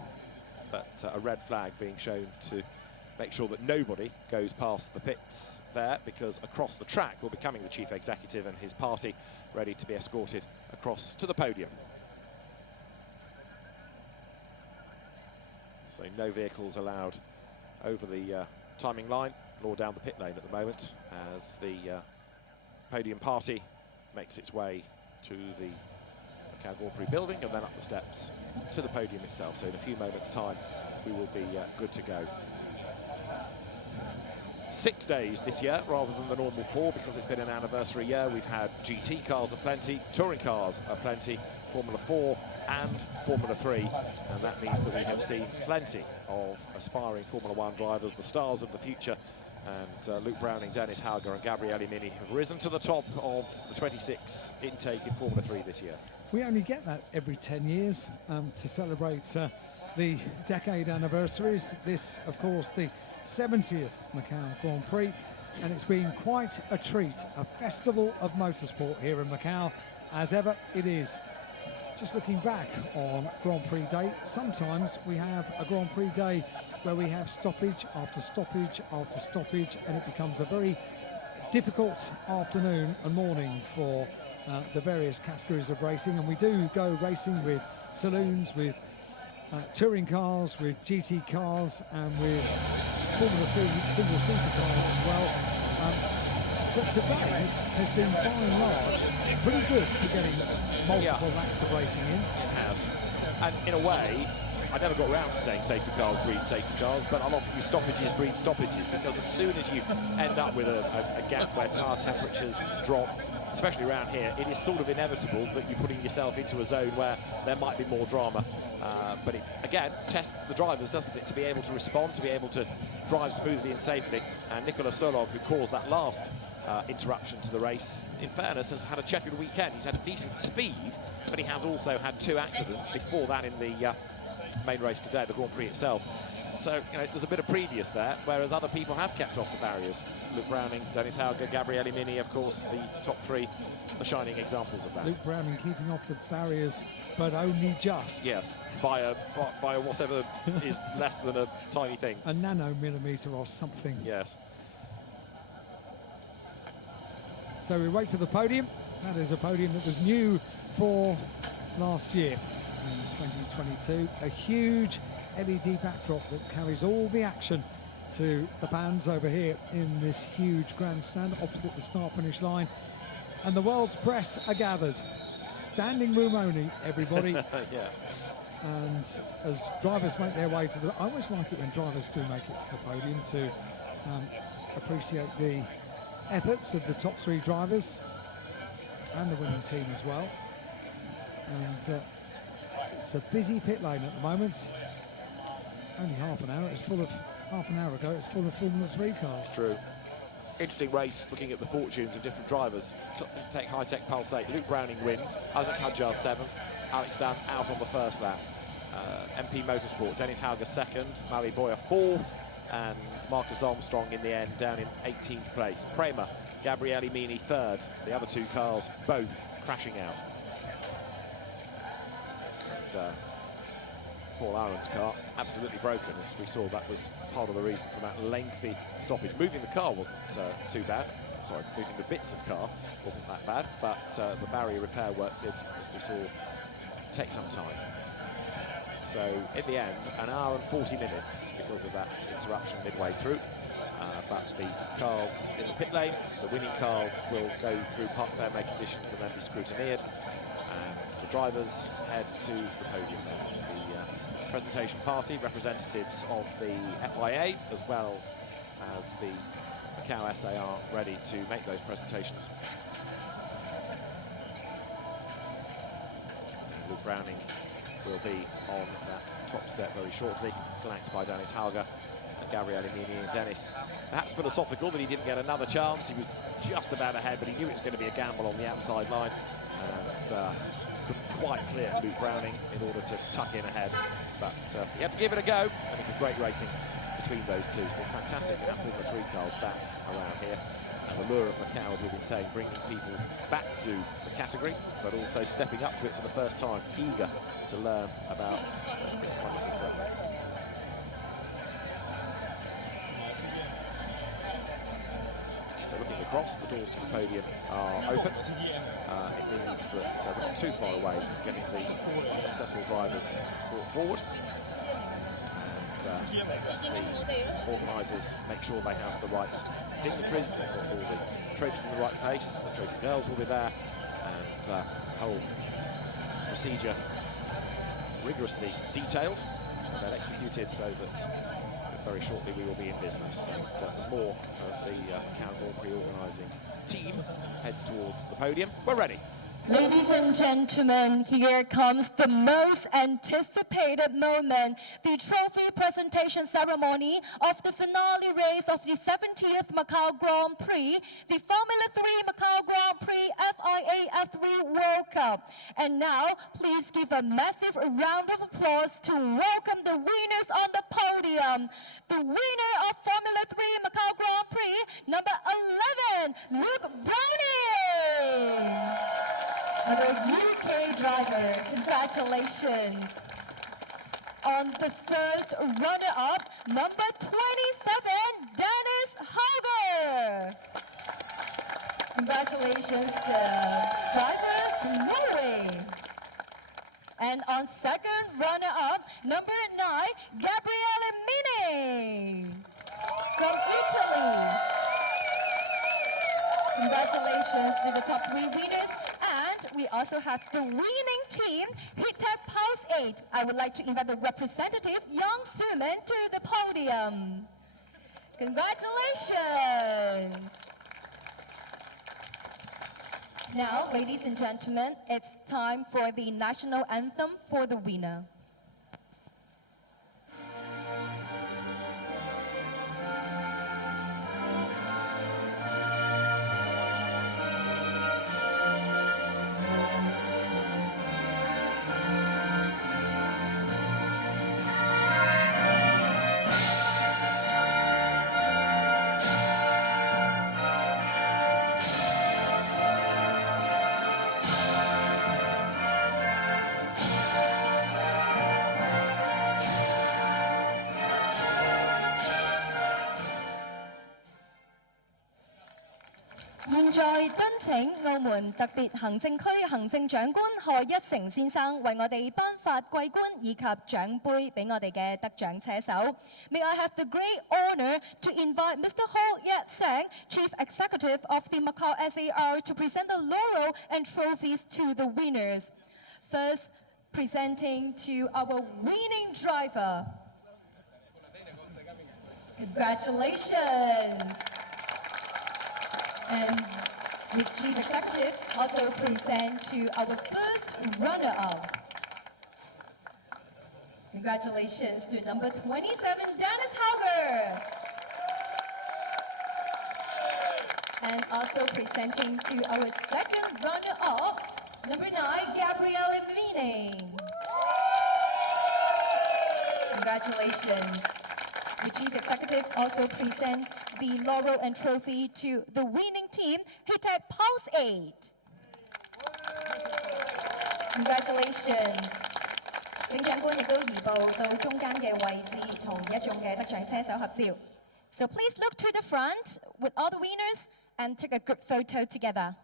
but a red flag being shown to make sure that nobody goes past the pits there, because across the track will be coming the Chief Executive and his party, ready to be escorted across to the podium. So no vehicles allowed over the timing line or down the pit lane at the moment, as the podium party makes its way to the Macau Grand Prix building and then up the steps to the podium itself. So in a few moments' time, we will be good to go. 6 days this year rather than the normal 4, because it's been an anniversary year. We've had GT cars aplenty, touring cars aplenty, Formula 4 and Formula 3, and that means that we have seen plenty of aspiring Formula 1 drivers, the stars of the future, and Luke Browning, Dennis Hauger and Gabriele Mini have risen to the top of the 26 intake in Formula 3 this year. We only get that every 10 years to celebrate the decade anniversaries. This, of course, the 70th Macau Grand Prix, and it's been quite a treat, a festival of motorsport here in Macau, as ever it is. Just looking back on Grand Prix Day, sometimes we have a Grand Prix Day where we have stoppage after stoppage after stoppage, and it becomes a very difficult afternoon and morning for the various categories of racing. And we do go racing with saloons, with touring cars, with GT cars, and with Formula 3 single-seater cars as well. But today has been, by and large, pretty good for getting multiple laps of racing in. It has. And in a way, I never got around to saying safety cars breed safety cars, but I'll offer you stoppages breed stoppages, because as soon as you end up with a gap where tyre temperatures drop, especially around here, it is sort of inevitable that you're putting yourself into a zone where there might be more drama. But it, again, tests the drivers, doesn't it, to be able to respond, to be able to drive smoothly and safely. And Nikola Solov, who caused that last interruption to the race, in fairness, has had a checkered weekend. He's had a decent speed, but he has also had 2 accidents before that in the main race today, the Grand Prix itself. So, you know, there's a bit of previous there, whereas other people have kept off the barriers. Luke Browning, Dennis Hauger, Gabriele Mini, of course, the top 3 are shining examples of that. Luke Browning keeping off the barriers, but only just. Yes, by whatever is less than a tiny thing. A nanomillimetre or something. Yes. So we wait for the podium. That is a podium that was new for last year in 2022. A huge LED backdrop that carries all the action to the fans over here in this huge grandstand opposite the start-finish line. And the world's press are gathered. Standing room only, everybody. Yeah. And as drivers make their way to the... I always like it when drivers do make it to the podium to appreciate the efforts of the top 3 drivers and the winning team as well. And it's a busy pit lane at the moment. Only half an hour. It's full of half an hour ago. It's full of Formula 3 cars. True. Interesting race, looking at the fortunes of different drivers. Take High-Tech Pulse 8. Luke Browning wins. Isaac Hadjar 7th. Alex Dan out on the first lap. MP Motorsport, Dennis Hauger second, Maui Boyer fourth, and Marcus Armstrong in the end down in 18th place. Prema, Gabriele Mini third, the other two cars both crashing out. And Paul Aaron's car absolutely broken, as we saw. That was part of the reason for that lengthy stoppage. Moving the car wasn't too bad. Sorry, moving the bits of car wasn't that bad, but the barrier repair work did, as we saw, take some time. So in the end, an hour and 40 minutes because of that interruption midway through. But the cars in the pit lane, the winning cars, will go through park fair main conditions and then be scrutineered. And the drivers head to the podium now. The presentation party, representatives of the FIA as well as the Macau SAR, ready to make those presentations. Luke Browning will be on that top step very shortly, flanked by Dennis Hauger and Gabriele Mini. And Dennis, perhaps philosophical that he didn't get another chance. He was just about ahead, but he knew it was going to be a gamble on the outside line, and couldn't quite clear Luke Browning in order to tuck in ahead. But he had to give it a go, and it was great racing between those two. It's been fantastic to have Formula 3 cars back around here. And the lure of Macau, as we've been saying, bringing people back to the category, but also stepping up to it for the first time, eager to learn about this wonderful circuit. So looking across, the doors to the podium are open. It means that we're not too far away from getting the successful drivers brought forward. And the organisers make sure they have the right dignitaries, they've got all the trophies in the right place, the trophy girls will be there, and the whole procedure rigorously detailed and then executed so that very shortly we will be in business. And as more of the Macau Grand Prix organising team heads towards the podium, we're ready. Ladies and gentlemen, here comes the most anticipated moment, the trophy presentation ceremony of the finale race of the 70th Macau Grand Prix, the Formula 3 Macau Grand Prix FIA F3 World Cup. And now, please give a massive round of applause to welcome the winners on the podium. The winner of Formula 3 Macau Grand Prix, number 11, Luke Browning. Another UK driver, congratulations. On the first runner-up, number 27, Dennis Hauger. Congratulations, the driver from Norway. And on second runner-up, number 9, Gabriele Mini from Italy. Congratulations to the top 3 winners. And we also have the winning team, Hitech Pulse 8. I would like to invite the representative, Young Suman, to the podium. Congratulations. Now, ladies and gentlemen, it's time for the national anthem for the winner.現在敦請澳門特別行政區行政長官賀一誠先生為我哋頒發桂冠以及獎杯俾我哋嘅得獎車手。May I have the great honor to invite Mr. Ho Yat-seng, Chief Executive of the Macau SAR, to present the laurel and trophies to the winners. First, presenting to our winning driver. Congratulations. And the Chief Executive also present to our first runner-up. Congratulations to number 27, Dennis Hauger. And also presenting to our second runner-up, number 9, Gabriele Mini. Congratulations. The Chief Executive also present the laurel and trophy to the winning team, Hitech Pulse 8. Congratulations. 正長官亦都移步到中間嘅位置，同一眾嘅得獎車手合照。So please look to the front with all the winners and take a group photo together.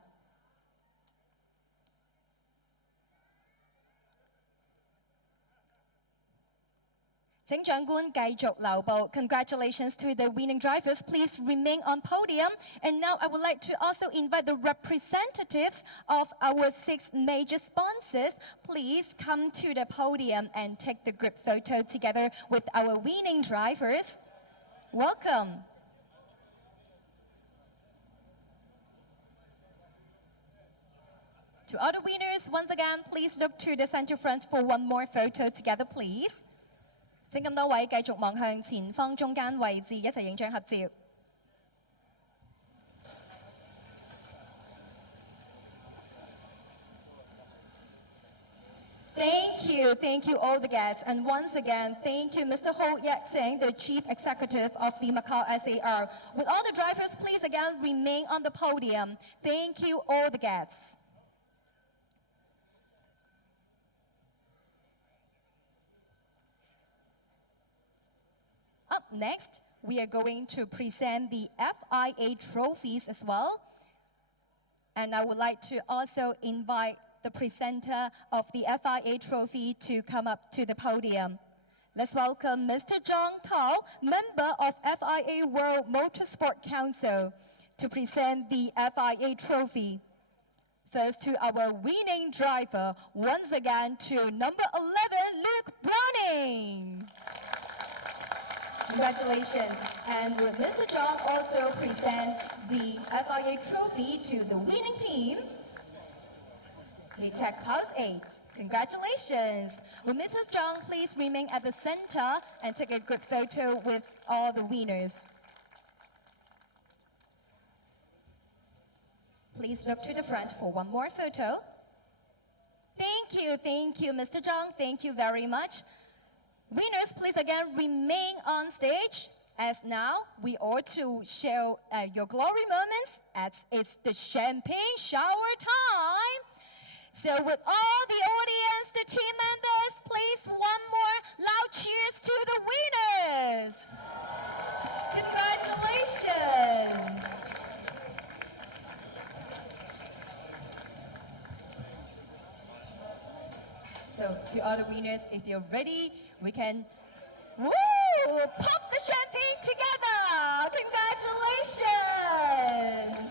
請長官繼續留步。Congratulations to the winning drivers. Please remain on podium. And now I would like to also invite the representatives of our 6 major sponsors. Please come to the podium and take the group photo together with our winning drivers. Welcome. To all the winners, once again, please look to the center front for one more photo together, please. 請咁多位繼續望向前方中間位置，一齊影張合照。Thank you all the guests. And once again, thank you Mr. Ho Yat-seng, the Chief Executive of the Macau SAR. With all the drivers, please again remain on the podium. Thank you all the guests. Up next, we are going to present the FIA trophies as well. And I would like to also invite the presenter of the FIA trophy to come up to the podium. Let's welcome Mr. Zhang Tao, member of FIA World Motorsport Council, to present the FIA trophy. First to our winning driver, once again to number 11, Luke Browning. Congratulations. And will Mr. Zhang also present the FIA trophy to the winning team, Hitech Pulse 8. Congratulations. Will Mrs. Zhang please remain at the center and take a group photo with all the winners. Please look to the front for one more photo. Thank you, Mr. Zhang. Thank you very much. Winners, please again remain on stage, as now we all to show your glory moments as it's the champagne shower time. So with all the audience, the team members, please one more loud cheers to the winners. Congratulations. So to all the winners, if you're ready, we can pop the champagne together. Congratulations.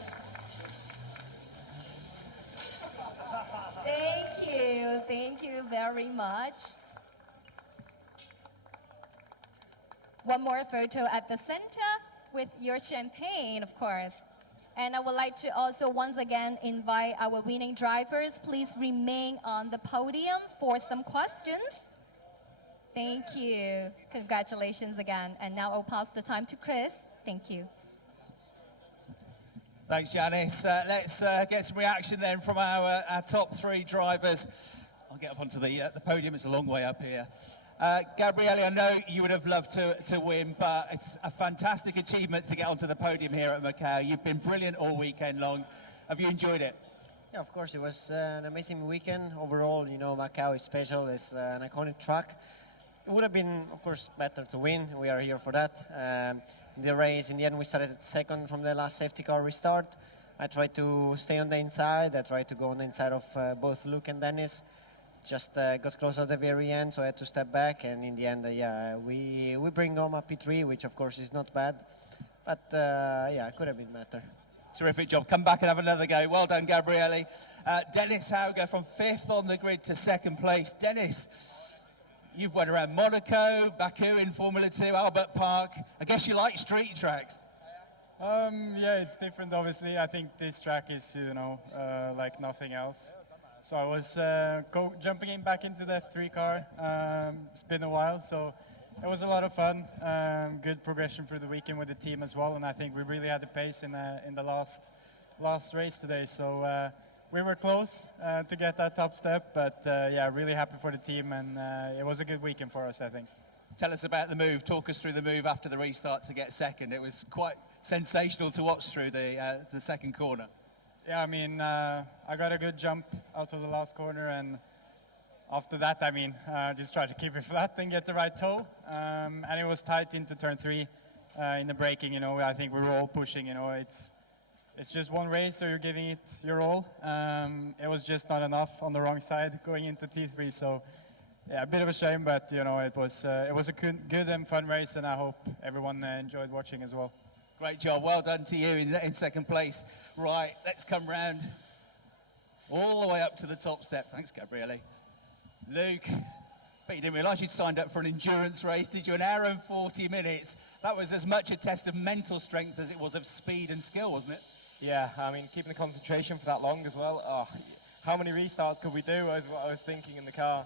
Thank you very much. One more photo at the center with your champagne, of course. And I would like to also once again invite our winning drivers. Please remain on the podium for some questions. Thank you. Congratulations again. And now I'll pass the time to Chris. Thank you. Thanks, Janice. Let's get some reaction then from our top 3 drivers. I'll get up onto the podium. It's a long way up here. Gabriele, I know you would have loved to win, but it's a fantastic achievement to get onto the podium here at Macau. You've been brilliant all weekend long. Have you enjoyed it? Yeah, of course. It was an amazing weekend. Overall, you know, Macau is special. It's an iconic track. It would have been, of course, better to win. We are here for that. The race, in the end, we started second from the last safety car restart. I tried to stay on the inside. I tried to go on the inside of both Luke and Dennis. Just got close at the very end, so I had to step back. And in the end, yeah, we bring home a P3, which of course is not bad. But yeah, it could have been better. Terrific job. Come back and have another go. Well done, Gabriele. Dennis Hauger from 5th on the grid to 2nd place. Dennis, you've went around Monaco, Baku in Formula 2, Albert Park. I guess you like street tracks. Yeah, it's different, obviously. I think this track is, you know, like nothing else. So I was jumping in back into the F3 car. It's been a while, so it was a lot of fun. Good progression through the weekend with the team as well, and I think we really had the pace in the last race today. So we were close to get that top step, but yeah, really happy for the team, and it was a good weekend for us, I think. tell us about the move. Talk us through the move after the restart to get second. It was quite sensational to watch through the second corner. Yeah, I mean, I got a good jump out of the last corner, and after that, I mean, just try to keep it flat and get the right toe. And it was tight into turn 3 in the braking. You know, I think we were all pushing. You know, it's just one race, so you're giving it your all. It was just not enough on the wrong side going into T3. So, yeah, a bit of a shame, but you know, it was a good and fun race, and I hope everyone enjoyed watching as well. Great job, well done to you in second place. Right, let's come round all the way up to the top step. Thanks, Gabriele. Luke, but you didn't realise you'd signed up for an endurance race, did you? An hour and 40 minutes. That was as much a test of mental strength as it was of speed and skill, wasn't it? Yeah, I mean, keeping the concentration for that long as well. Oh, how many restarts could we do was what I was thinking in the car.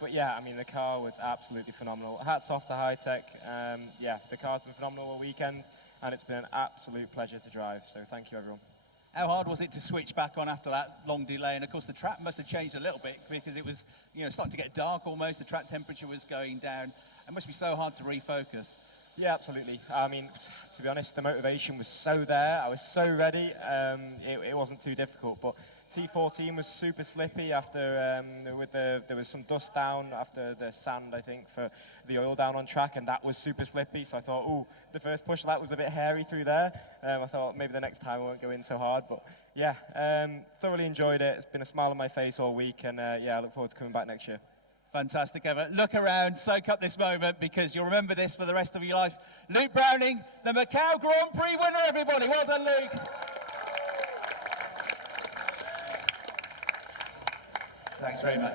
But yeah, I mean, the car was absolutely phenomenal. Hats off to High-Tech. Yeah, the car's been phenomenal all weekend, and it's been an absolute pleasure to drive. So thank you, everyone. How hard was it to switch back on after that long delay? And of course, the track must have changed a little bit because it was, you know, starting to get dark almost. The track temperature was going down. It must be so hard to refocus. Yeah, absolutely. I mean, to be honest, the motivation was so there. I was so ready. It wasn't too difficult. But T14 was super slippy after there was some dust down after the sand, I think, for the oil down on track, and that was super slippy. So I thought, ooh, the first push of that was a bit hairy through there. I thought maybe the next time I won't go in so hard. But yeah, thoroughly enjoyed it. It's been a smile on my face all week, and yeah, I look forward to coming back next year. Fantastic, Evan. Look around, soak up this moment, because you'll remember this for the rest of your life. Luke Browning, the Macau Grand Prix winner, everybody. Well done, Luke. Thanks very much.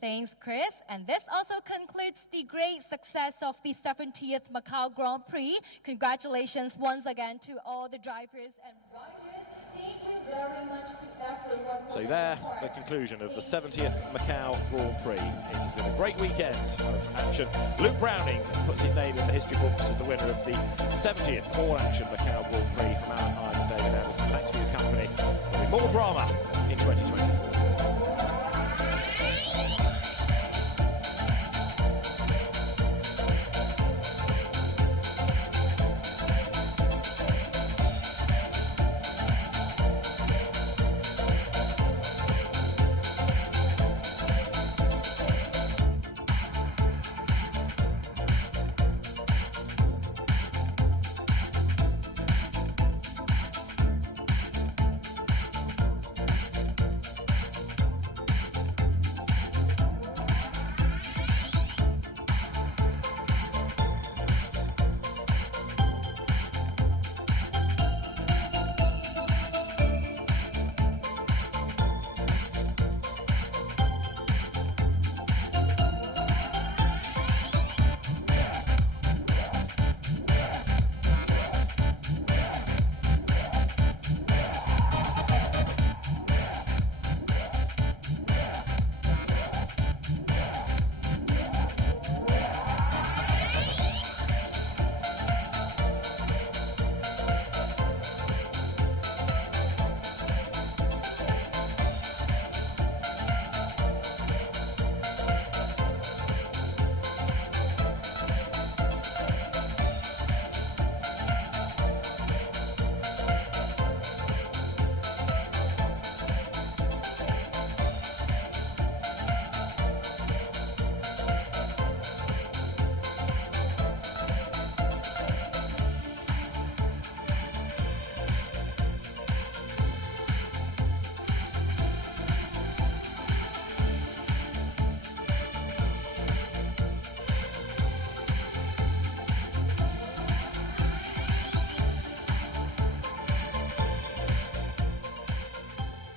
Thanks, Chris. And this also concludes the great success of the 70th Macau Grand Prix. Congratulations once again to all the drivers and riders. Thank you very much to everyone. So there, the conclusion of the 70th Macau Grand Prix. It has been a great weekend of action. Luke Browning puts his name in the history books as the winner of the 70th all-action Macau Grand Prix from our and David Anderson. Thanks for your company. There'll be more drama in 2024.